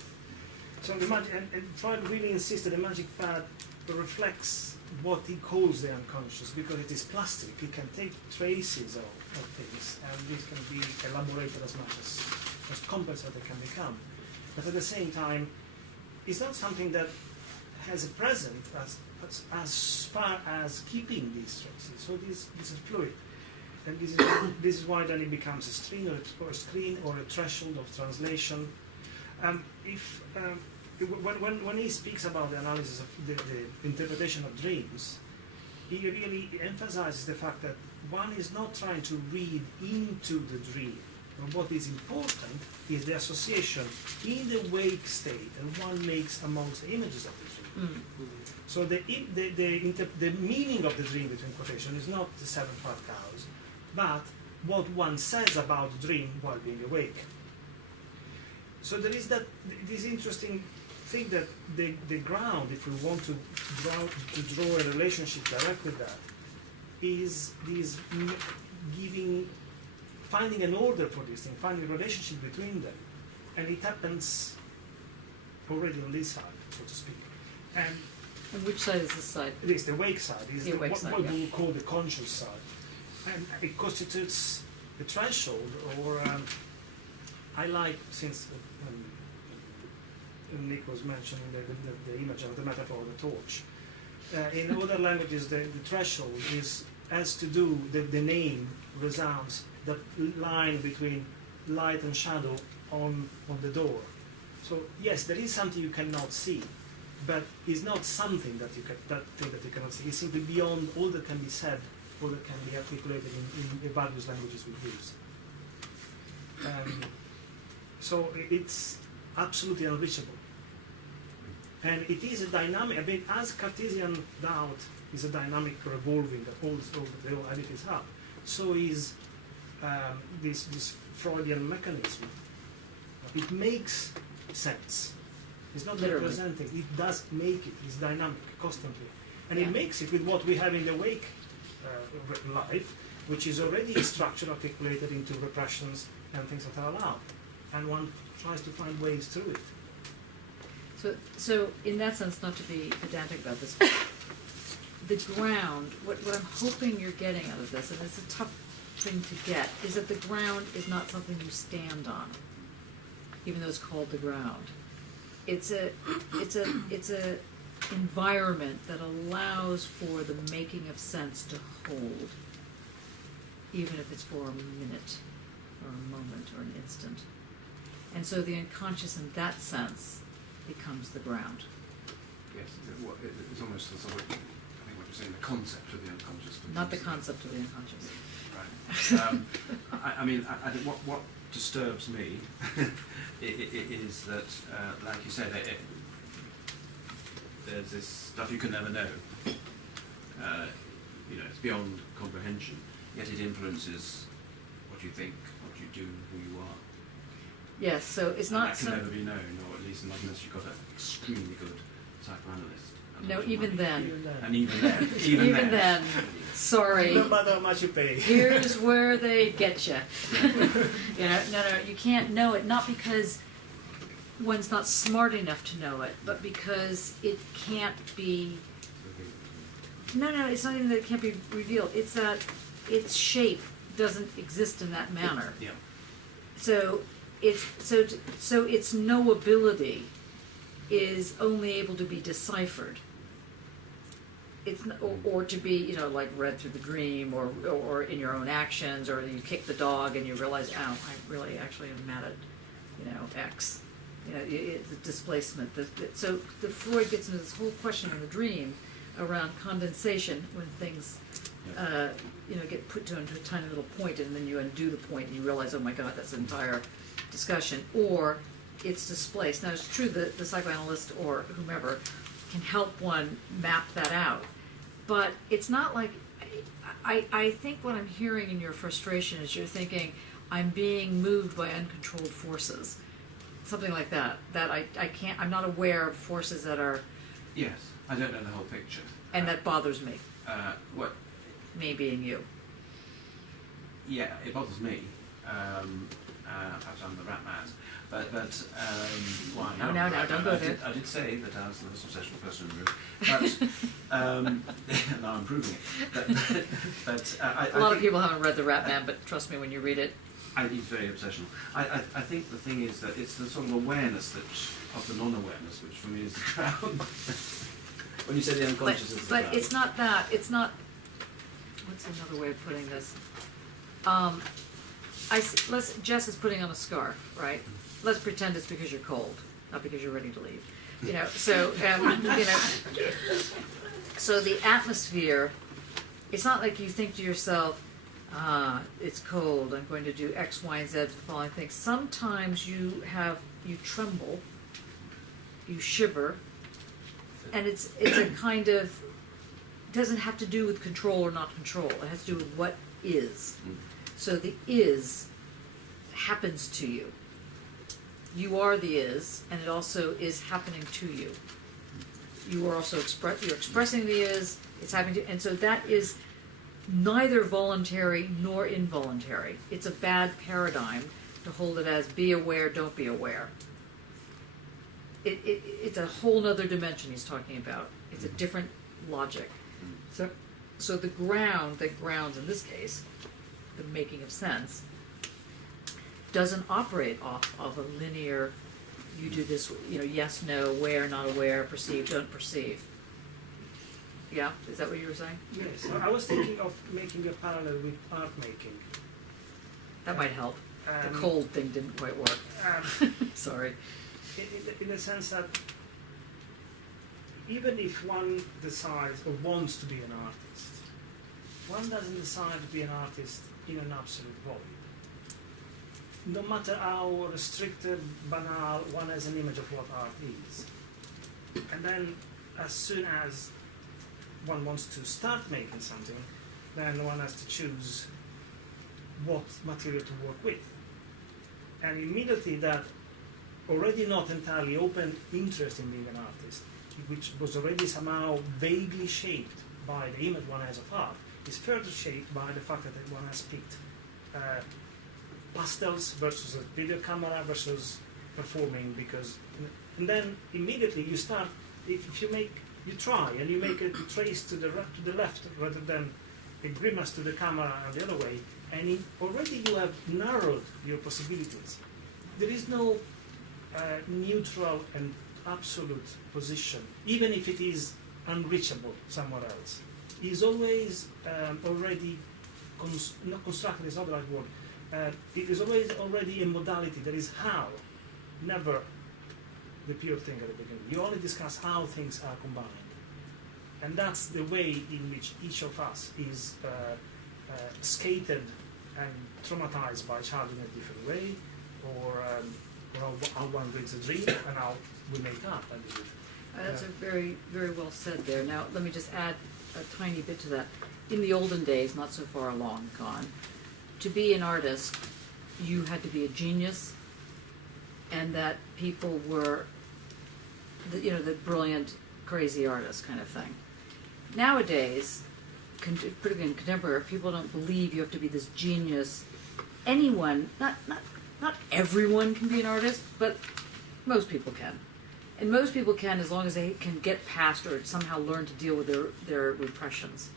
So the magic, and Freud really insisted the magic pad reflects what he calls the unconscious, because it is plastic. It can take traces of things, and this can be elaborated as much as complex as they can become. But at the same time, it's not something that has a present as far as keeping these traces. So this is fluid, and this is why then it becomes a screen or a threshold of translation. When he speaks about the analysis of the interpretation of dreams, he really emphasizes the fact that one is not trying to read into the dream. And what is important is the association in the wake state and one makes amongst the images of the dream. So the meaning of the dream, between quotation, is not the 7 fat cows, but what one says about the dream while being awake. So there is this interesting thing that the ground, if we want to draw a relationship direct with that, is this finding an order for this thing, finding a relationship between them, and it happens already on this side, so to speak. And which side is this side? It is the wake side. It is The awake side, what yeah. we would call the conscious side, and it constitutes the threshold, or I like, since Nick was mentioning the image of the metaphor of the torch. In other languages, the threshold has to do, the name resounds, the line between light and shadow on the door. So yes, there is something you cannot see, but it's not something that you cannot see. It's simply beyond all that can be said, all that can be articulated in the various languages we use. So it's absolutely unreachable. And it is a dynamic, I mean, as Cartesian doubt is a dynamic revolving that holds the whole edifice up, so is this Freudian mechanism. It makes sense. It's not Literally. representing, it does make it. It's dynamic constantly. And Yeah. it makes it with what we have in the wake life, which is already structured, articulated into repressions and things that are allowed. And one tries to find ways through it. So in that sense, not to be pedantic about this, the ground, what I'm hoping you're getting out of this, and it's a tough thing to get, is that the ground is not something you stand on, even though it's called the ground. It's a environment that allows for the making of sense to hold, even if it's for a minute or a moment or an instant. And so the unconscious in that sense becomes the ground. Yes, it's almost the sort of, I think what you're saying, the concept of the unconscious. Not the concept of the unconscious. Right. I mean, I think what disturbs me is that, like you said, there's this stuff you can never know. It's beyond comprehension, yet it influences what you think, what you do, who you are. Yes, so it's And not that can so. never be known, or at least not unless you've got an extremely good psychoanalyst. No, even then. And even then. Even then. Sorry. No matter how much you pay. Here's where they get you. No, you can't know it, not because one's not smart enough to know it, but because it can't be. No, it's not even that it can't be revealed. It's that its shape doesn't exist in that manner. Yeah. So its knowability is only able to be deciphered. It's or to be like read through the dream, or in your own actions, or you kick the dog and you realize, oh, I really actually am mad at X. It's the displacement. So the Freud gets into this whole question in the dream around condensation, when things get put into a tiny little point, and then you undo the point and you realize, oh my God, that's an entire discussion, or it's displaced. Now it's true that the psychoanalyst or whomever can help one map that out, but it's not like, I think what I'm hearing in your frustration is you're thinking, I'm being moved by uncontrolled forces, something like that I'm not aware of forces that are. Yes, I don't know the whole picture. And that bothers me. what? Me being you. Yeah, it bothers me. Perhaps I'm the rat man. But why? No, don't go there. I did say that I was the most obsessional person in the room. But now I'm proving it. But A lot of people haven't read The Rat Man, but trust me, when you read it, it's very obsessional. I think the thing is that it's the sort of awareness of the non-awareness, which for me is the ground. When you say the unconscious is the but ground. it's not that. It's not. What's another way of putting this? Jess is putting on a scarf, right? Let's pretend it's because you're cold, not because you're ready to leave. You know, so so the atmosphere. It's not like you think to yourself, it's cold, I'm going to do X, Y, and Z for the following things. Sometimes you tremble, you shiver, and it's a kind of, doesn't have to do with control or not control. It has to do with what is. So the is happens to you. You are the is, and it also is happening to you. You are also you're expressing the is, it's happening to, and so that is neither voluntary nor involuntary. It's a bad paradigm to hold it as be aware, don't be aware. It's a whole nother dimension he's talking about. It's a different logic. So the ground that grounds in this case, the making of sense, doesn't operate off of a linear, you do this, yes, no, aware, not aware, perceive, don't perceive. Yeah, is that what you were saying? Yes, I was thinking of making a parallel with art making. That might help. The cold thing didn't quite work. Sorry. In the sense that even if one decides or wants to be an artist, one doesn't decide to be an artist in an absolute void. No matter how restricted, banal, one has an image of what art is. And then as soon as one wants to start making something, then one has to choose what material to work with. And immediately that already not entirely open interest in being an artist, which was already somehow vaguely shaped by the image one has of art, is further shaped by the fact that one has picked pastels versus a video camera versus performing, because, and then immediately you start, if you try and you make a trace to the left rather than a grimace to the camera and the other way, and already you have narrowed your possibilities. There is no neutral and absolute position, even if it is unreachable somewhere else. It is always already not constructed is not the right word. It is always already a modality. That is how, never the pure thing at the beginning. You only discuss how things are combined, and that's the way in which each of us is skated and traumatized by child in a different way, or how one reads a dream and how we make art, I believe. That's a very, very well said there. Now, let me just add a tiny bit to that. In the olden days, not so far along gone, to be an artist, you had to be a genius, and that people were, the brilliant, crazy artist kind of thing. Nowadays, particularly in contemporary, people don't believe you have to be this genius. Anyone, not everyone can be an artist, but most people can. And most people can as long as they can get past or somehow learn to deal with their repressions.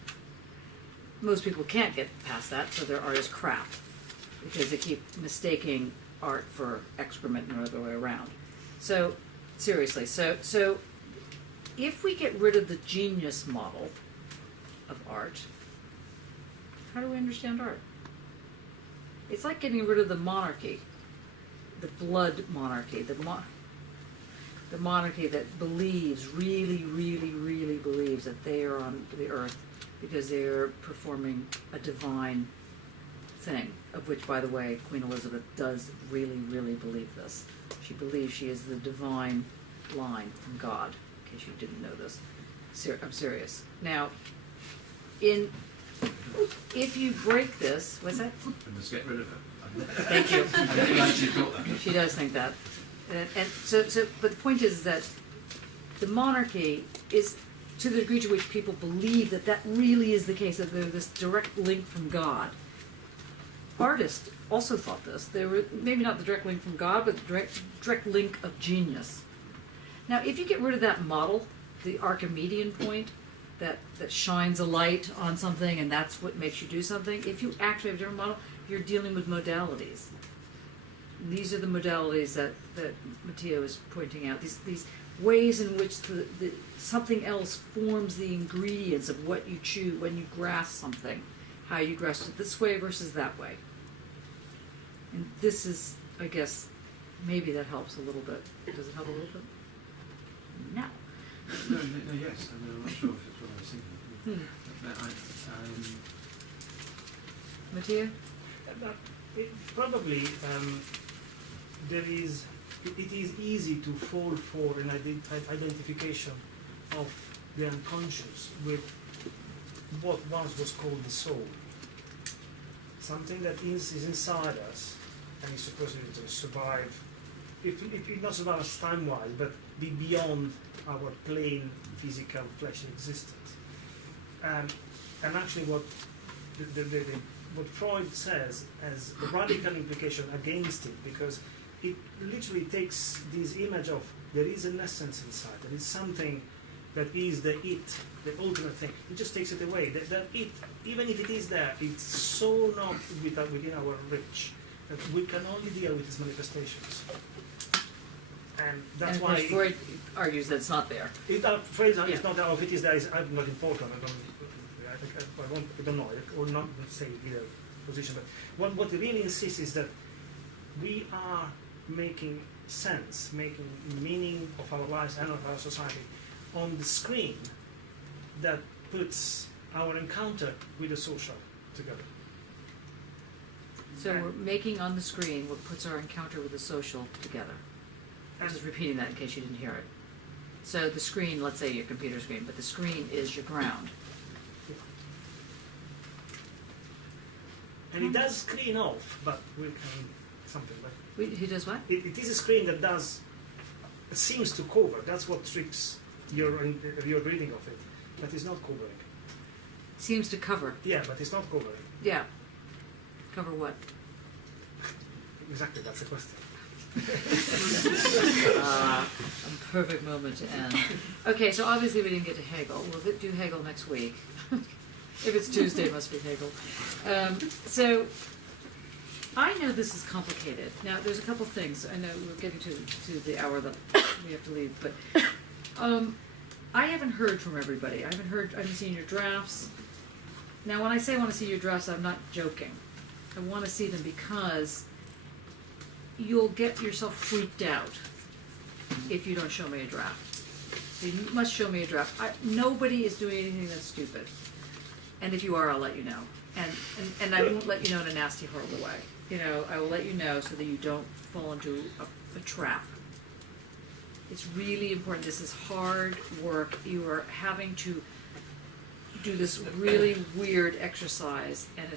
Most people can't get past that, so their art is crap, because they keep mistaking art for excrement and the other way around. So, seriously, so if we get rid of the genius model of art, how do we understand art? It's like getting rid of the monarchy, the blood monarchy, the monarchy that believes, really, really, really believes that they are on the earth because they're performing a divine thing, of which, by the way, Queen Elizabeth does really, really believe this. She believes she is the divine line from God, in case you didn't know this. I'm serious. Now, if you break this, what's that? Let's get rid of it. Thank you. I'm glad she thought that. She does think that. And so, but the point is that the monarchy is to the degree to which people believe that that really is the case, that there's this direct link from God. Artists also thought this. They were maybe not the direct link from God, but the direct link of genius. Now, if you get rid of that model, the Archimedean point, that shines a light on something and that's what makes you do something, if you actually have a different model, you're dealing with modalities. And these are the modalities that Matteo is pointing out. These ways in which something else forms the ingredients of what you choose when you grasp something, how you grasp it this way versus that way. And this is, I guess, maybe that helps a little bit. Does it help a little bit? No. No, yes. I mean, I'm not sure if it's what I was thinking. Matteo? Probably it is easy to fall for an identification of the unconscious with what once was called the soul. Something that is inside us and is supposed to survive, if not survive us time-wise, but be beyond our plain physical fleshly existence. And actually what what Freud says has a radical implication against it, because it literally takes this image of there is an essence inside, there is something that is the ultimate thing. It just takes it away. That it, even if it is there, it's so not within our reach that we can only deal with its manifestations. And that's why Freud argues that it's not there. Freud is not there. If it is there, it's not important. I don't know, or not say either position. But what it really insists is that we are making sense, making meaning of our lives and of our society on the screen that puts our encounter with the social together. So we're making on the screen what puts our encounter with the social together. I'm just repeating that in case you didn't hear it. So the screen, let's say your computer screen, but the screen is your ground. And it does screen off, but we can something like He does what? it is a screen that seems to cover. That's what tricks your reading of it. But it's not covering. Seems to cover. Yeah, but it's not covering. Yeah. Cover what? Exactly, that's the question. A perfect moment to end. Okay, so obviously we didn't get to Hegel. We'll do Hegel next week. If it's Tuesday, it must be Hegel. So I know this is complicated. Now, there's a couple things. I know we're getting to the hour that we have to leave, but I haven't heard from everybody. I haven't seen your drafts. Now, when I say I want to see your drafts, I'm not joking. I want to see them because you'll get yourself freaked out if you don't show me a draft. So you must show me a draft. Nobody is doing anything that's stupid. And if you are, I'll let you know. And I won't let you know in a nasty, horrible way. You know, I will let you know so that you don't fall into a trap. It's really important. This is hard work. You are having to do this really weird exercise, and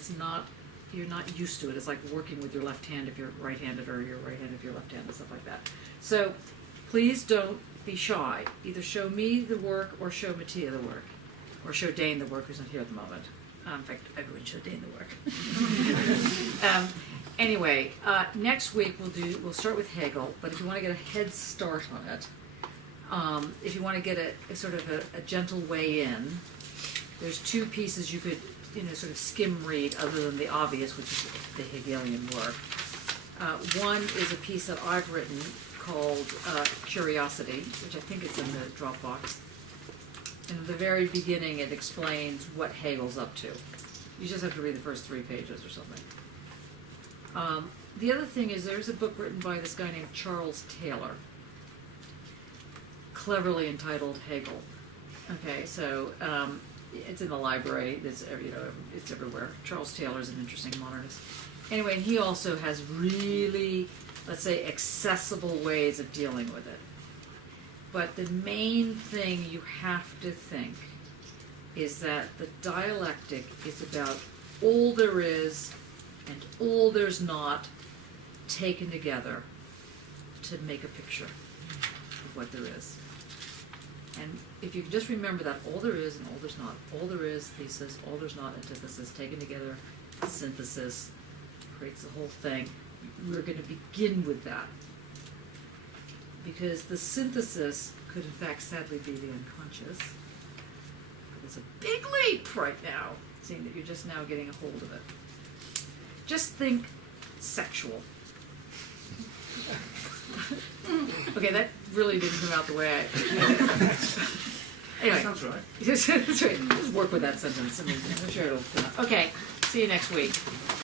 you're not used to it. It's like working with your left hand if you're right-handed, or your right hand if you're left-handed, stuff like that. So please don't be shy. Either show me the work or show Mattia the work. Or show Dane the work, who's not here at the moment. In fact, everyone show Dane the work. Anyway, next week we'll start with Hegel, but if you want to get a head start on it, if you want to get a sort of a gentle way in, there's two pieces you could sort of skim read other than the obvious, which is the Hegelian work. One is a piece that I've written called Curiosity, which I think is in the Dropbox. And at the very beginning, it explains what Hegel's up to. You just have to read the first 3 pages or something. The other thing is there's a book written by this guy named Charles Taylor, cleverly entitled Hegel. Okay, so it's in the library. It's everywhere. Charles Taylor is an interesting modernist. Anyway, and he also has really, let's say, accessible ways of dealing with it. But the main thing you have to think is that the dialectic is about all there is and all there's not taken together to make a picture of what there is. And if you can just remember that all there is and all there's not, all there is thesis, all there's not antithesis, taken together, synthesis, creates the whole thing. We're going to begin with that. Because the synthesis could in fact sadly be the unconscious. But it's a big leap right now, seeing that you're just now getting a hold of it. Just think sexual. Okay, that really didn't come out the way I... Anyway. Sounds right. That's right. Just work with that sentence. I mean, I'm sure it'll come out. Okay, see you next week.